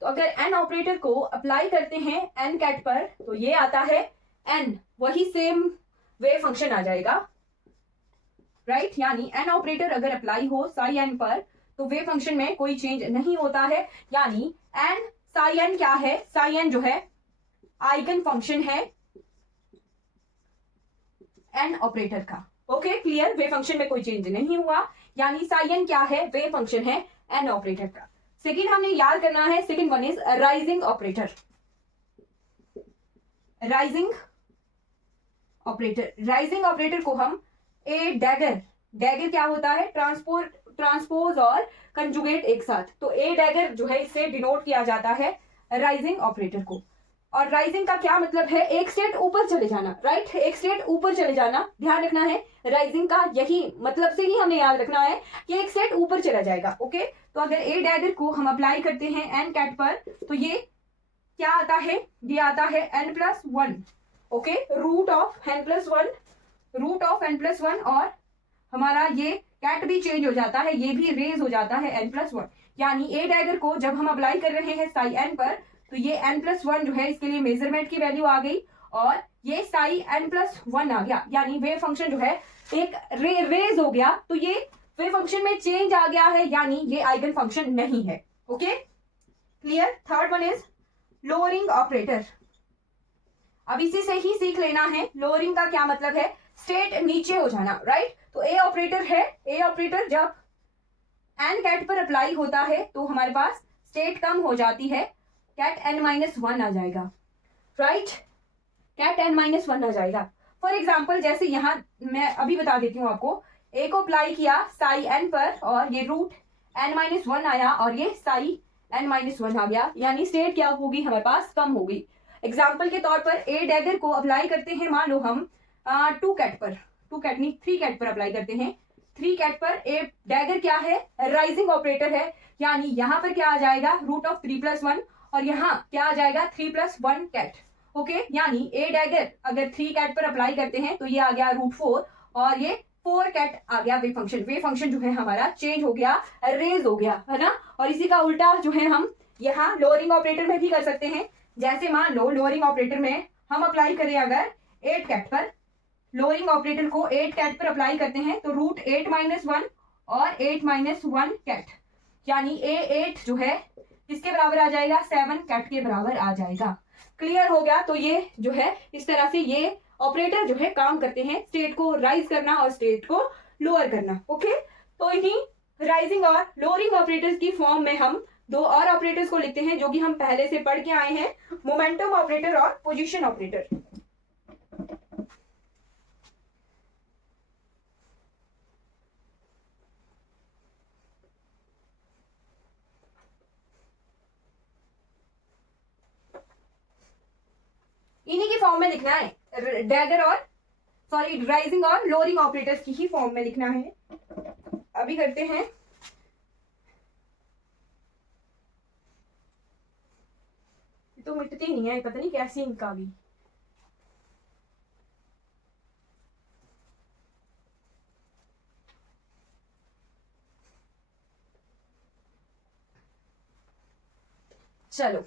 तो अगर n ऑपरेटर को अप्लाई करते हैं n कैट पर तो ये आता है n, वही सेम वेव फंक्शन आ जाएगा, राइट। यानी n ऑपरेटर अगर अप्लाई हो साई n पर तो वेव फंक्शन में कोई चेंज नहीं होता है, यानी n साई n क्या है, साई n जो है आइगन फंक्शन है n ऑपरेटर का। Okay, clear. वेव फंक्शन में कोई चेंज नहीं हुआ, यानी साई n क्या है, वेव फंक्शन है n ऑपरेटर का। सेकेंड हमने याद करना है, second one is rising operator. Rising operator, rising operator को हम ए डैगर, डैगर क्या होता है, ट्रांसपोज और कंजुगेट एक साथ, तो ए डैगर जो है इससे डिनोट किया जाता है राइजिंग ऑपरेटर को। और राइजिंग का क्या मतलब है, एक स्टेट ऊपर चले जाना, राइट। एक स्टेट ऊपर चले जाना, ध्यान रखना है, राइजिंग का यही मतलब से ही हमने याद रखना है कि एक स्टेट ऊपर चला जाएगा। ओके, तो अगर ए डैगर को हम अप्लाई करते हैं एन कैट पर तो ये क्या आता है, ये आता है n+1। Okay, root of n+1, root of n+1, और हमारा ये कैट भी चेंज हो जाता है, ये भी रेज हो जाता है n+1। यानी ए डैगर को जब हम अप्लाई कर रहे हैं साई n पर तो ये n+1 जो है इसके लिए मेजरमेंट की वैल्यू आ गई और ये साई n+1 आ गया, यानी वेव फंक्शन जो है एक रेज हो गया, तो ये वेव फंक्शन में चेंज आ गया है, यानी ये आइगन फंक्शन नहीं है। Okay, clear. Third one is lowering operator. अब इसी से ही सीख लेना है, लोअरिंग का क्या मतलब है, स्टेट नीचे हो जाना, राइट। तो ए ऑपरेटर है, ए ऑपरेटर जब एन कैट पर अप्लाई होता है तो हमारे पास स्टेट कम हो जाती है, कैट n-1 आ जाएगा, राइट, कैट n-1 आ जाएगा। फॉर एग्जाम्पल जैसे यहाँ मैं अभी बता देती हूँ आपको, ए को अप्लाई किया साई एन पर और ये रूट n-1 आया और ये साई n-1 आ गया, यानी स्टेट क्या होगी हमारे पास, कम होगी। एग्जाम्पल के तौर पर ए डैगर को अप्लाई करते हैं, मान लो हम 2 कैट पर, 2 कैट नहीं 3 कैट पर अप्लाई करते हैं, 3 कैट पर ए डैगर क्या है, राइजिंग ऑपरेटर है, यानी यहाँ पर क्या आ जाएगा, रूट ऑफ 3+1 और यहाँ क्या आ जाएगा 3+1 कैट, ओके, यानी ए डैगर अगर 3 कैट पर अप्लाई करते हैं तो ये आ गया √4 और ये 4 कैट आ गया वेव फंक्शन। वेव फंक्शन जो है हमारा चेंज हो गया, रेज हो गया, है ना। और इसी का उल्टा जो है हम यहाँ लोअरिंग ऑपरेटर में भी कर सकते हैं। जैसे मान लो लोअरिंग ऑपरेटर में हम अप्लाई करें अगर 8 कैट पर, लोअरिंग ऑपरेटर को 8 कैट पर अप्लाई करते हैं तो √8-1 और 8-1 कैट, यानी A8 जो है किसके बराबर आ जाएगा, 7 कैट के बराबर आ जाएगा। क्लियर हो गया। तो ये जो है इस तरह से ये ऑपरेटर जो है काम करते हैं, स्टेट को राइज करना और स्टेट को लोअर करना, ओके। तो इन्हीं राइजिंग और लोअरिंग ऑपरेटर्स की फॉर्म में हम 2 और ऑपरेटर्स को लिखते हैं जो कि हम पहले से पढ़ के आए हैं, मोमेंटम ऑपरेटर और पोजीशन ऑपरेटर। इन्हीं की फॉर्म में लिखना है, डैगर और सॉरी राइजिंग और लोअरिंग ऑपरेटर्स की ही फॉर्म में लिखना है। अभी करते हैं, तो मिटती नहीं है, पता नहीं कैसी इंक आ गई। चलो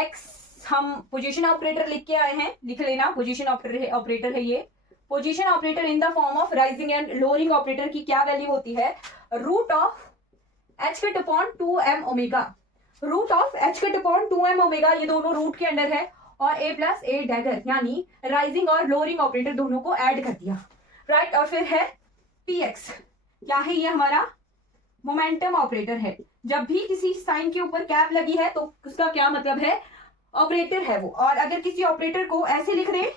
एक्स हम पोजीशन ऑपरेटर लिख के आए हैं, लिख लेना, पोजीशन ऑपरेटर है ये। Position operator in the form of rising and lowering operator की क्या वैल्यू होती है, root of h/2m omega, root of h/2m omega, ये दोनों रूट के अंडर है, और a प्लस a डैगर, यानी राइजिंग और लोअरिंग ऑपरेटर दोनों को ऐड कर दिया, राइट। और फिर है px, क्या है ये हमारा मोमेंटम ऑपरेटर है। जब भी किसी साइन के ऊपर कैप लगी है तो उसका क्या मतलब है, ऑपरेटर है वो। और अगर किसी ऑपरेटर को ऐसे लिख रहे हैं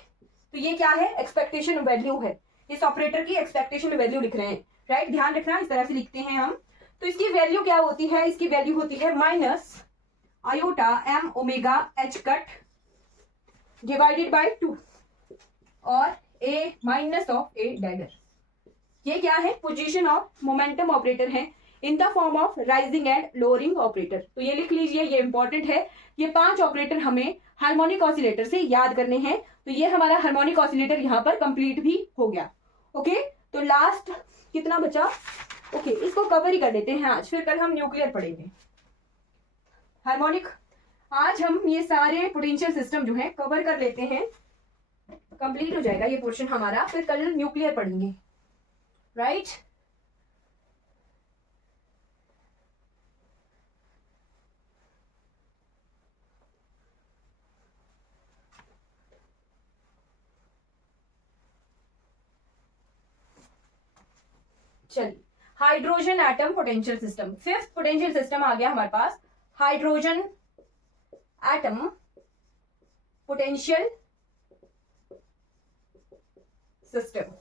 तो ये क्या है, एक्सपेक्टेशन वैल्यू है, इस ऑपरेटर की एक्सपेक्टेशन वैल्यू लिख रहे हैं, राइट। ध्यान रखना, इस तरह से लिखते हैं हम। तो इसकी वैल्यू क्या होती है, इसकी वैल्यू होती है -i/m omega h cut divided by 2 और a minus of a dagger. ये क्या है, पोजीशन ऑफ मोमेंटम ऑपरेटर है इन the form of rising and lowering operator. तो ये लिख लीजिए, ये इंपॉर्टेंट है। ये 5 ऑपरेटर हमें हार्मोनिक ऑसिलेटर से याद करने हैं। तो ये हमारा हार्मोनिक ऑसिलेटर यहाँ पर कंप्लीट भी हो गया, ओके। तो लास्ट कितना बचा, ओके, इसको कवर ही कर लेते हैं आज, फिर कल हम न्यूक्लियर पढ़ेंगे। हार्मोनिक, आज हम ये सारे पोटेंशियल सिस्टम जो है कवर कर लेते हैं, कंप्लीट हो जाएगा ये पोर्शन हमारा, फिर कल न्यूक्लियर पढ़ेंगे, राइट। चलिए, hydrogen atom potential system, 5th potential system आ गया हमारे पास, हाइड्रोजन एटम पोटेंशियल सिस्टम,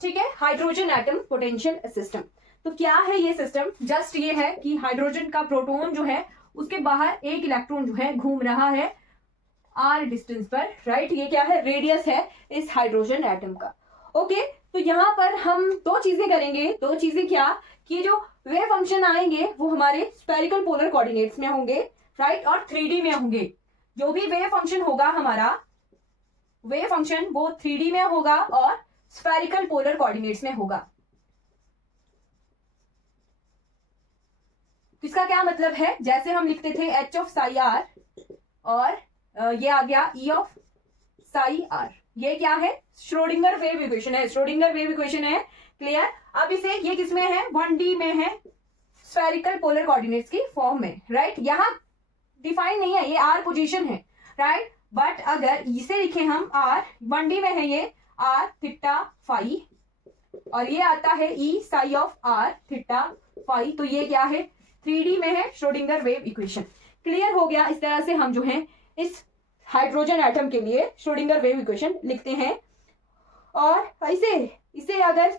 ठीक है, हाइड्रोजन एटम पोटेंशियल सिस्टम। तो क्या है ये सिस्टम, जस्ट ये है कि हाइड्रोजन का प्रोटॉन जो है उसके बाहर एक इलेक्ट्रॉन जो है घूम रहा है r डिस्टेंस पर, राइट। ये क्या है, रेडियस है इस हाइड्रोजन एटम का, ओके। तो यहाँ पर हम 2 चीजें करेंगे, 2 चीजें क्या, कि जो वेव फंक्शन आएंगे वो हमारे स्फेरिकल पोलर कोऑर्डिनेट्स में होंगे, राइट, और 3D में होंगे। जो भी वेव फंक्शन होगा हमारा, वेव फंक्शन वो 3D में होगा और स्फेरिकल पोलर कोऑर्डिनेट्स में होगा। इसका क्या मतलब है, जैसे हम लिखते थे h ऑफ साई r और ये आ गया e ऑफ साई r, ये क्या है, श्रोडिंगर वेव इक्वेशन है, श्रोडिंगर वेव इक्वेशन है, क्लियर। अब इसे ये किसमें है, 1D में है, स्फेरिकल पोलर कोऑर्डिनेट्स की फॉर्म में, राइट। यहाँ डिफाइन नहीं है, ये r पोजीशन है, राइट। बट अगर इसे लिखे हम r, 1D में है ये r थीटा फाई, और ये आता है e psi of r theta phi. तो ये क्या है, 3D में है श्रोडिंगर वेव इक्वेशन। क्लियर हो गया। इस तरह से हम जो है इस हाइड्रोजन एटम के लिए श्रोडिंगर वेव इक्वेशन लिखते हैं। और इसे अगर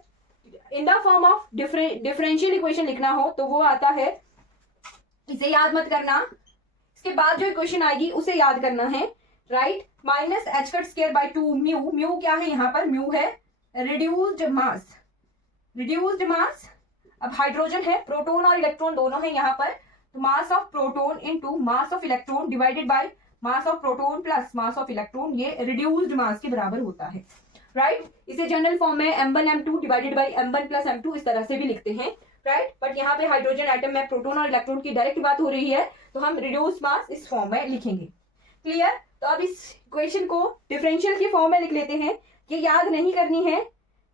इन the form of differential equation लिखना हो तो वो आता है, इसे याद मत करना, इसके बाद जो इक्वेशन आएगी उसे याद करना है, right. Minus H cut square by 2 mu. Mu क्या है यहाँ पर, म्यू है रिड्यूस्ड मास। रिड्यूस्ड मास, अब हाइड्रोजन है, प्रोटॉन और इलेक्ट्रॉन दोनों है यहाँ पर, तो mass of proton into mass of electron divided by mass of proton plus mass of electron, ये रिड्यूस्ड मास के बराबर होता है, राइट। इसे जनरल फॉर्म में m1 m2 divided by m1 plus m2 इस तरह से भी लिखते हैं, राइट। बट यहाँ पे हाइड्रोजन एटम में प्रोटॉन और इलेक्ट्रॉन की डायरेक्ट बात हो रही है, तो हम रिड्यूस्ड मास इस फॉर्म में लिखेंगे। क्लियर। तो अब इस इक्वेशन को डिफरेंशियल की फॉर्म में लिख लेते हैं, ये याद नहीं करनी है,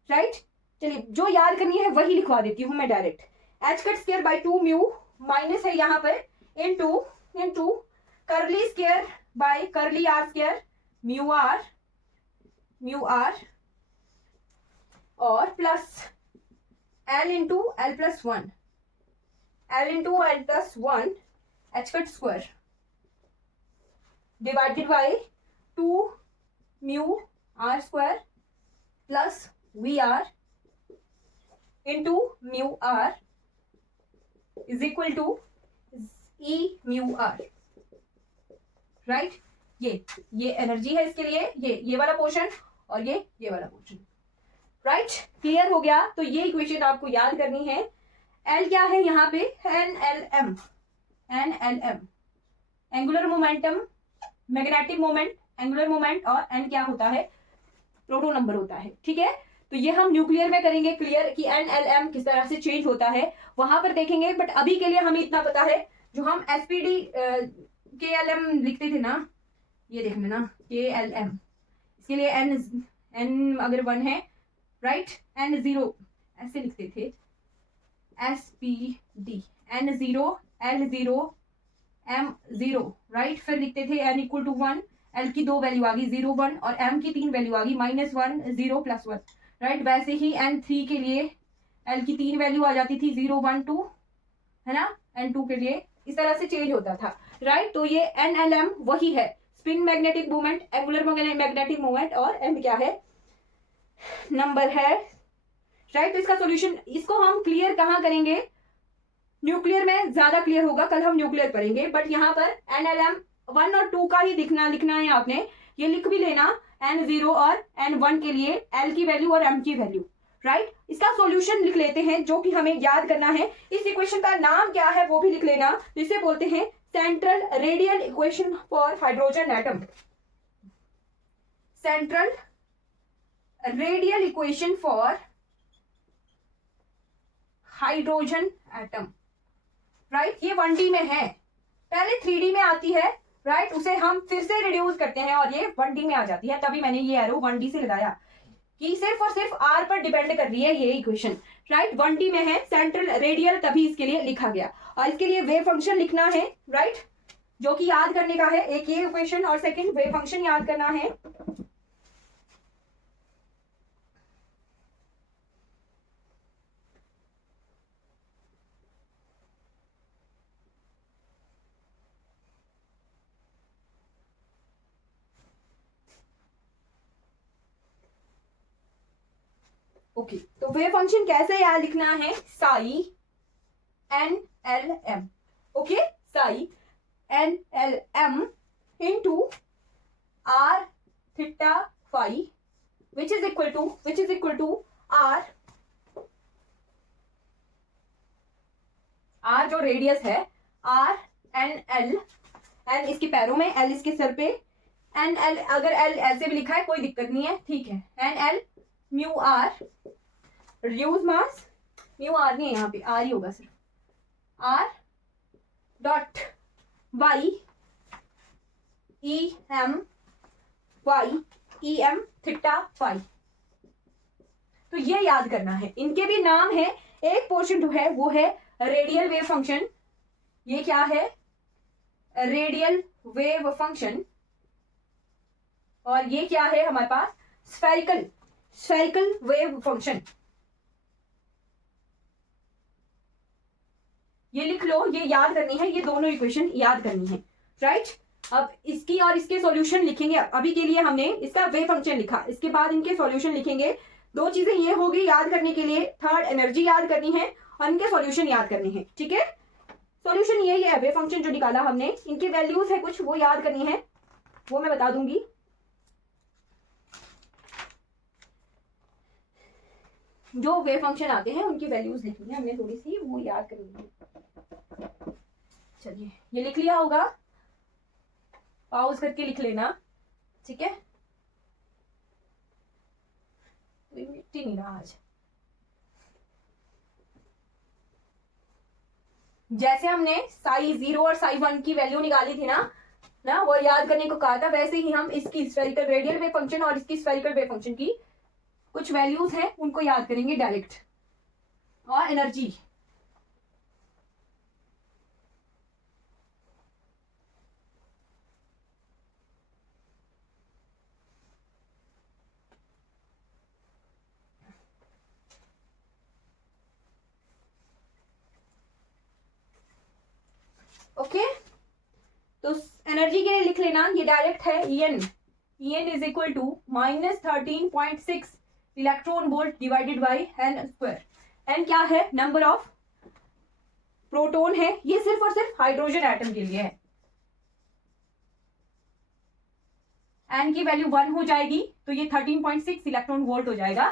राइट। चलिए जो याद करनी है वही लिखवा देती हूँ मैं direct. H cut square by 2 mu minus है यहाँ पर into curly square by curly r square mu r और plus l into L plus one h cut square divided by 2 mu r square plus v r into mu r is equal to e mu r, right. ये energy है इसके लिए, ये वाला portion और ये वाला पोर्शन, राइट। क्लियर हो गया। तो ये इक्वेशन आपको याद करनी है। एल क्या है यहाँ पे, NLM angular momentum, magnetic moment, angular moment, और एन क्या होता है, प्रोटॉन नंबर होता है, ठीक है। तो ये हम न्यूक्लियर में करेंगे क्लियर कि NLM किस तरह से चेंज होता है, वहां पर देखेंगे। बट अभी के लिए हमें इतना पता है, जो हम SPD KLM लिखते थे ना, ये देख लेना KLM, इसके लिए n अगर 1 है, राइट, N0 ऐसे लिखते थे, SPD N0 L0 M0, right. फिर लिखते थे n इक्वल टू 1, L की 2 वैल्यू आ गई 0 1 और M की 3 वैल्यू आ गई -1 0 +1, राइट। वैसे ही N3 के लिए L की 3 वैल्यू आ जाती थी 0 1 2, है ना। N2 के लिए इस तरह से चेंज होता था, राइट। तो ये NLM वही है, spin magnetic movement, angular magnetic movement, और एंड क्या है, नंबर है, राइट। तो इसका सॉल्यूशन, इसको हम क्लियर कहाँ करेंगे, न्यूक्लियर में ज्यादा क्लियर होगा, कल हम न्यूक्लियर पढ़ेंगे। बट यहाँ पर NLM 1 और 2 का ही लिखना है आपने, ये लिख भी लेना N0 और N1 के लिए L की वैल्यू और M की वैल्यू, राइट। इसका सॉल्यूशन लिख लेते हैं जो कि हमें याद करना है। इस इक्वेशन का नाम क्या है वो भी लिख लेना, जिसे बोलते हैं central radial equation for hydrogen atom. Central radial equation for hydrogen atom, right. ये 1D में है, पहले 3D में आती है, राइट। उसे हम फिर से रिड्यूस करते हैं और ये 1D में आ जाती है, तभी मैंने ये एरो 1D से लगाया कि सिर्फ और सिर्फ R पर डिपेंड कर रही है ये इक्वेशन, राइट। 1D में है, सेंट्रल रेडियल तभी इसके लिए लिखा गया। और इसके लिए वेव फंक्शन लिखना है, राइट, जो कि याद करने का है। एक ये इक्वेशन और सेकंड वेव फंक्शन याद करना है। ओके, तो वेव फंक्शन कैसे याद लिखना है, Sai NLM, okay, Sai NLM into R theta phi which is equal to R जो रेडियस है, R NL, N इसके पैरों में, L इसके सर पे, NL अगर L ऐसे भी लिखा है कोई दिक्कत नहीं है, ठीक है। NL mu R reduce mass, mu R नहीं है यहाँ पे, R ही होगा सिर्फ, R dot Y EM theta phi. तो ये याद करना है, इनके भी नाम है। एक पोर्शन जो है वो है रेडियल वेव फंक्शन, ये क्या है, रेडियल वेव फंक्शन, और ये क्या है हमारे पास, स्फेरिकल वेव फंक्शन, ये लिख लो, ये याद करनी है, ये दोनों इक्वेशन याद करनी है, राइट। अब इसकी और इसके सॉल्यूशन लिखेंगे। अभी के लिए हमने इसका वेव फंक्शन लिखा, इसके बाद इनके सॉल्यूशन लिखेंगे। दो चीजें ये होगी याद करने के लिए, थर्ड एनर्जी याद करनी है और इनके सॉल्यूशन याद करने हैं, ठीक है। सॉल्यूशन यही है, वेव फंक्शन जो निकाला हमने, इनकी वैल्यूज है कुछ, वो याद करनी है, वो मैं बता दूंगी। जो वेव फंक्शन आते हैं उनकी वैल्यूज लिखनी है हमने थोड़ी सी, वो याद करनी है। चलिए ये लिख लिया होगा, पॉज करके लिख लेना, ठीक है। मिट्टी नहीं रहा आज। जैसे हमने साई 0 और साई 1 की वैल्यू निकाली थी ना वो याद करने को कहा था, वैसे ही हम इसकी स्फेरिकल रेडियल वेव फंक्शन और इसकी स्फेरिकल वेव फंक्शन की कुछ वैल्यूज हैं उनको याद करेंगे डायरेक्ट। और एनर्जी, ओके। तो एनर्जी के लिए लिख लेना, ये डायरेक्ट है En is equal to -13.6 electron volt divided by n square. n क्या है? नंबर ऑफ प्रोटॉन है, ये सिर्फ और सिर्फ हाइड्रोजन एटम के लिए है। n की वैल्यू 1 हो जाएगी तो ये 13.6 इलेक्ट्रॉन वोल्ट हो जाएगा,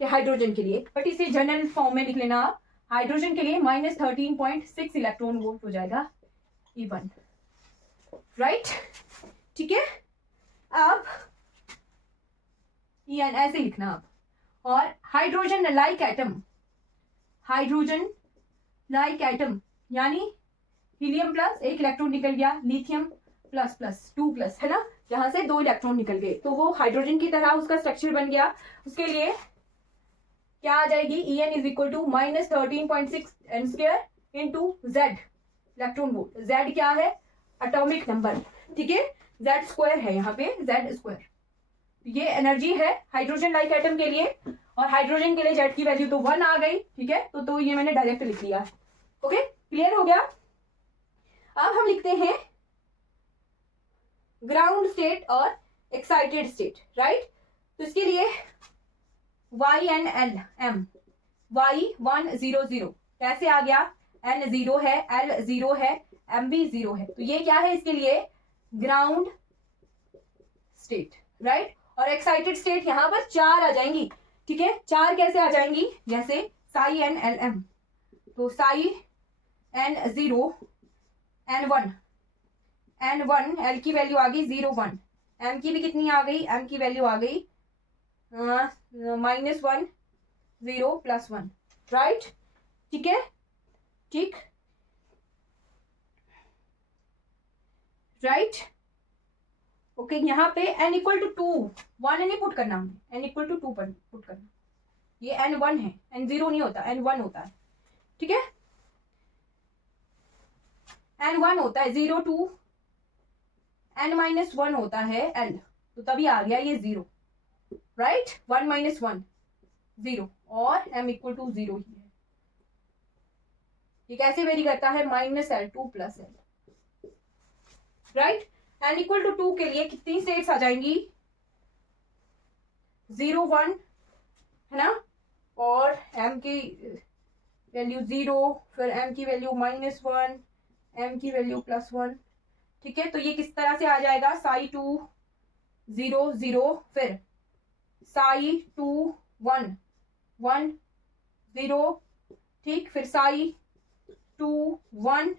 ये हाइड्रोजन के लिए। बट इसे जनरल फॉर्म में लिख लेना आप, हाइड्रोजन के लिए -13.6 इलेक्ट्रॉन वोल्ट हो जाएगा E1, राइट, ठीक है। अब En ऐसे लिखना आप। और हाइड्रोजन लाइक एटम यानी हीलियम प्लस एक इलेक्ट्रॉन निकल गया, लिथियम प्लस प्लस 2 प्लस, है ना, यहां से 2 इलेक्ट्रॉन निकल गए, तो वो हाइड्रोजन की तरह उसका स्ट्रक्चर बन गया। उसके लिए क्या आ जाएगी? En is equal to -13.6 n square into Z electron volt. Z क्या है? एटॉमिक नंबर, ठीक है, Z स्क्वायर है यहाँ पे, Z स्क्वायर। ये एनर्जी है हाइड्रोजन लाइक एटम के लिए, और हाइड्रोजन के लिए Z की वैल्यू तो 1 आ गई, ठीक है, तो ये मैंने डायरेक्ट लिख लिया, ओके, क्लियर हो गया। अब हम लिखते हैं ग्राउंड स्टेट और एक्साइटेड स्टेट, राइट। तो इसके लिए YnLm, Y1 0 0 कैसे आ गया? N 0 है, L 0 है, M भी 0 है, तो ये क्या है? इसके लिए ग्राउंड स्टेट, राइट। और एक्साइटेड स्टेट यहाँ पर 4 आ जाएंगी, ठीक है। 4 कैसे आ जाएंगी? जैसे साई n L m, तो साई n 0 n1 L की वैल्यू आ गई 0 1, M की भी कितनी आ गई? M की वैल्यू आ गई -1 0 +1, राइट, ठीक है, ठीक, राइट, ओके। यहाँ पे n इक्वल टू 2, 1 नहीं पुट करना, n इक्वल टू 2 पर पुट करना। ये n1 है, n0 नहीं होता, n1 होता है, ठीक है, n1 होता है, 0 2 n-1 होता है l, तो तभी आ गया ये 0, राइट। 1 - 1 0 और m इक्वल टू 0 ही है। ये कैसे वेरी करता है? -L 2 + L, right. n equal to 2 के लिए कितनी स्टेट्स आ जाएंगी? 0 1, है ना, और m की वैल्यू 0, फिर m की वैल्यू -1, m की वैल्यू +1, ठीक है। तो ये किस तरह से आ जाएगा? साई 2 0 0, फिर साई 2 1 1 0, ठीक, फिर साई 2 1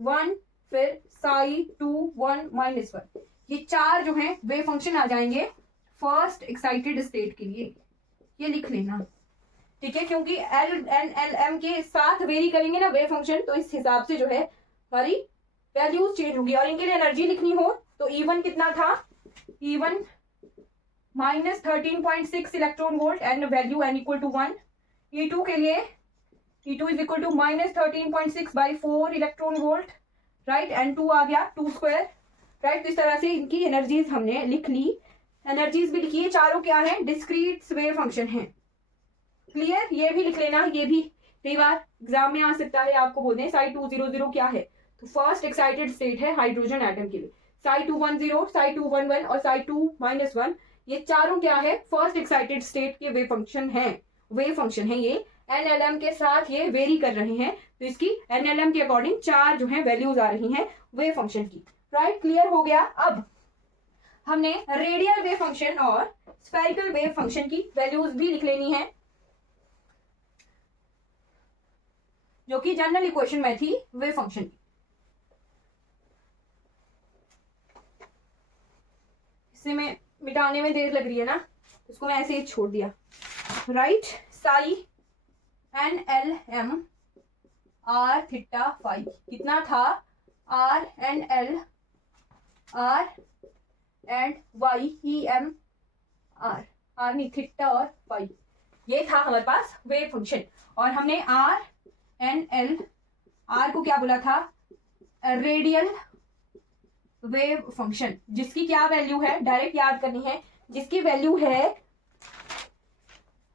1, फिर साई 2 1 -1। ये 4 जो हैं वे फंक्शन आ जाएंगे फर्स्ट एक्साइटेड स्टेट के लिए, ये लिख लेना, ठीक है, क्योंकि L N L M के साथ वेरी करेंगे ना वे फंक्शन, तो इस हिसाब से जो है हमारी वैल्यूज चेंज होगी। और इनके लिए एनर्जी लिखनी हो तो E1 कितना था? E1 -13.6 electron volt and value n equal to 1। E2 के लिए E2 is equal to -13.6 by 4 electron volt, right, n2 आ गया 2 स्क्वायर, राइट। तो इस तरह से इनकी एनर्जीज हमने लिख ली, एनर्जीज भी लिखी है। चारों क्या है? डिस्क्रीट वेव फंक्शन है, क्लियर। ये भी लिख लेना, ये भी कई बार एग्जाम में आ सकता है, आपको बोलते हैं साई 200 क्या है, तो फर्स्ट एक्साइटेड स्टेट है हाइड्रोजन एटम के लिए। साई 210, साई 211 और साई 2-1, ये चारों क्या है, फर्स्ट एक्साइटेड स्टेट के वेव फंक्शन है, वेव फंक्शन है। ये NLM के साथ ये वेरी कर रहे हैं, तो इसकी NLM के अकॉर्डिंग चार जो है वैल्यूज आ रही हैं वेव फंक्शन की। राइट, क्लियर हो गया। अब हमने रेडियल वेव फंक्शन और स्फेरिकल वेव फंक्शन की वैल्यूज भी लिख लेनी है, जो कि जनरल इक्वेशन में थी वेव फंक्शन की। इसे में मिटाने में देर लग रही है ना, इसको मैं ऐसे ही छोड़ दिया। Right, psi NLM R theta phi कितना था, RNL R and YEM R, R नहीं थीटा और फाई, ये था हमारे पास वेव फंक्शन। और हमने RNL R को क्या बोला था, रेडियल वेव फंक्शन, जिसकी क्या वैल्यू है डायरेक्ट याद करनी है, जिसकी वैल्यू है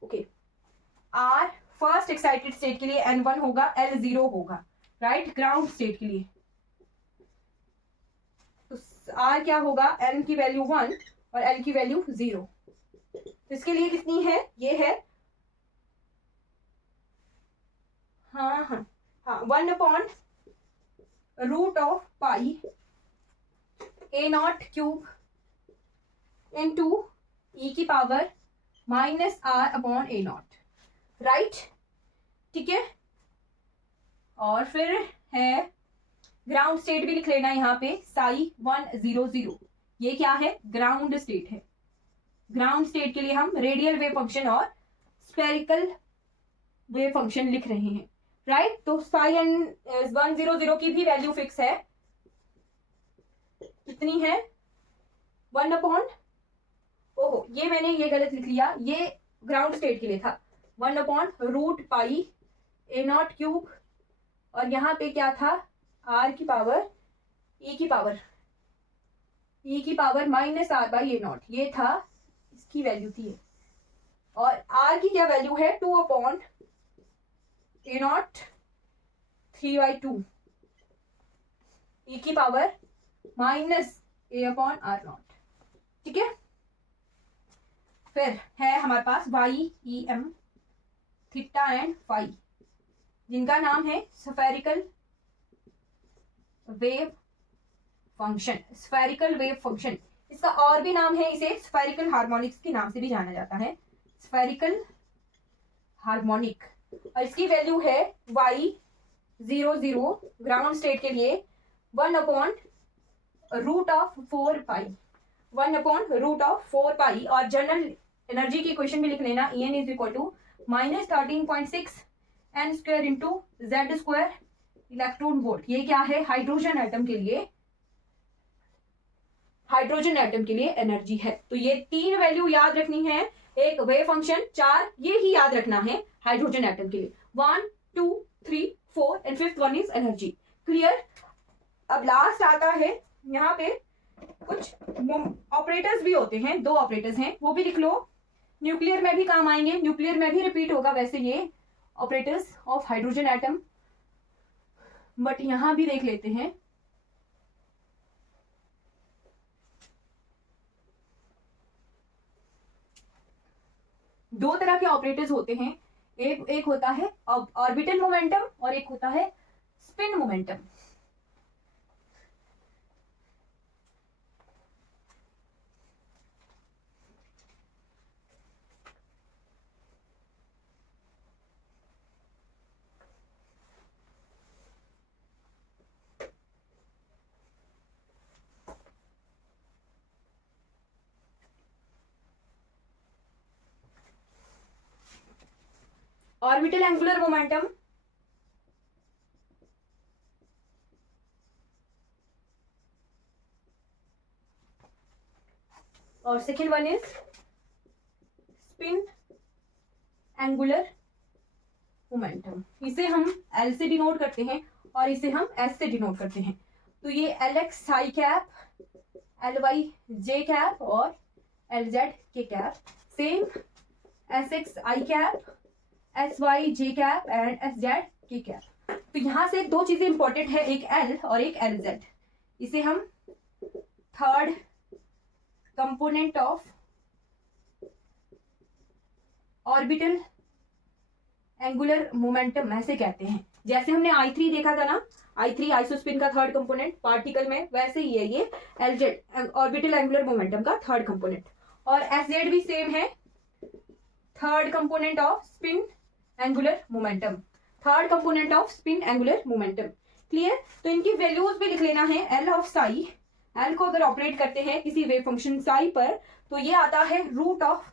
okay R first excited state के लिए N1 होगा, L0 होगा। राइट, ग्राउंड स्टेट के लिए तो R क्या होगा, N की वैल्यू 1 और L की वैल्यू 0। तो इसके लिए कितनी है, ये है हाँ 1/√पाई A0 क्यूब इंटू E की पावर -R/A0। राइट, ठीक है। और फिर है ग्राउंड स्टेट भी लिख लेना यहाँ पे, साई 100, ये क्या है, ग्राउंड स्टेट है। ग्राउंड स्टेट के लिए हम रेडियल वेव फंक्शन और स्फेरिकल वेव फंक्शन लिख रहे हैं। राइट, तो साई 100 की भी वैल्यू फिक्स है, कितनी है 1/, ओहो ये मैंने ये गलत लिख लिया, ये ग्राउंड स्टेट के लिए था 1/√पाई A0 क्यूब, और यहाँ पे क्या था, R की पावर E की पावर -R/A0, ये था, इसकी वैल्यू थी। और R की क्या वैल्यू है, 2/A0 3/2, E की पावर -A/R0। ठीक है, फिर है हमारे पास YEM थीटा एंड फाई, जिनका नाम है spherical wave function. Spherical wave function, इसका और भी नाम है, इसे स्फेरिकल हार्मोनिक्स के नाम से भी जाना जाता है, स्फेरिकल हार्मोनिक। और इसकी वैल्यू है Y00 ग्राउंड स्टेट के लिए 1/√4पाई, 1/√4पाई। और जनरल एनर्जी की इक्वेशन भी लिख लेना, En is equal to -13.6 n² into Z² electron volt. ये क्या है, हाइड्रोजन एटम के लिए, हाइड्रोजन एटम के लिए एनर्जी है। तो ये तीन वैल्यू याद रखनी है, एक वेव फंक्शन, चार ये ही याद रखना है हाइड्रोजन एटम के लिए, 1 2 3 4 and 5th one is energy. Clear. अब लास्ट आता है, यहाँ पे कुछ ऑपरेटर्स भी होते हैं, 2 ऑपरेटर्स हैं, वो भी लिख लो, न्यूक्लियर में भी काम आएंगे, न्यूक्लियर में भी रिपीट होगा वैसे ये operators of hydrogen atom, but यहां भी देख लेते हैं। दो तरह के ऑपरेटर्स होते हैं, एक होता है ऑर्बिटल मोमेंटम और एक होता है spin momentum. Orbital angular momentum, और second one is spin angular momentum. इसे हम L से डिनोट करते हैं और इसे हम S से डिनोट करते हैं। तो ये LX I cap, LY J cap और LZ K cap, same SX I cap, S Y J cap and S Z K cap. तो यहां से दो चीजें इंपॉर्टेंट है, एक एल और एक एल जेड। इसे हम third component of orbital angular momentum ऐसे कहते हैं। जैसे हमने I3 देखा था ना, I3 आइसोस्पिन का थर्ड कंपोनेंट पार्टिकल में, वैसे ही है ये LZ ऑर्बिटल एंगुलर मोमेंटम का थर्ड कंपोनेंट। और SZ भी सेम है, third component off spin angular momentum, third component off spin angular momentum. Clear? तो इनकी वैल्यूज भी लिख लेना है। एल ऑफ साई, एल को अगर ऑपरेट करते हैं किसी वेव फंक्शन साई पर तो ये आता है root of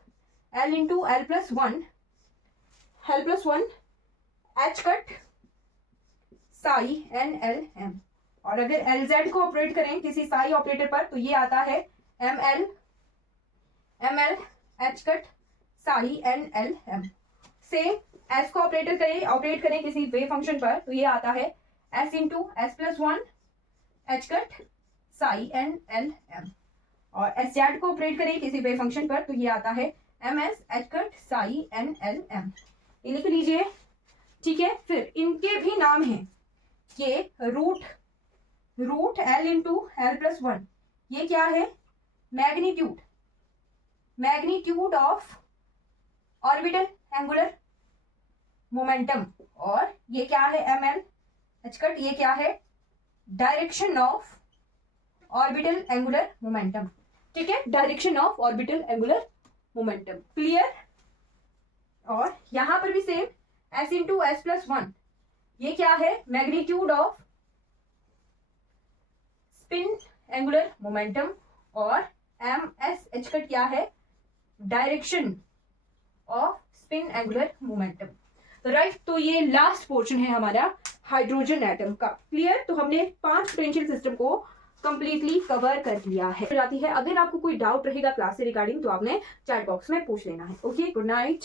L into L plus one h cut psi n L M. और अगर एल जेड को ऑपरेट करें किसी साई ऑपरेटर पर तो ये आता है M L h cut psi n L M. Same S को ऑपरेट करें किसी वेव फंक्शन पर तो ये आता है S into S plus one h cut psi n L M. और एस जेड को ऑपरेट करें किसी वेव फंक्शन पर तो ये आता है M S h cut psi n L M. ये लिख लीजिए, ठीक है। फिर इनके भी नाम हैं, ये root L into L plus one, ये क्या है? Magnitude of orbital angular momentum. और ये क्या है? एम एल एच कट, ये क्या है? Direction of orbital angular momentum. ठीक है, direction of orbital angular momentum. Clear? और यहां पर भी same, S into S plus one, ये क्या है? Magnitude off spin angular momentum. और एम एस एच कट क्या है? Direction off spin angular momentum. तो राइट, तो ये लास्ट पोर्शन है हमारा हाइड्रोजन एटम का। क्लियर? तो हमने 5 पोटेंशियल सिस्टम को कंप्लीटली कवर कर लिया है। अगर आपको कोई डाउट रहेगा क्लास से रिगार्डिंग तो आपने चैट बॉक्स में पूछ लेना है। Okay, good night.